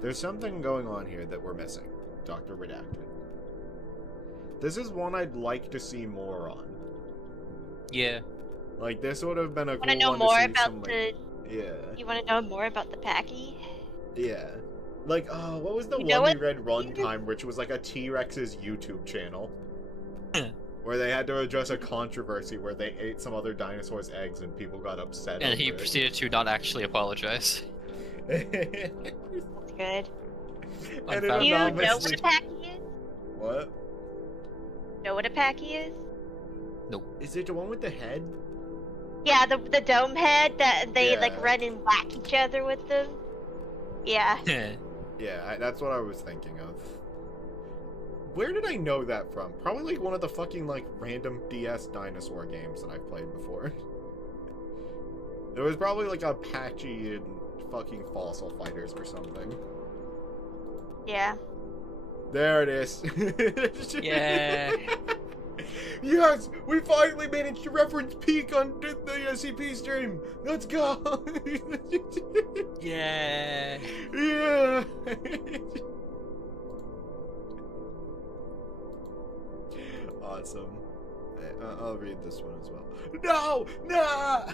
There's something going on here that we're missing. Dr. Redacted. This is one I'd like to see more on. Yeah. Like, this would have been a cool Want to know one more to see about some, like, the? Yeah. You want to know more about the Packy? Yeah. Like, what was the You know one we what? read Runtime, which was like a T-Rex's YouTube channel? Where they had to address a controversy where they ate some other dinosaur's eggs and people got upset And over he it. proceeded to not actually apologize. That's good. And Do it you know anonymously- what a Packy is? What? Know what a Packy is? Is it the one with the head? Yeah, the dome head that they Yeah. like run and whack each other with them. Yeah. Yeah, that's what I was thinking of. Where did I know that from? Probably like one of the fucking like random DS dinosaur games that I've played before. It was probably like Apache and fucking Fossil Fighters or something. Yeah. There it is. Yeah. Yes, we finally managed to reference peak on the SCP stream. Let's go. Yeah. Yeah. Awesome. I'll read this one as well. No! No!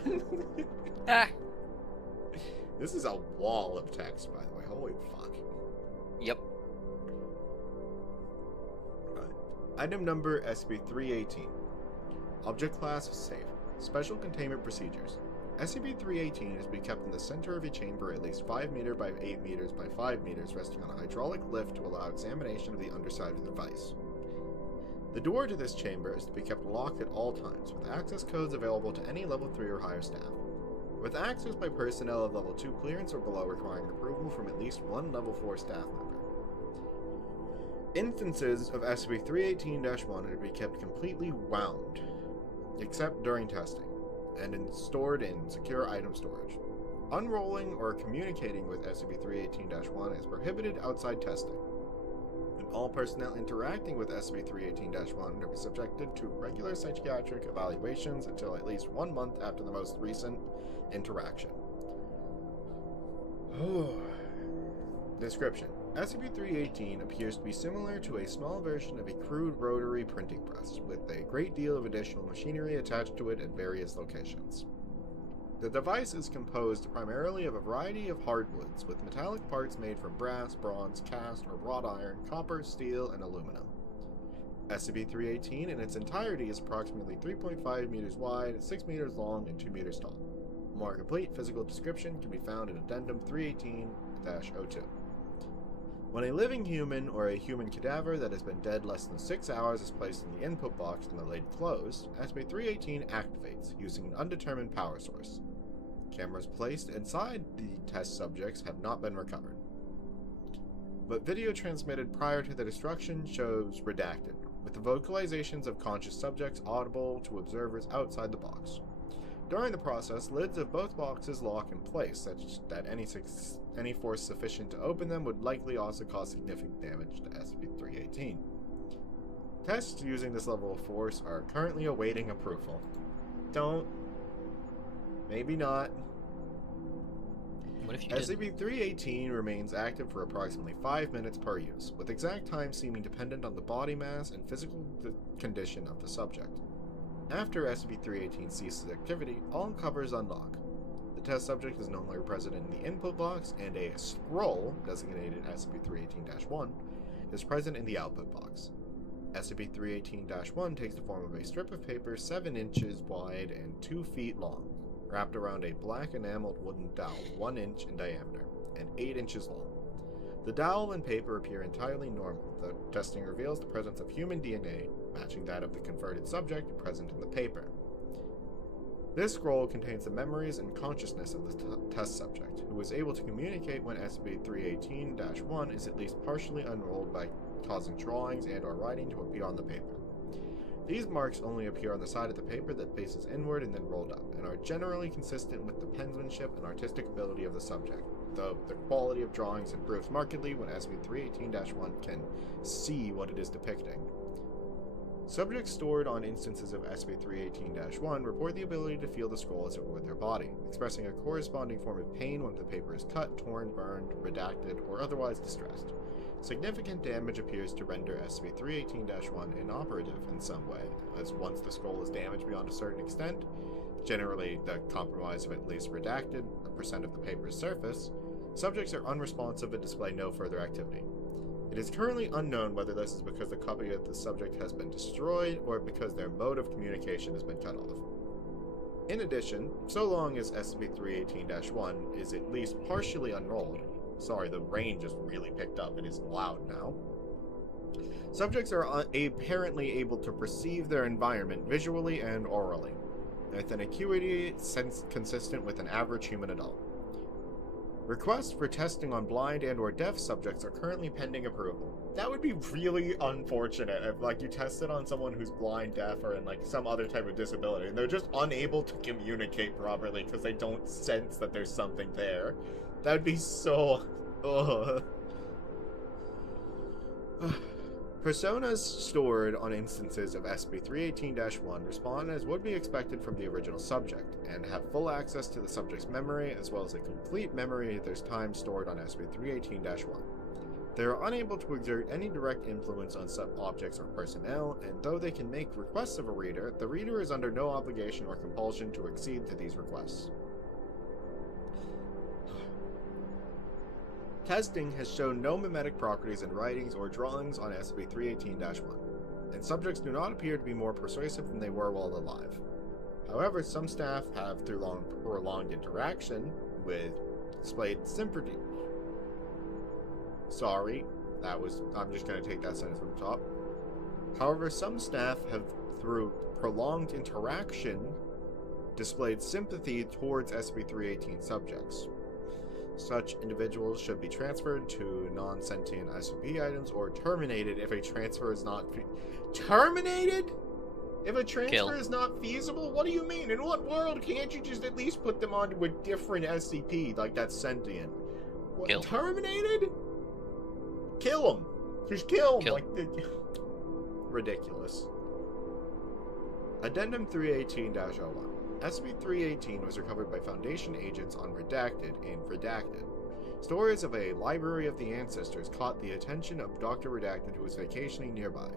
Ah. This is a wall of text, by the way. Holy fuck. Yep. Item number SCP-318. Object class safe. Special containment procedures. SCP-318 is to be kept in the center of a chamber at least 5 meters by 8 meters by 5 meters, resting on a hydraulic lift to allow examination of the underside of the device. The door to this chamber is to be kept locked at all times, with access codes available to any level 3 or higher staff. With access by personnel of level 2 clearance or below requiring approval from at least one level 4 staff member. Instances of SCP-318-1 are to be kept completely wound, except during testing, and stored in secure item storage. Unrolling or communicating with SCP-318-1 is prohibited outside testing. An All personnel interacting with SCP-318-1 are subjected to regular psychiatric evaluations until at least 1 month after the most recent interaction. Description. SCP-318 appears to be similar to a small version of a crude rotary printing press, with a great deal of additional machinery attached to it at various locations. The device is composed primarily of a variety of hardwoods, with metallic parts made from brass, bronze, cast, or wrought iron, copper, steel, and aluminum. SCP-318 in its entirety is approximately 3.5 meters wide, 6 meters long, and 2 meters tall. A more complete physical description can be found in Addendum 318-02. When a living human or a human cadaver that has been dead less than 6 hours is placed in the input box and the lid closed, SCP-318 activates, using an undetermined power source. Cameras placed inside the test subjects have not been recovered. But video transmitted prior to the destruction shows redacted, with the vocalizations of conscious subjects audible to observers outside the box. During the process, lids of both boxes lock in place, such that any force sufficient to open them would likely also cause significant damage to SCP-318. Tests using this level of force are currently awaiting approval. Don't. Maybe not. What if you did? SCP-318 remains active for approximately 5 minutes per use, with exact time seeming dependent on the body mass and physical condition of the subject. After SCP-318 ceases activity, all covers unlock. The test subject is no longer present in the input box, and a scroll, designated SCP-318-1, is present in the output box. SCP-318-1 takes the form of a strip of paper 7 inches wide and 2 feet long, wrapped around a black enameled wooden dowel 1 inch in diameter and 8 inches long. The dowel and paper appear entirely normal, though testing reveals the presence of human DNA, matching that of the converted subject present in the paper. This scroll contains the memories and consciousness of the test subject, who was able to communicate when SCP-318-1 is at least partially unrolled by causing drawings and or writing to appear on the paper. These marks only appear on the side of the paper that faces inward and then rolled up, and are generally consistent with the penmanship and artistic ability of the subject, though the quality of drawings improves markedly when SCP-318-1 can see what it is depicting. Subjects stored on instances of SCP-318-1 report the ability to feel the scroll as it were their body, expressing a corresponding form of pain when the paper is cut, torn, burned, redacted, or otherwise distressed. Significant damage appears to render SCP-318-1 inoperative in some way, as once the scroll is damaged beyond a certain extent, generally the compromise of at least redacted a percent of the paper's surface, subjects are unresponsive and display no further activity. It is currently unknown whether this is because the copy of the subject has been destroyed or because their mode of communication has been cut off. In addition, so long as SCP-318-1 is at least partially unrolled, sorry, the rain just really picked up, it is loud now, subjects are apparently able to perceive their environment visually and orally, with an acuity consistent with an average human adult. Requests for testing on blind and or deaf subjects are currently pending approval. That would be really unfortunate if, like, you tested on someone who's blind, deaf, or in, like, some other type of disability, and they're just unable to communicate properly because they don't sense that there's something there. That would be so... ugh. Personas stored on instances of SCP-318-1 respond as would be expected from the original subject, and have full access to the subject's memory, as well as a complete memory of their time stored on SCP-318-1. They are unable to exert any direct influence on sub-objects or personnel, and though they can make requests of a reader, the reader is under no obligation or compulsion to accede to these requests. Testing has shown no mimetic properties in writings or drawings on SCP-318-1, and subjects do not appear to be more persuasive than they were while alive. However, some staff have, through prolonged interaction with, displayed sympathy. Sorry, I'm just going to take that sentence from the top. However, some staff have, through prolonged interaction, displayed sympathy towards SCP-318 subjects. Such individuals should be transferred to non-sentient SCP items or terminated if a transfer is not terminated? If a transfer is not feasible? What do you mean? In what world can't you just at least put them onto a different SCP like that's sentient? What, Kill. Terminated? Kill them. Just kill him. Kill. Like, ridiculous. Addendum 318-01. SCP-318 was recovered by Foundation agents on Redacted and Redacted. Stories of a Library of the Ancestors caught the attention of Dr. Redacted, who was vacationing nearby.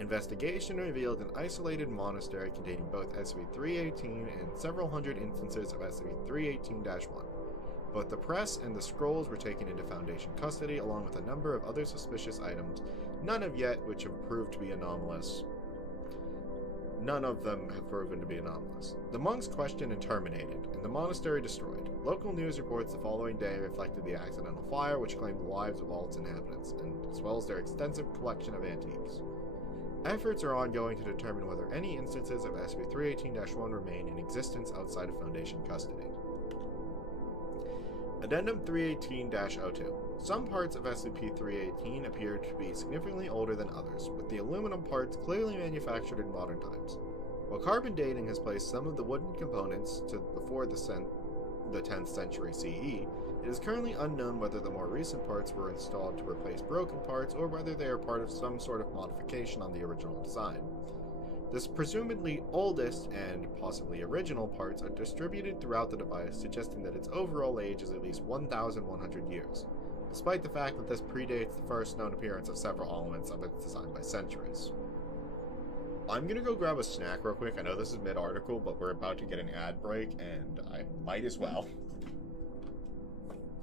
Investigation revealed an isolated monastery containing both SCP-318 and several hundred instances of SCP-318-1. Both the press and the scrolls were taken into Foundation custody, along with a number of other suspicious items, none of which have proved to be anomalous. None of them have proven to be anomalous. The monks questioned and terminated, and the monastery destroyed. Local news reports the following day reflected the accidental fire, which claimed the lives of all its inhabitants, and as well as their extensive collection of antiques. Efforts are ongoing to determine whether any instances of SCP-318-1 remain in existence outside of Foundation custody. Addendum 318-02. Some parts of SCP-318 appear to be significantly older than others, with the aluminum parts clearly manufactured in modern times. While carbon dating has placed some of the wooden components to before the 10th century CE, it is currently unknown whether the more recent parts were installed to replace broken parts or whether they are part of some sort of modification on the original design. The presumably oldest and possibly original parts are distributed throughout the device, suggesting that its overall age is at least 1,100 years, despite the fact that this predates the first known appearance of several elements of its design by centuries. I'm gonna go grab a snack real quick. I know this is mid-article, but we're about to get an ad break, and I might as well.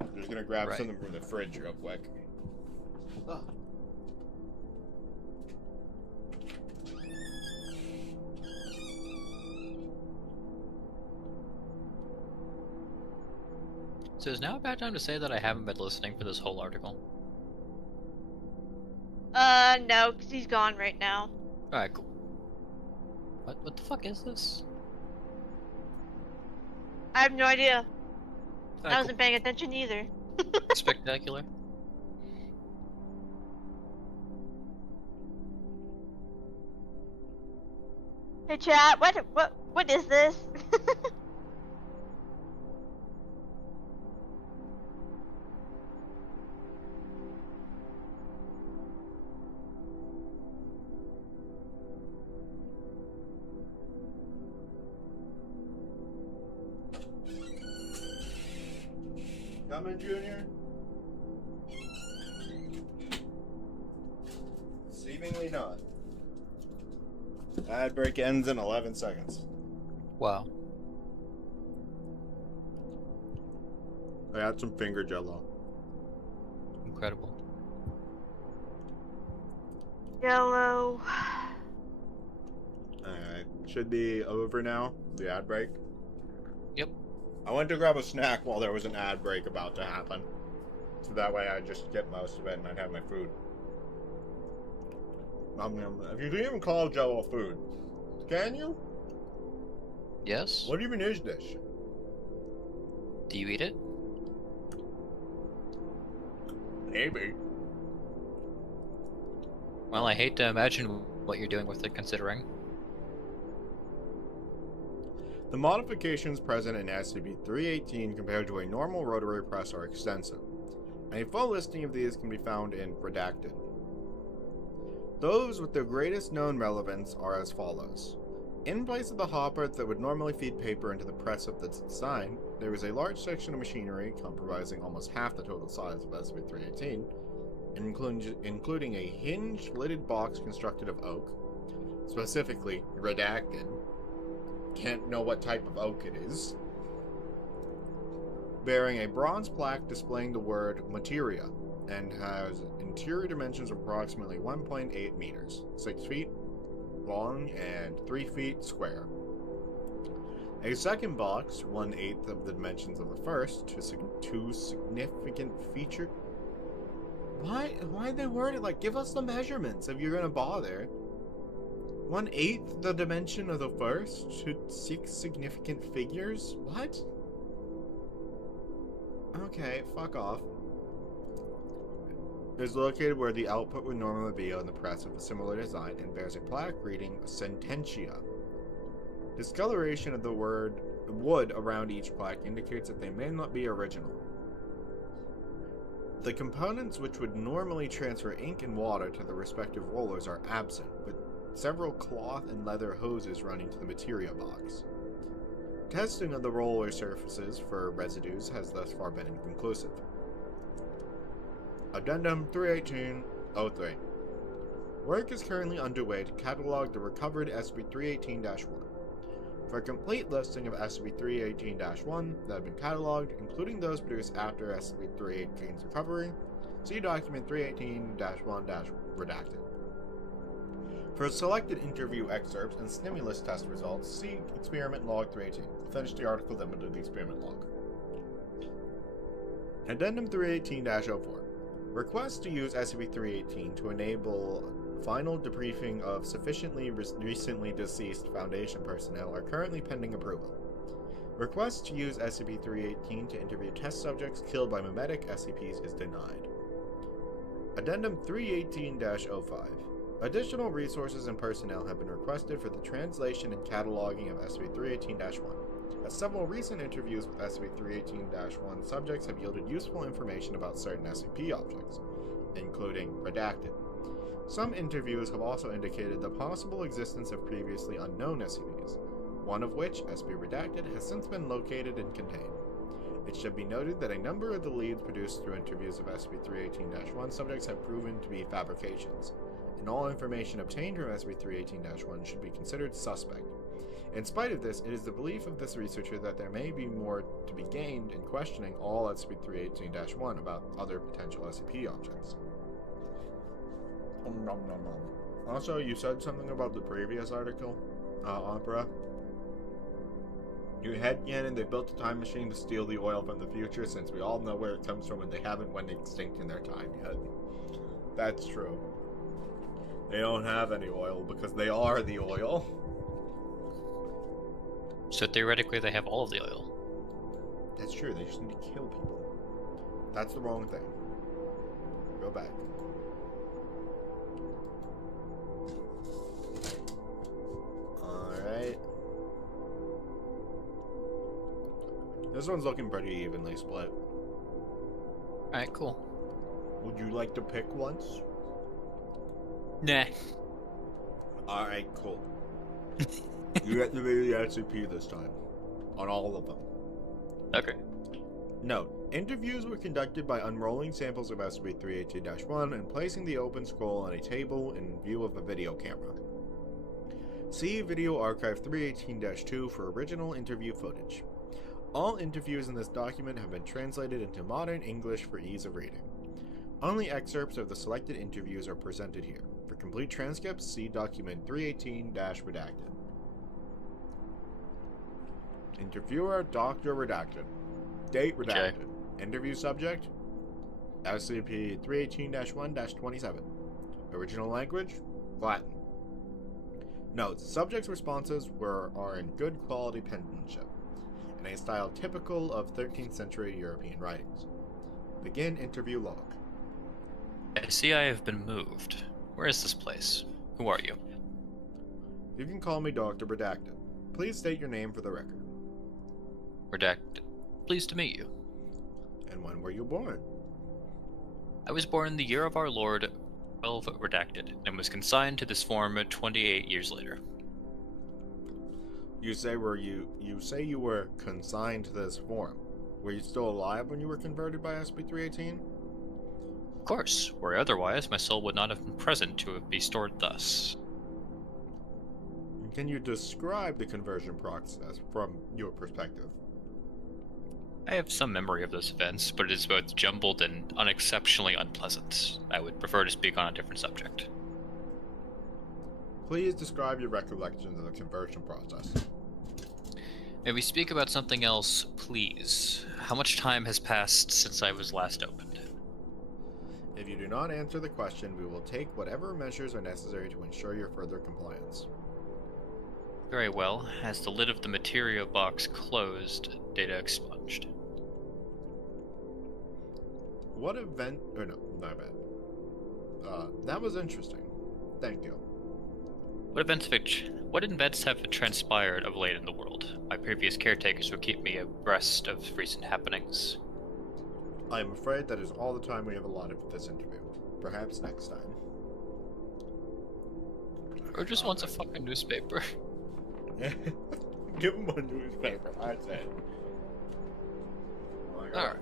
I'm just gonna grab something from the fridge real quick. Oh. So is now a bad time to say that I haven't been listening for this whole article? No, because he's gone right now. Alright, cool. What the fuck is this? I have no idea. I Alright, wasn't paying attention either. cool. Spectacular. Hey chat, what is this? Coming, Junior? Seemingly not. Ad break ends in 11 seconds. Wow. I had some finger jello. Incredible. Yellow. Alright, should be over now, the ad break. Yep. I went to grab a snack while there was an ad break about to happen. So that way I'd just get most of it and I'd have my food. If you can even call jello food, can you? Yes? What even is this? Do you eat it? Maybe. Well, I hate to imagine what you're doing with it, considering. The modifications present in SCP-318 compared to a normal rotary press are extensive, and a full listing of these can be found in Redacted. Those with the greatest known relevance are as follows. In place of the hopper that would normally feed paper into the press of this design, there is a large section of machinery comprising almost half the total size of SCP-318, including a hinge-lidded box constructed of oak, specifically Redacted. Can't know what type of oak it is. Bearing a bronze plaque displaying the word materia, and has interior dimensions of approximately 1.8 meters, 6 feet long and 3 feet square. A second box, 1/8 of the dimensions of the first, two significant feature. Why they word it like, give us the measurements if you're gonna bother. 1/8 the dimension of the first to 6 significant figures? What? Okay, fuck off. Is located where the output would normally be on the press of a similar design and bears a plaque reading Sententia. Discoloration of the wood around each plaque indicates that they may not be original. The components which would normally transfer ink and water to the respective rollers are absent, with several cloth and leather hoses running to the materia box. Testing of the roller surfaces for residues has thus far been inconclusive. Addendum 318-03. Work is currently underway to catalog the recovered SCP-318-1. For a complete listing of SCP-318-1 that have been cataloged, including those produced after SCP-318's recovery, see Document 318-1-Redacted. For selected interview excerpts and stimulus test results, see Experiment Log 318. Finish the article limited to the experiment log. Addendum 318-04. Requests to use SCP-318 to enable final debriefing of sufficiently recently deceased Foundation personnel are currently pending approval. Requests to use SCP-318 to interview test subjects killed by memetic SCPs is denied. Addendum 318-05. Additional resources and personnel have been requested for the translation and cataloging of SCP-318-1, as several recent interviews with SCP-318-1 subjects have yielded useful information about certain SCP objects, including redacted. Some interviews have also indicated the possible existence of previously unknown SCPs, one of which, SCP-Redacted, has since been located and contained. It should be noted that a number of the leads produced through interviews of SCP-318-1 subjects have proven to be fabrications, and all information obtained from SCP-318-1 should be considered suspect. In spite of this, it is the belief of this researcher that there may be more to be gained in questioning all SCP-318-1 about other potential SCP objects. Also, you said something about the previous article, Opera. Your headcanon, they built a time machine to steal the oil from the future, since we all know where it comes from and they haven't went extinct in their time yet. That's true. They don't have any oil because they are the oil. So theoretically, they have all of the oil. That's true, they just need to kill people. That's the wrong thing. Go back. Alright. This one's looking pretty evenly split. Alright, cool. Would you like to pick once? Nah. Alright, cool. You get to be the SCP this time. On all of them. Okay. Note, interviews were conducted by unrolling samples of SCP-318-1 and placing the open scroll on a table in view of a video camera. See Video Archive 318-2 for original interview footage. All interviews in this document have been translated into modern English for ease of reading. Only excerpts of the selected interviews are presented here. For complete transcripts, see Document 318-Redacted. Interviewer, Dr. Redacted. Date, Redacted. Okay. Interview subject, SCP-318-1-27. Original language, Latin. Notes, subjects' responses are in good quality penmanship, in a style typical of 13th century European writings. Begin interview log. I see I have been moved. Where is this place? Who are you? You can call me Dr. Redacted. Please state your name for the record. Redacted. Pleased to meet you. And when were you born? I was born in the year of our Lord 12 Redacted, and was consigned to this form 28 years later. You say you were consigned to this form. Were you still alive when you were converted by SCP-318? Of course, were otherwise my soul would not have been present to be stored thus. Can you describe the conversion process from your perspective? I have some memory of those events, but it is both jumbled and unexceptionally unpleasant. I would prefer to speak on a different subject. Please describe your recollections of the conversion process. May we speak about something else, please? How much time has passed since I was last opened? If you do not answer the question, we will take whatever measures are necessary to ensure your further compliance. Very well. As the lid of the materia box closed, data expunged. What event... or no, not bad. That was interesting. Thank you. What events have transpired of late in the world? My previous caretakers would keep me abreast of recent happenings. I am afraid that is all the time we have allotted for this interview. Perhaps next time. Or just wants a fucking newspaper. Give him a newspaper, that's it. Alright.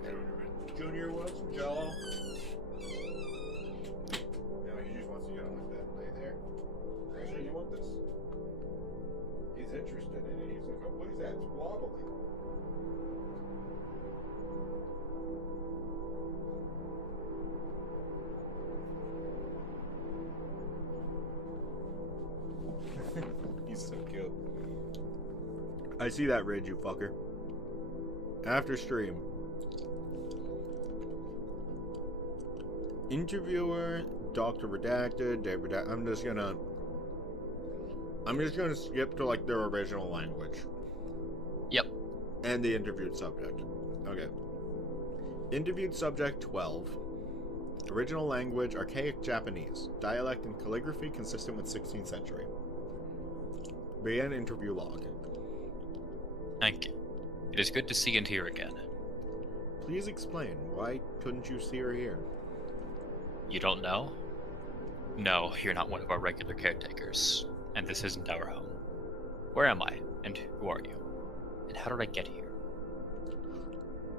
Junior wants some jello. No, he just wants to get on like that and lay there. Actually, you want this? He's interested in it. He's like, oh, what is that? It's wobbly. He's so cute. I see that ridge, you fucker. After stream. Interviewer, Dr. Redacted, Dave Redacted. I'm just gonna skip to like their original language. Yep. And the interviewed subject. Okay. Interviewed subject 12. Original language, archaic Japanese. Dialect and calligraphy consistent with 16th century. Begin interview log. Thank you. It is good to see and hear again. Please explain. Why couldn't you see or hear? You don't know? No, you're not one of our regular caretakers, and this isn't our home. Where am I, and who are you? And how did I get here?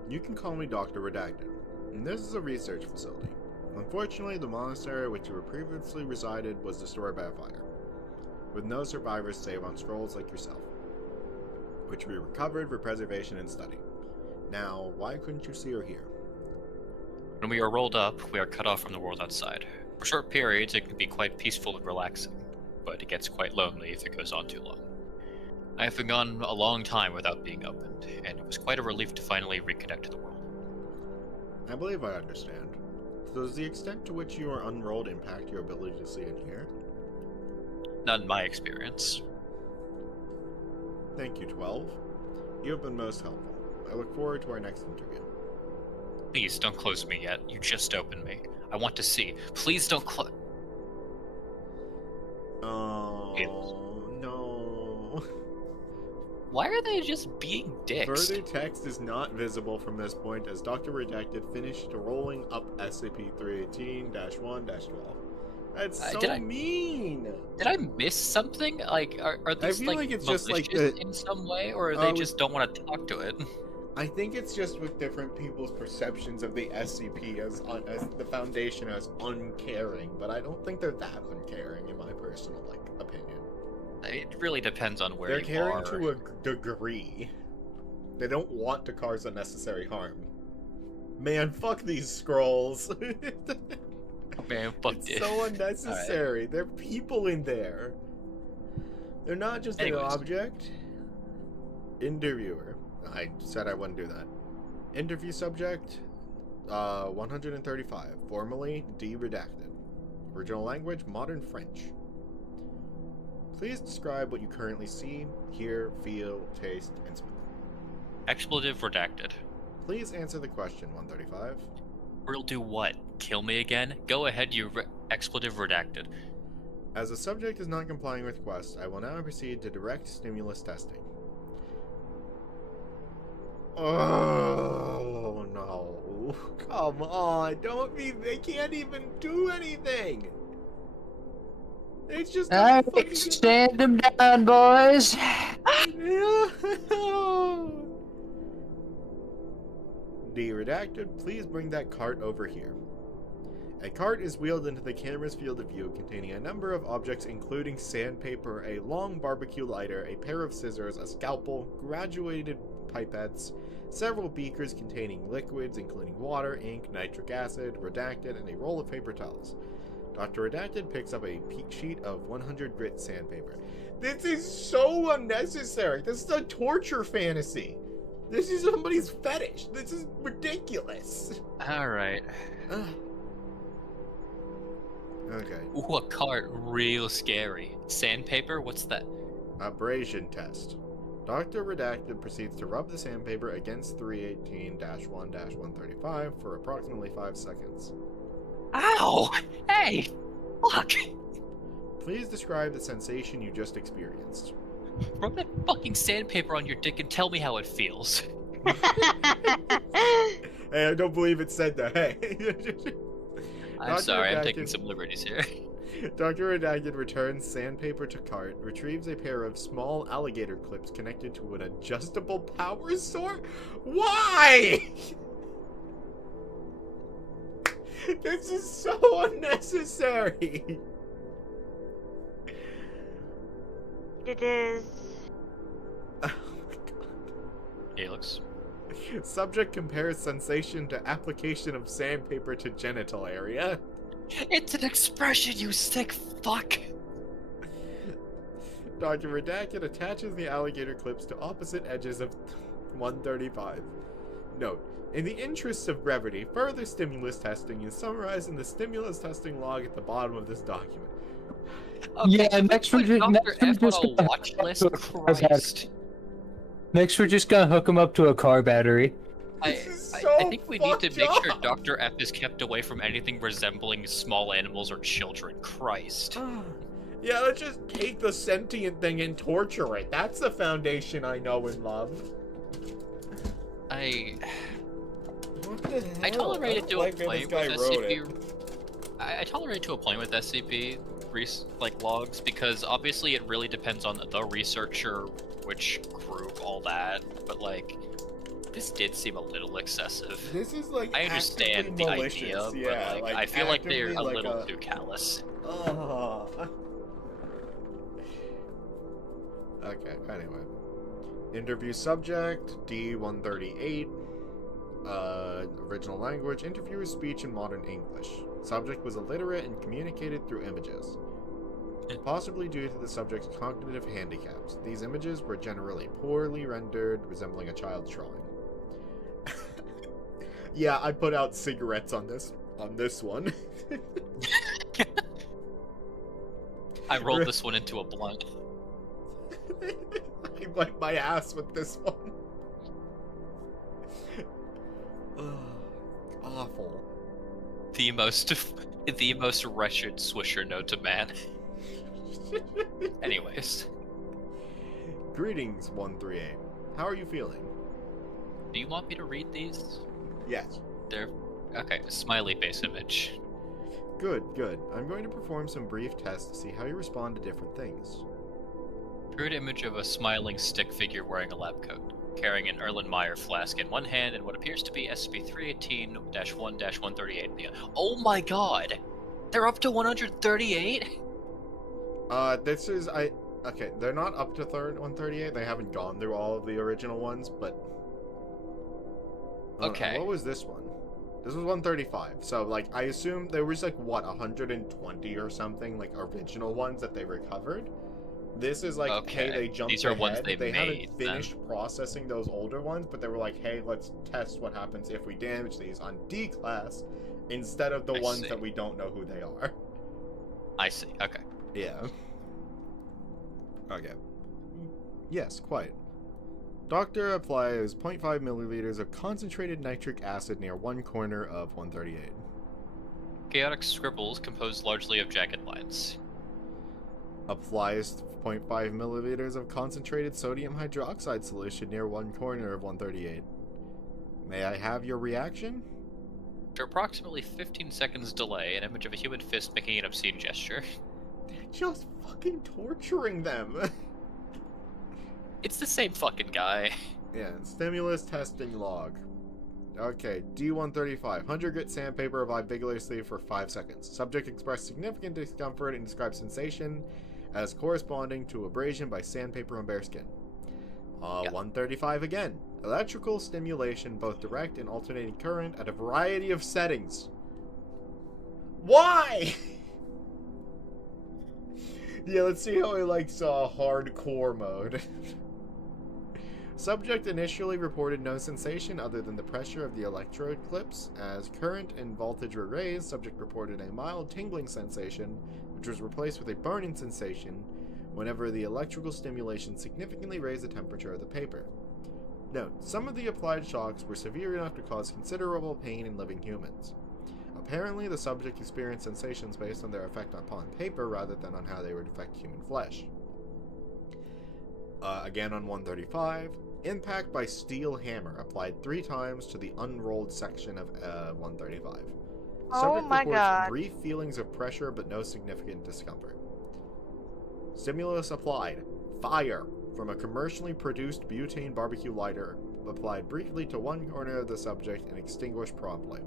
You can call me Dr. Redacted, and this is a research facility. Unfortunately, the monastery which you previously resided was destroyed by a fire, with no survivors save on scrolls like yourself, which we recovered for preservation and study. Now, why couldn't you see or hear? When we are rolled up, we are cut off from the world outside. For short periods, it can be quite peaceful and relaxing, but it gets quite lonely if it goes on too long. I have been gone a long time without being opened, and it was quite a relief to finally reconnect to the world. I believe I understand. So does the extent to which you are unrolled impact your ability to see and hear? Not in my experience. Thank you, 12. You have been most helpful. I look forward to our next interview. Please don't close me yet. You just opened me. I want to see. Please don't close. Oh, Yes. no. Why are they just being dicks? Further text is not visible from this point as Dr. Redacted finished rolling up SCP-318-1-12. That's so did I- mean! Did I miss something? Like, are these feel like it's just like malicious the- in some way, or they Oh, just don't want to talk to it? I think it's just with different people's perceptions of the SCP as the Foundation as uncaring, but I don't think they're that uncaring in my personal opinion. It really depends on where They're you caring are. to a degree. They don't want to cause unnecessary harm. Man, fuck these scrolls. Man, fuck It's this. so unnecessary. There are people in there. They're not just Anyways. an object. Interviewer. I said I wouldn't do that. Interview subject, 135. Formerly de-redacted. Original language, modern French. Please describe what you currently see, hear, feel, taste, and smell. Expletive redacted. Please answer the question, 135. We'll do what? Kill me again? Go ahead, you expletive redacted. As the subject is not complying with quest, I will now proceed to direct stimulus testing. Oh no. Come on, don't be. They can't even do anything. It's just. Alright, stand them down, boys. De-redacted, please bring that cart over here. A cart is wheeled into the camera's field of view containing a number of objects including sandpaper, a long barbecue lighter, a pair of scissors, a scalpel, graduated pipettes, several beakers containing liquids including water, ink, nitric acid, redacted, and a roll of paper towels. Dr. Redacted picks up a sheet of 100 grit sandpaper. This is so unnecessary. This is a torture fantasy. This is somebody's fetish. This is ridiculous. Alright. Okay. Ooh, a cart. Real scary. Sandpaper? What's that? Abrasion test. Dr. Redacted proceeds to rub the sandpaper against 318-1-135 for approximately 5 seconds. Ow! Hey! Fuck! Please describe the sensation you just experienced. Rub that fucking sandpaper on your dick and tell me how it feels. Hey, I don't believe it said that. Hey. I'm Dr. sorry, I'm Redacted- taking some liberties here. Dr. Redacted returns sandpaper to cart, retrieves a pair of small alligator clips connected to an adjustable power source. Why? This is so unnecessary. It is. Oh my god. Helix. Subject compares sensation to application of sandpaper to genital area. It's an expression, you sick fuck! Dr. Redacted attaches the alligator clips to opposite edges of 135. Note, in the interests of brevity, further stimulus testing is summarized in the stimulus testing log at the bottom of this document. Okay, Yeah, next put we're Dr. just F gonna on a watch list? Christ. Next, we're just gonna hook him up to a car battery. This is I so think we need to make sure fucked Dr. F is kept away from anything resembling small animals or children. Christ. Yeah, let's just take the sentient thing and torture it. That's the foundation I know and love. I What the hell? I tolerate it to a like that point this guy with wrote SCP. it. I tolerate it to a point with SCP logs because obviously it really depends on the researcher, which group, all that. But like, this did seem a little excessive. This is like I understand actively the malicious. idea, Yeah, but like, I feel like they're actively a little like too callous. Oh. Okay, anyway. Interview subject, D-138. Original language, interviewer's speech in modern English. Subject was illiterate and communicated through images. Possibly due to the subject's cognitive handicaps. These images were generally poorly rendered, resembling a child's drawing. Yeah, I put out cigarettes on this one. I rolled this one into a blunt. I wiped my ass with this one. Ugh, awful. The most wretched Swisher known to man. Anyways, Greetings, 138. How are you feeling? do you want me to read these? Yes. They're okay. Smiley face image. Good, good. I'm going to perform some brief tests to see how you respond to different things. Crude image of a smiling stick figure wearing a lab coat, carrying an Erlenmeyer flask in one hand and what appears to be SCP-318-1-138 beyond. Oh my god! They're up to 138? This is, okay, they're not up to 138, they haven't gone through all of the original ones, but... Okay. What was this one? This was 135, so, like, I assume there was, like, what, 120 or something, like, original ones that they recovered? This is like, Okay. hey, they jumped These are ahead. ones they haven't made, then. finished processing those older ones, but they were like, hey, let's test what happens if we damage these on D class instead of the I ones see. that we don't know who they are. I see. Okay. Yeah. Okay. Yes, quite. Doctor applies 0.5 milliliters of concentrated nitric acid near one corner of 138. Chaotic scribbles composed largely of jagged lines. Applies 0.5 milliliters of concentrated sodium hydroxide solution near one corner of 138. May I have your reaction? After approximately 15 seconds delay, an image of a human fist making an obscene gesture. They're just fucking torturing them. It's the same fucking guy. Yeah, stimulus testing log. Okay, D-135. 100 grit sandpaper applied vigorously for 5 seconds. Subject expressed significant discomfort and described sensation as corresponding to abrasion by sandpaper on bare skin. 135 again. Electrical stimulation, both direct and alternating current, at a variety of settings. Why? Yeah, let's see how he likes hardcore mode. Subject initially reported no sensation other than the pressure of the electrode clips. As current and voltage were raised, subject reported a mild tingling sensation, which was replaced with a burning sensation whenever the electrical stimulation significantly raised the temperature of the paper. Note, some of the applied shocks were severe enough to cause considerable pain in living humans. Apparently, the subject experienced sensations based on their effect upon paper rather than on how they would affect human flesh. Again on 135, Impact by steel hammer applied 3 times to the unrolled section of 135. Oh Subject my reports god. brief feelings of pressure but no significant discomfort. Stimulus applied. Fire from a commercially produced butane barbecue lighter applied briefly to one corner of the subject and extinguished promptly.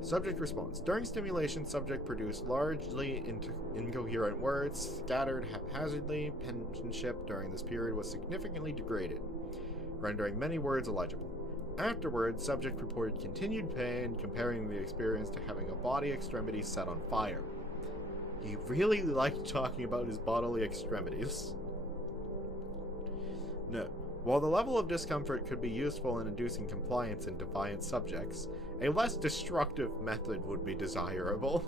Subject response. During stimulation, subject produced largely incoherent words, scattered haphazardly. Penmanship during this period was significantly degraded, rendering many words illegible. Afterwards, subject reported continued pain, comparing the experience to having a body extremity set on fire. He really liked talking about his bodily extremities. No. While the level of discomfort could be useful in inducing compliance in defiant subjects, a less destructive method would be desirable.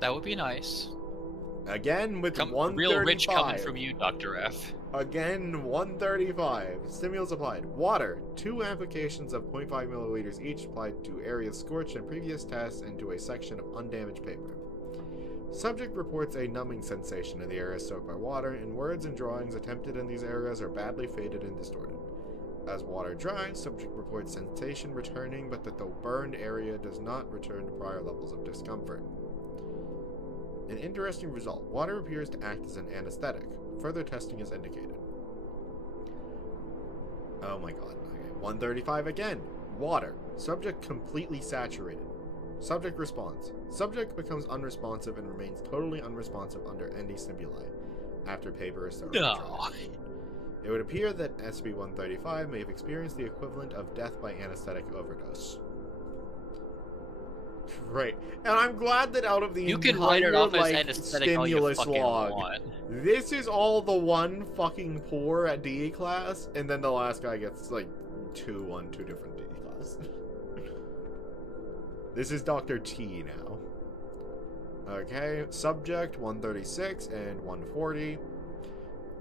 That would be nice. Again with 135. Real rich coming from you, Dr. F. Again, 135. Stimulus applied. Water. 2 applications of 0.5 milliliters each applied to areas scorched in previous tests and to a section of undamaged paper. Subject reports a numbing sensation in the area soaked by water, and words and drawings attempted in these areas are badly faded and distorted. As water dries, subject reports sensation returning, but that the burned area does not return to prior levels of discomfort. An interesting result. Water appears to act as an anesthetic. Further testing is indicated. Oh my god. Okay. 135 again. Water. Subject completely saturated. Subject response. Subject becomes unresponsive and remains totally unresponsive under any stimuli after paper is thoroughly tried. It would appear that SCP-135 may have experienced the equivalent of death by anesthetic overdose. Right. And I'm glad that out of the You can write it off as like, anesthetic all you stimulus fucking log, want. this is all the one fucking poor at DE class, and then the last guy gets like 2 on 2 different DE classes. This is Dr. T now. Okay, subject 136 and 140.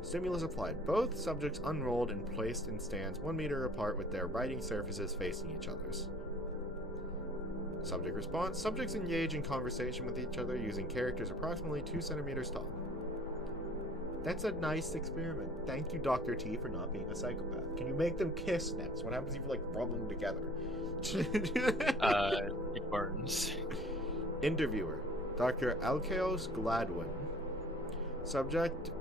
Stimulus applied. Both subjects unrolled and placed in stands 1 meter apart with their writing surfaces facing each other's. Subject response. Subjects engage in conversation with each other using characters approximately 2 centimeters tall. That's a nice experiment. Thank you, Dr. T, for not being a psychopath. Can you make them kiss next? What happens if you, like, rub them together? It burns. Interviewer. Dr. Alkeos Gladwin. Subject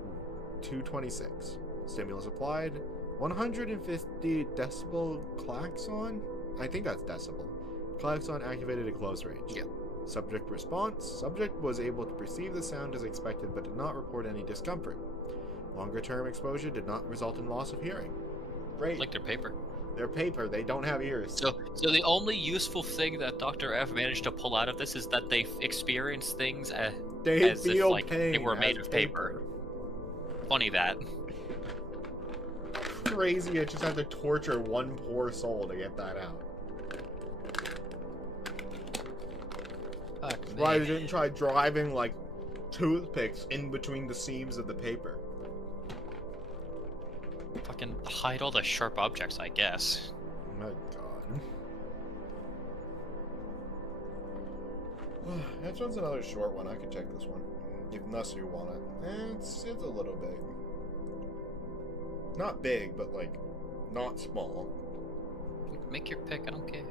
226. Stimulus applied. 150 decibel klaxon? I think that's decibel. Klaxon activated at close range. Yeah. Subject response. Subject was able to perceive the sound as expected but did not report any discomfort. Longer term exposure did not result in loss of hearing. Great. Like their paper. They're paper, they don't have ears. So the only useful thing that Dr. F managed to pull out of this is that they experience things as if like they were made of paper. Funny that. Crazy, I just had to torture one poor soul to get that out. Fuck, Why man. didn't try driving like toothpicks in between the seams of the paper? Fucking hide all the sharp objects, I guess. My god. This one's another short one. I could check this one. Unless you want it. It's a little big. Not big, but like, not small. Make your pick, I don't care.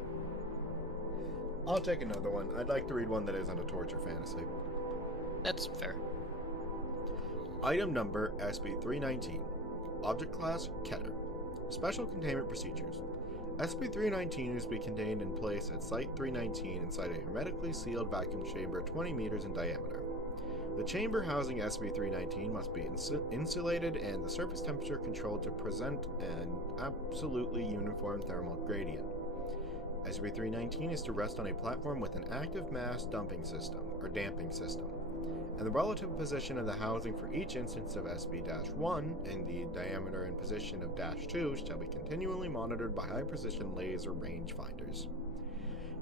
I'll take another one. I'd like to read one that isn't a torture fantasy. That's fair. Item number SCP-319. Object class Keter. Special containment procedures. SCP-319 is to be contained in place at Site-319 inside a hermetically sealed vacuum chamber 20 meters in diameter. The chamber housing SCP-319 must be insulated and the surface temperature controlled to present an absolutely uniform thermal gradient. SCP-319 is to rest on a platform with an active mass damping system, and the relative position of the housing for each instance of SCP-1 and the diameter and position of -2 shall be continually monitored by high-precision laser rangefinders.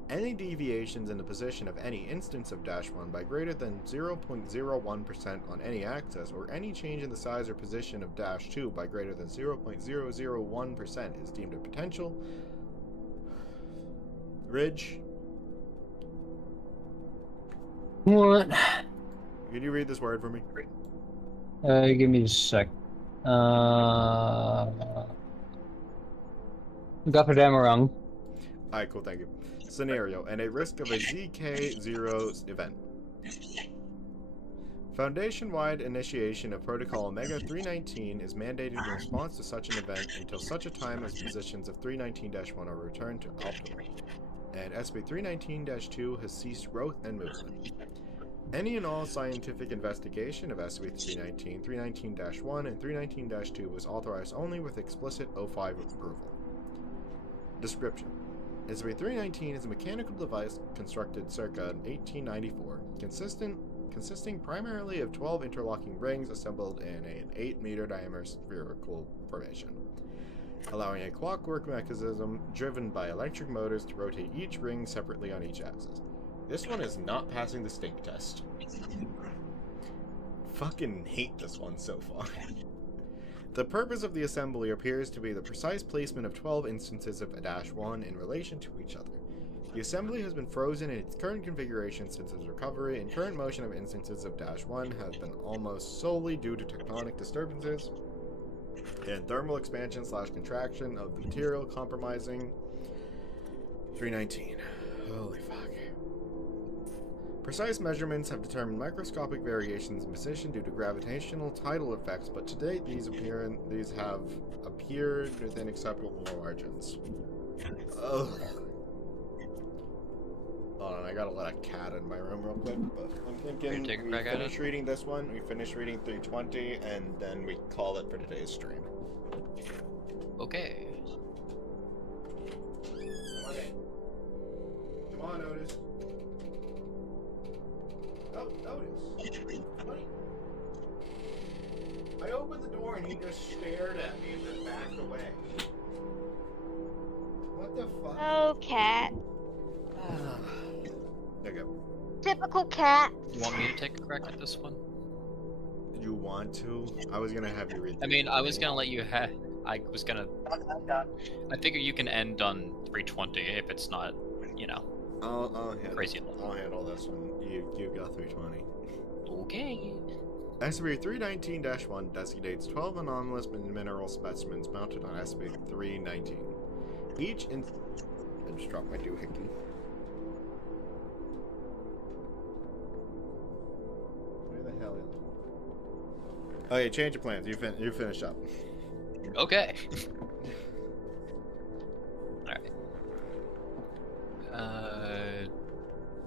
Any deviations in the position of any instance of -1 by greater than 0.01% on any axis, or any change in the size or position of -2 by greater than 0.001% is deemed a potential Ridge. What? Can you read this word for me? Give me a sec. Goddamn wrong. Alright, cool, thank you. Scenario, and a risk of a ZK-0 event. Foundation-wide initiation of Protocol Omega-319 is mandated in response to such an event until such a time as positions of 319-1 are returned to optimal, and SCP-319-2 has ceased growth and movement. Any and all scientific investigation of SCP-319, 319-1, and 319-2 was authorized only with explicit O5 approval. Description: SCP-319 is a mechanical device constructed circa 1894, consisting primarily of 12 interlocking rings assembled in an 8-meter diameter spherical formation, allowing a clockwork mechanism driven by electric motors to rotate each ring separately on each axis. This one is not passing the stink test. Fucking hate this one so far. The purpose of the assembly appears to be the precise placement of 12 instances of -1 in relation to each other. The assembly has been frozen in its current configuration since its recovery, and current motion of instances of -1 has been almost solely due to tectonic disturbances and thermal expansion/contraction of the material compromising 319. Holy fuck. Precise measurements have determined microscopic variations in position due to gravitational tidal effects, but to date these have appeared within acceptable margins. Ugh. Hold on, I gotta let a cat in my room real quick, but I'm thinking we finish reading this one, we finish reading 320, and then we call it for today's stream. Okay. Come on, Otis. Oh, Otis. What? I opened the door and he just stared at me and then backed away. What the fuck? Oh, cat. There you go. Typical cat. You want me to take a crack at this one? You want to? I was gonna have you read. I mean, I was gonna let you I was gonna... I figure you can end on 320 if it's not, you know, I'll handle, crazy. I'll handle this one. You got 320. Okay. SCP-319-1 designates 12 anomalous mineral specimens mounted on SCP-319. I just dropped my doohickey. Where the hell is it? Oh yeah, change of plans. You finish up. Okay. Alright.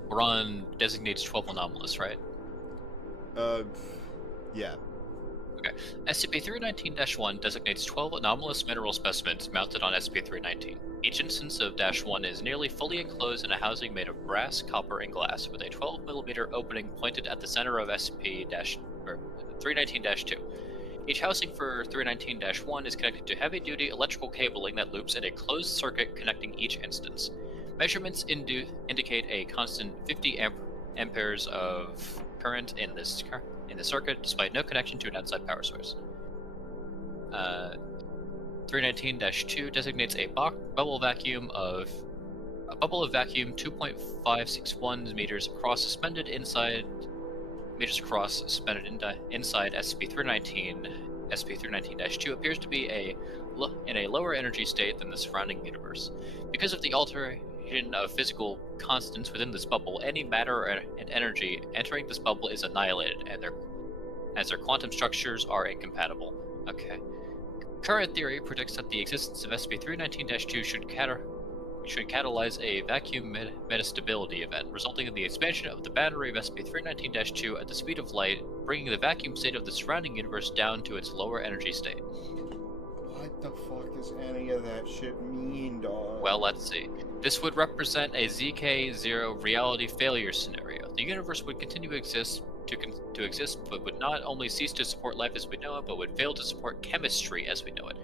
We're on designates 12 anomalous, right? Yeah. Okay. SCP-319-1 designates 12 anomalous mineral specimens mounted on SCP-319. Each instance of -1 is nearly fully enclosed in a housing made of brass, copper, and glass, with a 12mm opening pointed at the center of SCP-319-2. Each housing for 319-1 is connected to heavy-duty electrical cabling that loops in a closed circuit connecting each instance. Measurements indicate a constant 50 amperes of current in the circuit, despite no connection to an outside power source. 319-2 designates a bubble of vacuum 2.561 meters across, suspended inside SCP-319. SCP-319-2 appears to be in a lower energy state than the surrounding universe. Because of the alteration of physical constants within this bubble, any matter and energy entering this bubble is annihilated, as their quantum structures are incompatible. Okay. Current theory predicts that the existence of SCP-319-2 should catalyze a vacuum metastability event, resulting in the expansion of the battery of SCP-319-2 at the speed of light, bringing the vacuum state of the surrounding universe down to its lower energy state. What the fuck does any of that shit mean, dog? Well, let's see. This would represent a ZK-0 reality failure scenario. The universe would continue to exist, but would not only cease to support life as we know it, but would fail to support chemistry as we know it.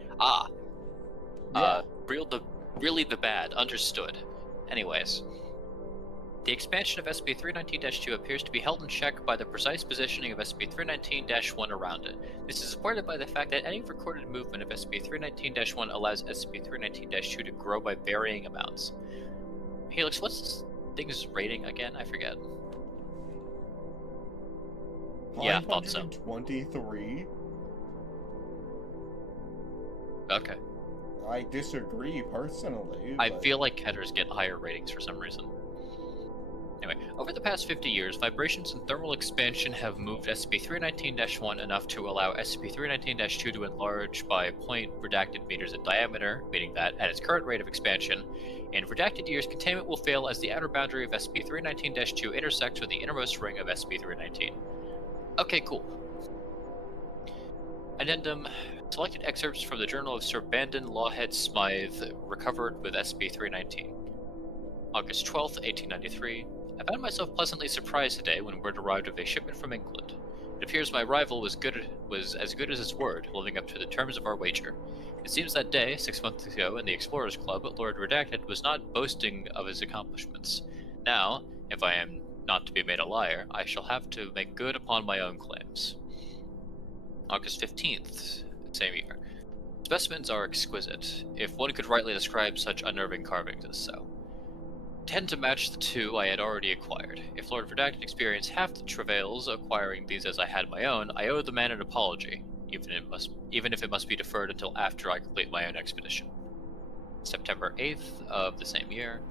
Really the bad. Understood. Anyways. The expansion of SCP-319-2 appears to be held in check by the precise positioning of SCP-319-1 around it. This is supported by the fact that any recorded movement of SCP-319-1 allows SCP-319-2 to grow by varying amounts. Helix, what's this thing's rating again? I forget. Yeah, I thought so. 23? Okay. I disagree personally. I but- feel like headers get higher ratings for some reason. Anyway, over the past 50 years, vibrations and thermal expansion have moved SCP-319-1 enough to allow SCP-319-2 to enlarge by redacted meters in diameter, meaning that, at its current rate of expansion, in redacted years, containment will fail as the outer boundary of SCP-319-2 intersects with the innermost ring of SCP-319. Okay, cool. Addendum. Selected excerpts from the Journal of Sir Bandon Lawhead Smythe, recovered with SCP-319. August 12th, 1893. I found myself pleasantly surprised today when word arrived of a shipment from England. It appears my rival was as good as his word, living up to the terms of our wager. It seems that day, 6 months ago, in the Explorers Club, Lord Redacted was not boasting of his accomplishments. Now, if I am not to be made a liar, I shall have to make good upon my own claims. August 15th, same year. Specimens are exquisite, if one could rightly describe such unnerving carvings as so. Tend to match the two I had already acquired. If Lord Redacted experienced half the travails acquiring these as I had my own, I owe the man an apology, even if it must be deferred until after I complete my own expedition. September 8th of the same year.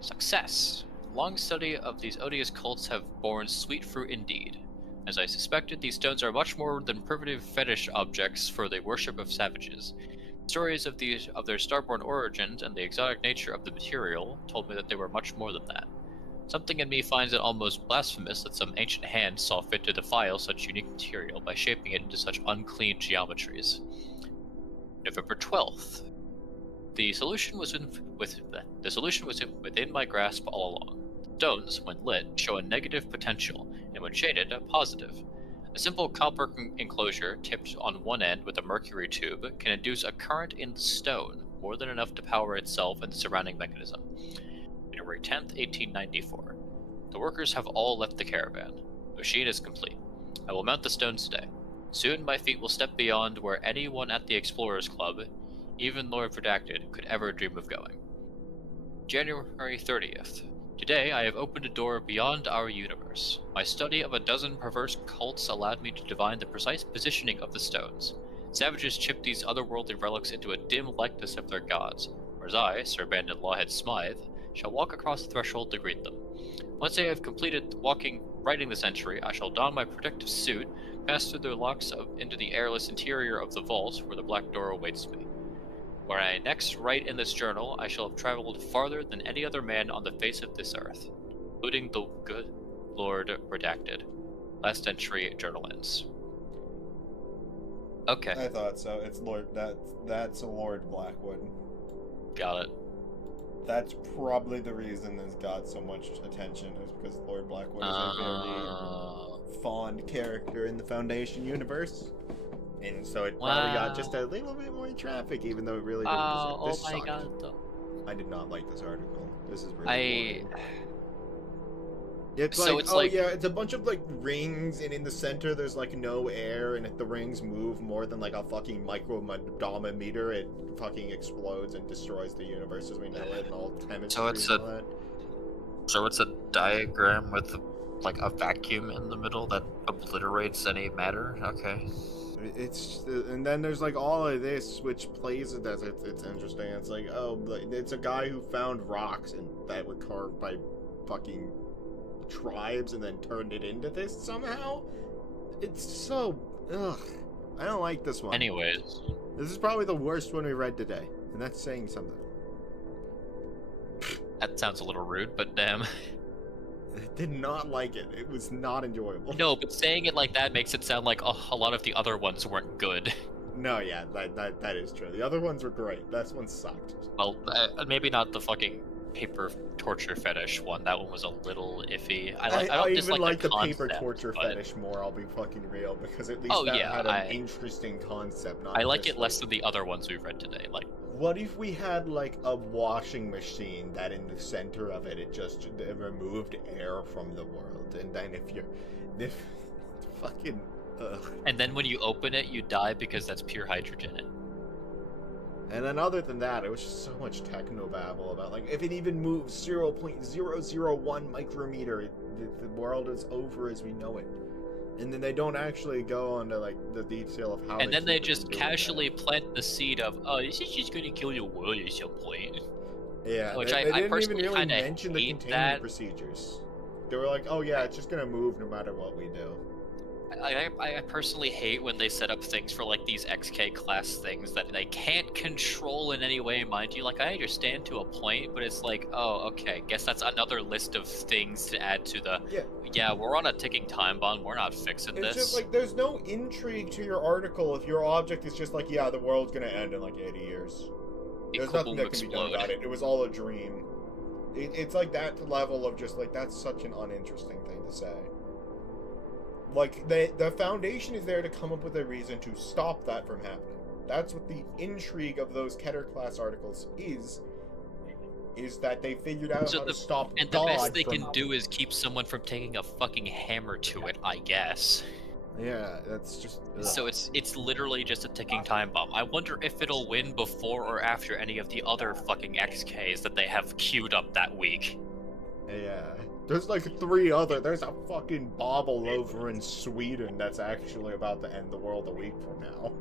Success! Long study of these odious cults have borne sweet fruit indeed. As I suspected, these stones are much more than primitive fetish objects for the worship of savages. Stories of their starborn origins and the exotic nature of the material told me that they were much more than that. Something in me finds it almost blasphemous that some ancient hand saw fit to defile such unique material by shaping it into such unclean geometries. November 12th. The solution was within my grasp all along. Stones, when lit, show a negative potential, and when shaded, a positive. A simple copper enclosure tipped on one end with a mercury tube can induce a current in the stone, more than enough to power itself and the surrounding mechanism. January 10th, 1894. The workers have all left the caravan. The machine is complete. I will mount the stones today. Soon my feet will step beyond where anyone at the Explorers Club, even Lord Redacted, could ever dream of going. January 30th. Today, I have opened a door beyond our universe. My study of a dozen perverse cults allowed me to divine the precise positioning of the stones. Savages chipped these otherworldly relics into a dim likeness of their gods, whereas I, Sir Bandon Lawhead Smythe, shall walk across the threshold to greet them. Once I have completed writing the century, I shall don my protective suit, pass through the locks into the airless interior of the vault where the black door awaits me. When I next write in this journal, I shall have traveled farther than any other man on the face of this earth, including the good Lord Redacted. Last entry, journal ends. Okay. I thought so. It's Lord. That's Lord Blackwood. Got it. That's probably the reason this got so much attention, is because Lord Blackwood is a very fond character in the Foundation universe. And so it probably got just a little bit more traffic, even though it really didn't deserve. This sucked. God. I did not like this article. This is really boring. It's So like, it's like- yeah, it's a bunch of like rings, and in the center there's like no air, and if the rings move more than like a fucking micrometer, it fucking explodes and destroys the universe as we know it, and all chemistry and all that. So it's a diagram with like a vacuum in the middle that obliterates any matter? Okay. It's and then there's like all of this which plays it as it's interesting. It's like, oh, it's a guy who found rocks and that were carved by fucking tribes and then turned it into this somehow. It's so ugh. I don't like this one. Anyways, This is probably the worst one we read today, and that's saying something. that sounds a little rude, but damn. I did not like it. It was not enjoyable. No, but saying it like that makes it sound like a lot of the other ones weren't good. No, yeah, that is true. The other ones were great. This one sucked. Well, maybe not the fucking paper torture fetish one. That one was a little iffy. I don't even dislike like the concept, paper torture but fetish more, I'll be fucking real, because at least Oh, that yeah, had an interesting concept. Not I like just, it less than the other ones we've read today. Like, what if we had like a washing machine that in the center of it, it just removed air from the world, and then if fucking and then when you open it, you die because that's pure hydrogen. And then other than that, it was just so much technobabble about like if it even moves 0.001 micrometer, the world is over as we know it. And then they don't actually go on to like the detail of how. And then they keep it just from doing casually plant the seed of, oh, this is just gonna kill your world at some point. that. Yeah, Which they I didn't even personally really kinda mention the hate containment that. procedures. They were like, oh yeah, it's just gonna move no matter what we do. I personally hate when they set up things for like these XK class things that they can't control in any way, mind you. Like I understand to a point, but it's like, oh, okay, guess that's another list of things to add to the. Yeah, we're on a ticking time bomb. We're not fixing It's this. just like there's no intrigue to your article if your object is just like, yeah, the world's gonna end in like 80 years. There's nothing that can be done about it. It was all a dream. It's like that level of just like that's such an uninteresting thing to say. Like the Foundation is there to come up with a reason to stop that from happening. That's what the intrigue of those Keter class articles is that they figured out how to stop and God the best they from... can do is keep someone from taking a fucking hammer to it, I guess. Yeah, that's just... Ugh. So it's literally just a ticking time bomb. I wonder if it'll win before or after any of the other fucking XKs that they have queued up that week. Yeah. There's like 3 other... There's a fucking bauble over in Sweden that's actually about to end the world a week from now.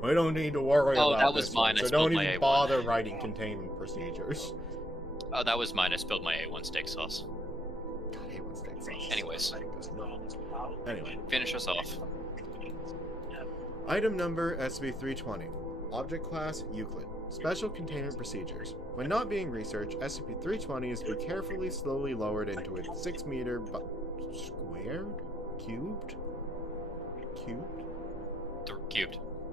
We don't need to worry about that was this mine. one, I so don't spilled my even A1. bother writing containment procedures. Oh, that was mine. I spilled my A1 steak sauce. God, I hate when steak sauce. Anyways. Anyway. Finish us off. Item number SCP-320. Object class Euclid. Special containment procedures. When not being researched, SCP-320 is to be carefully, slowly lowered into a 6-meter squared? Cubed?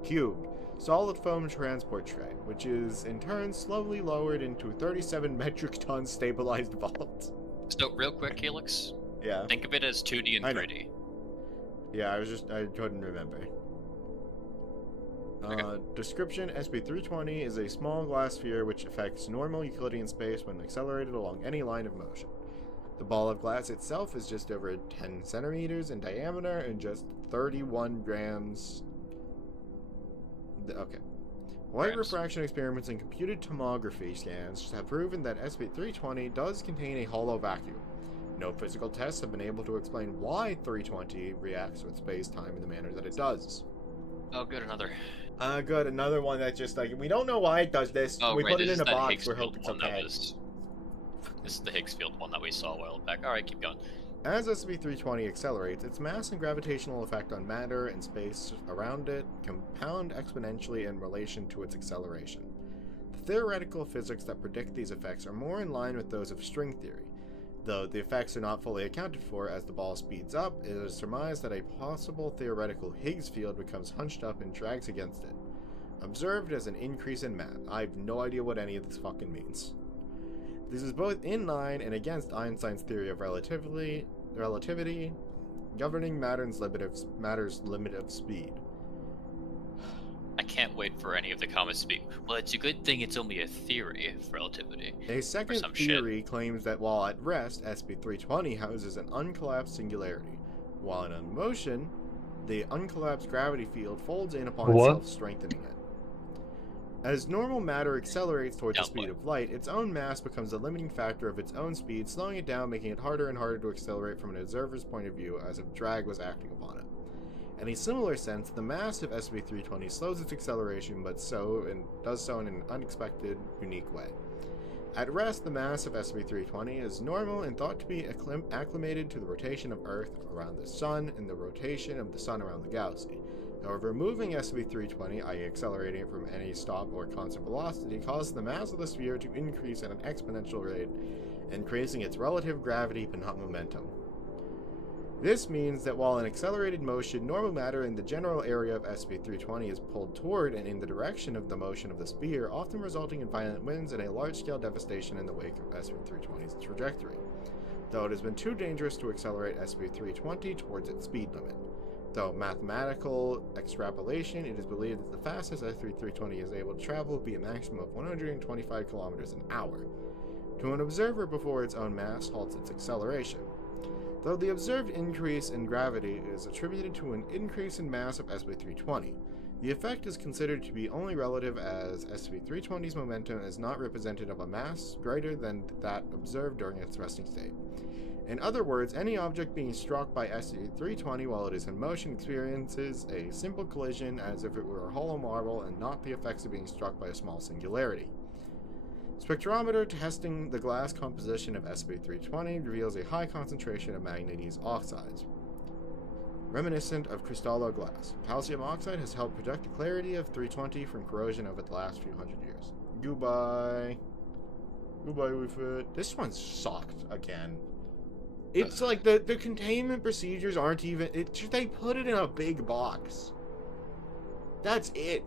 Cubed. Solid foam transport tray, which is in turn slowly lowered into a 37 metric ton stabilized vault. So, real quick, Helix. Yeah. Think of it as 2D and 3D. Yeah, I couldn't remember. Okay. Description: SCP-320 is a small glass sphere which affects normal Euclidean space when accelerated along any line of motion. The ball of glass itself is just over 10 centimeters in diameter and just 31 grams. Okay. Light refraction experiments and computed tomography scans have proven that SCP-320 does contain a hollow vacuum. No physical tests have been able to explain why 320 reacts with space-time in the manner that it does. Oh, good, another. Good, another one that just like, we don't know why it does this. Oh, we right, put it this in a is that box, we're Higgsfield hoping it's one that okay. was... This is the Higgsfield one that we saw a while back. Alright, keep going. As SCP-320 accelerates, its mass and gravitational effect on matter and space around it compound exponentially in relation to its acceleration. The theoretical physics that predict these effects are more in line with those of string theory, though the effects are not fully accounted for. As the ball speeds up, it is surmised that a possible theoretical Higgs field becomes hunched up and drags against it. Observed as an increase in mass. I have no idea what any of this fucking means. This is both in line and against Einstein's theory of relativity, governing matter's limit of speed. I can't wait for any of the comments to be, well, it's a good thing it's only a theory of relativity. A second theory claims that while at rest, SCP-320 houses an uncollapsed singularity. While in motion, the uncollapsed gravity field folds in upon itself, strengthening it. As normal matter accelerates towards the speed of light, its own mass becomes the limiting factor of its own speed, slowing it down, making it harder and harder to accelerate from an observer's point of view, as if drag was acting upon it. In a similar sense, the mass of SCP-320 slows its acceleration, but does so in an unexpected, unique way. At rest, the mass of SCP-320 is normal and thought to be acclimated to the rotation of Earth around the Sun and the rotation of the Sun around the galaxy. However, moving SCP-320, i.e. accelerating it from any stop or constant velocity, causes the mass of the sphere to increase at an exponential rate, increasing its relative gravity but not momentum. This means that while in accelerated motion, normal matter in the general area of SCP-320 is pulled toward and in the direction of the motion of the sphere, often resulting in violent winds and a large-scale devastation in the wake of SCP-320's trajectory, though it has been too dangerous to accelerate SCP-320 towards its speed limit. Though mathematical extrapolation, it is believed that the fastest SCP-320 is able to travel would be a maximum of 125 kilometers an hour. To an observer before its own mass halts its acceleration. Though the observed increase in gravity is attributed to an increase in mass of SCP-320, the effect is considered to be only relative, as SCP-320's momentum is not representative of a mass greater than that observed during its resting state. In other words, any object being struck by SCP-320 while it is in motion experiences a simple collision as if it were a hollow marble and not the effects of being struck by a small singularity. Spectrometer testing the glass composition of SCP-320 reveals a high concentration of manganese oxides, reminiscent of crystallo glass. Calcium oxide has helped protect the clarity of 320 from corrosion over the last few hundred years. Goodbye. Goodbye with it. This one sucked again. It's like the containment procedures aren't even... They put it in a big box. That's it.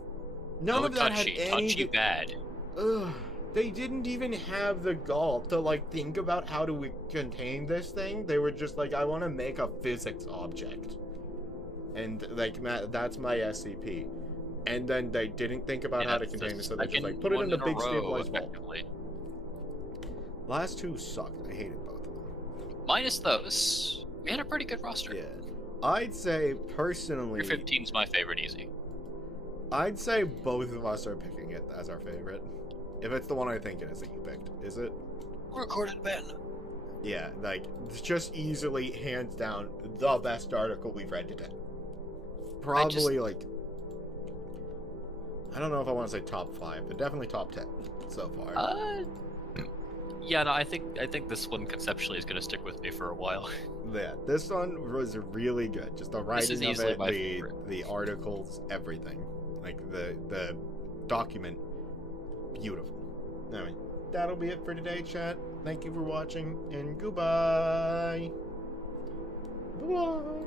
None of that had any... touchy bad. Ugh. They didn't even have the gall to, like, think about how to contain this thing. They were just like, I want to make a physics object. And, like, that's my SCP. And then they didn't think about how to contain it, so they just, like, put it in a big stabilized vault. Last two sucked. I hated both of them. Minus those, we had a pretty good roster. Yeah. I'd say, personally... 315's my favorite easy. I'd say both of us are picking it as our favorite. If it's the one I think it is that you picked. Is it? Recorded Ben. Yeah, like, it's just easily, hands down, the best article we've read today. Probably, like... I don't know if I want to say top 5, but definitely top 10 so far. Yeah, no, I think this one conceptually is going to stick with me for a while. Yeah, this one was really good. Just the writing of it, the articles, everything. Like, the document, beautiful. Anyway, that'll be it for today, chat. Thank you for watching, and goodbye. Bye-bye.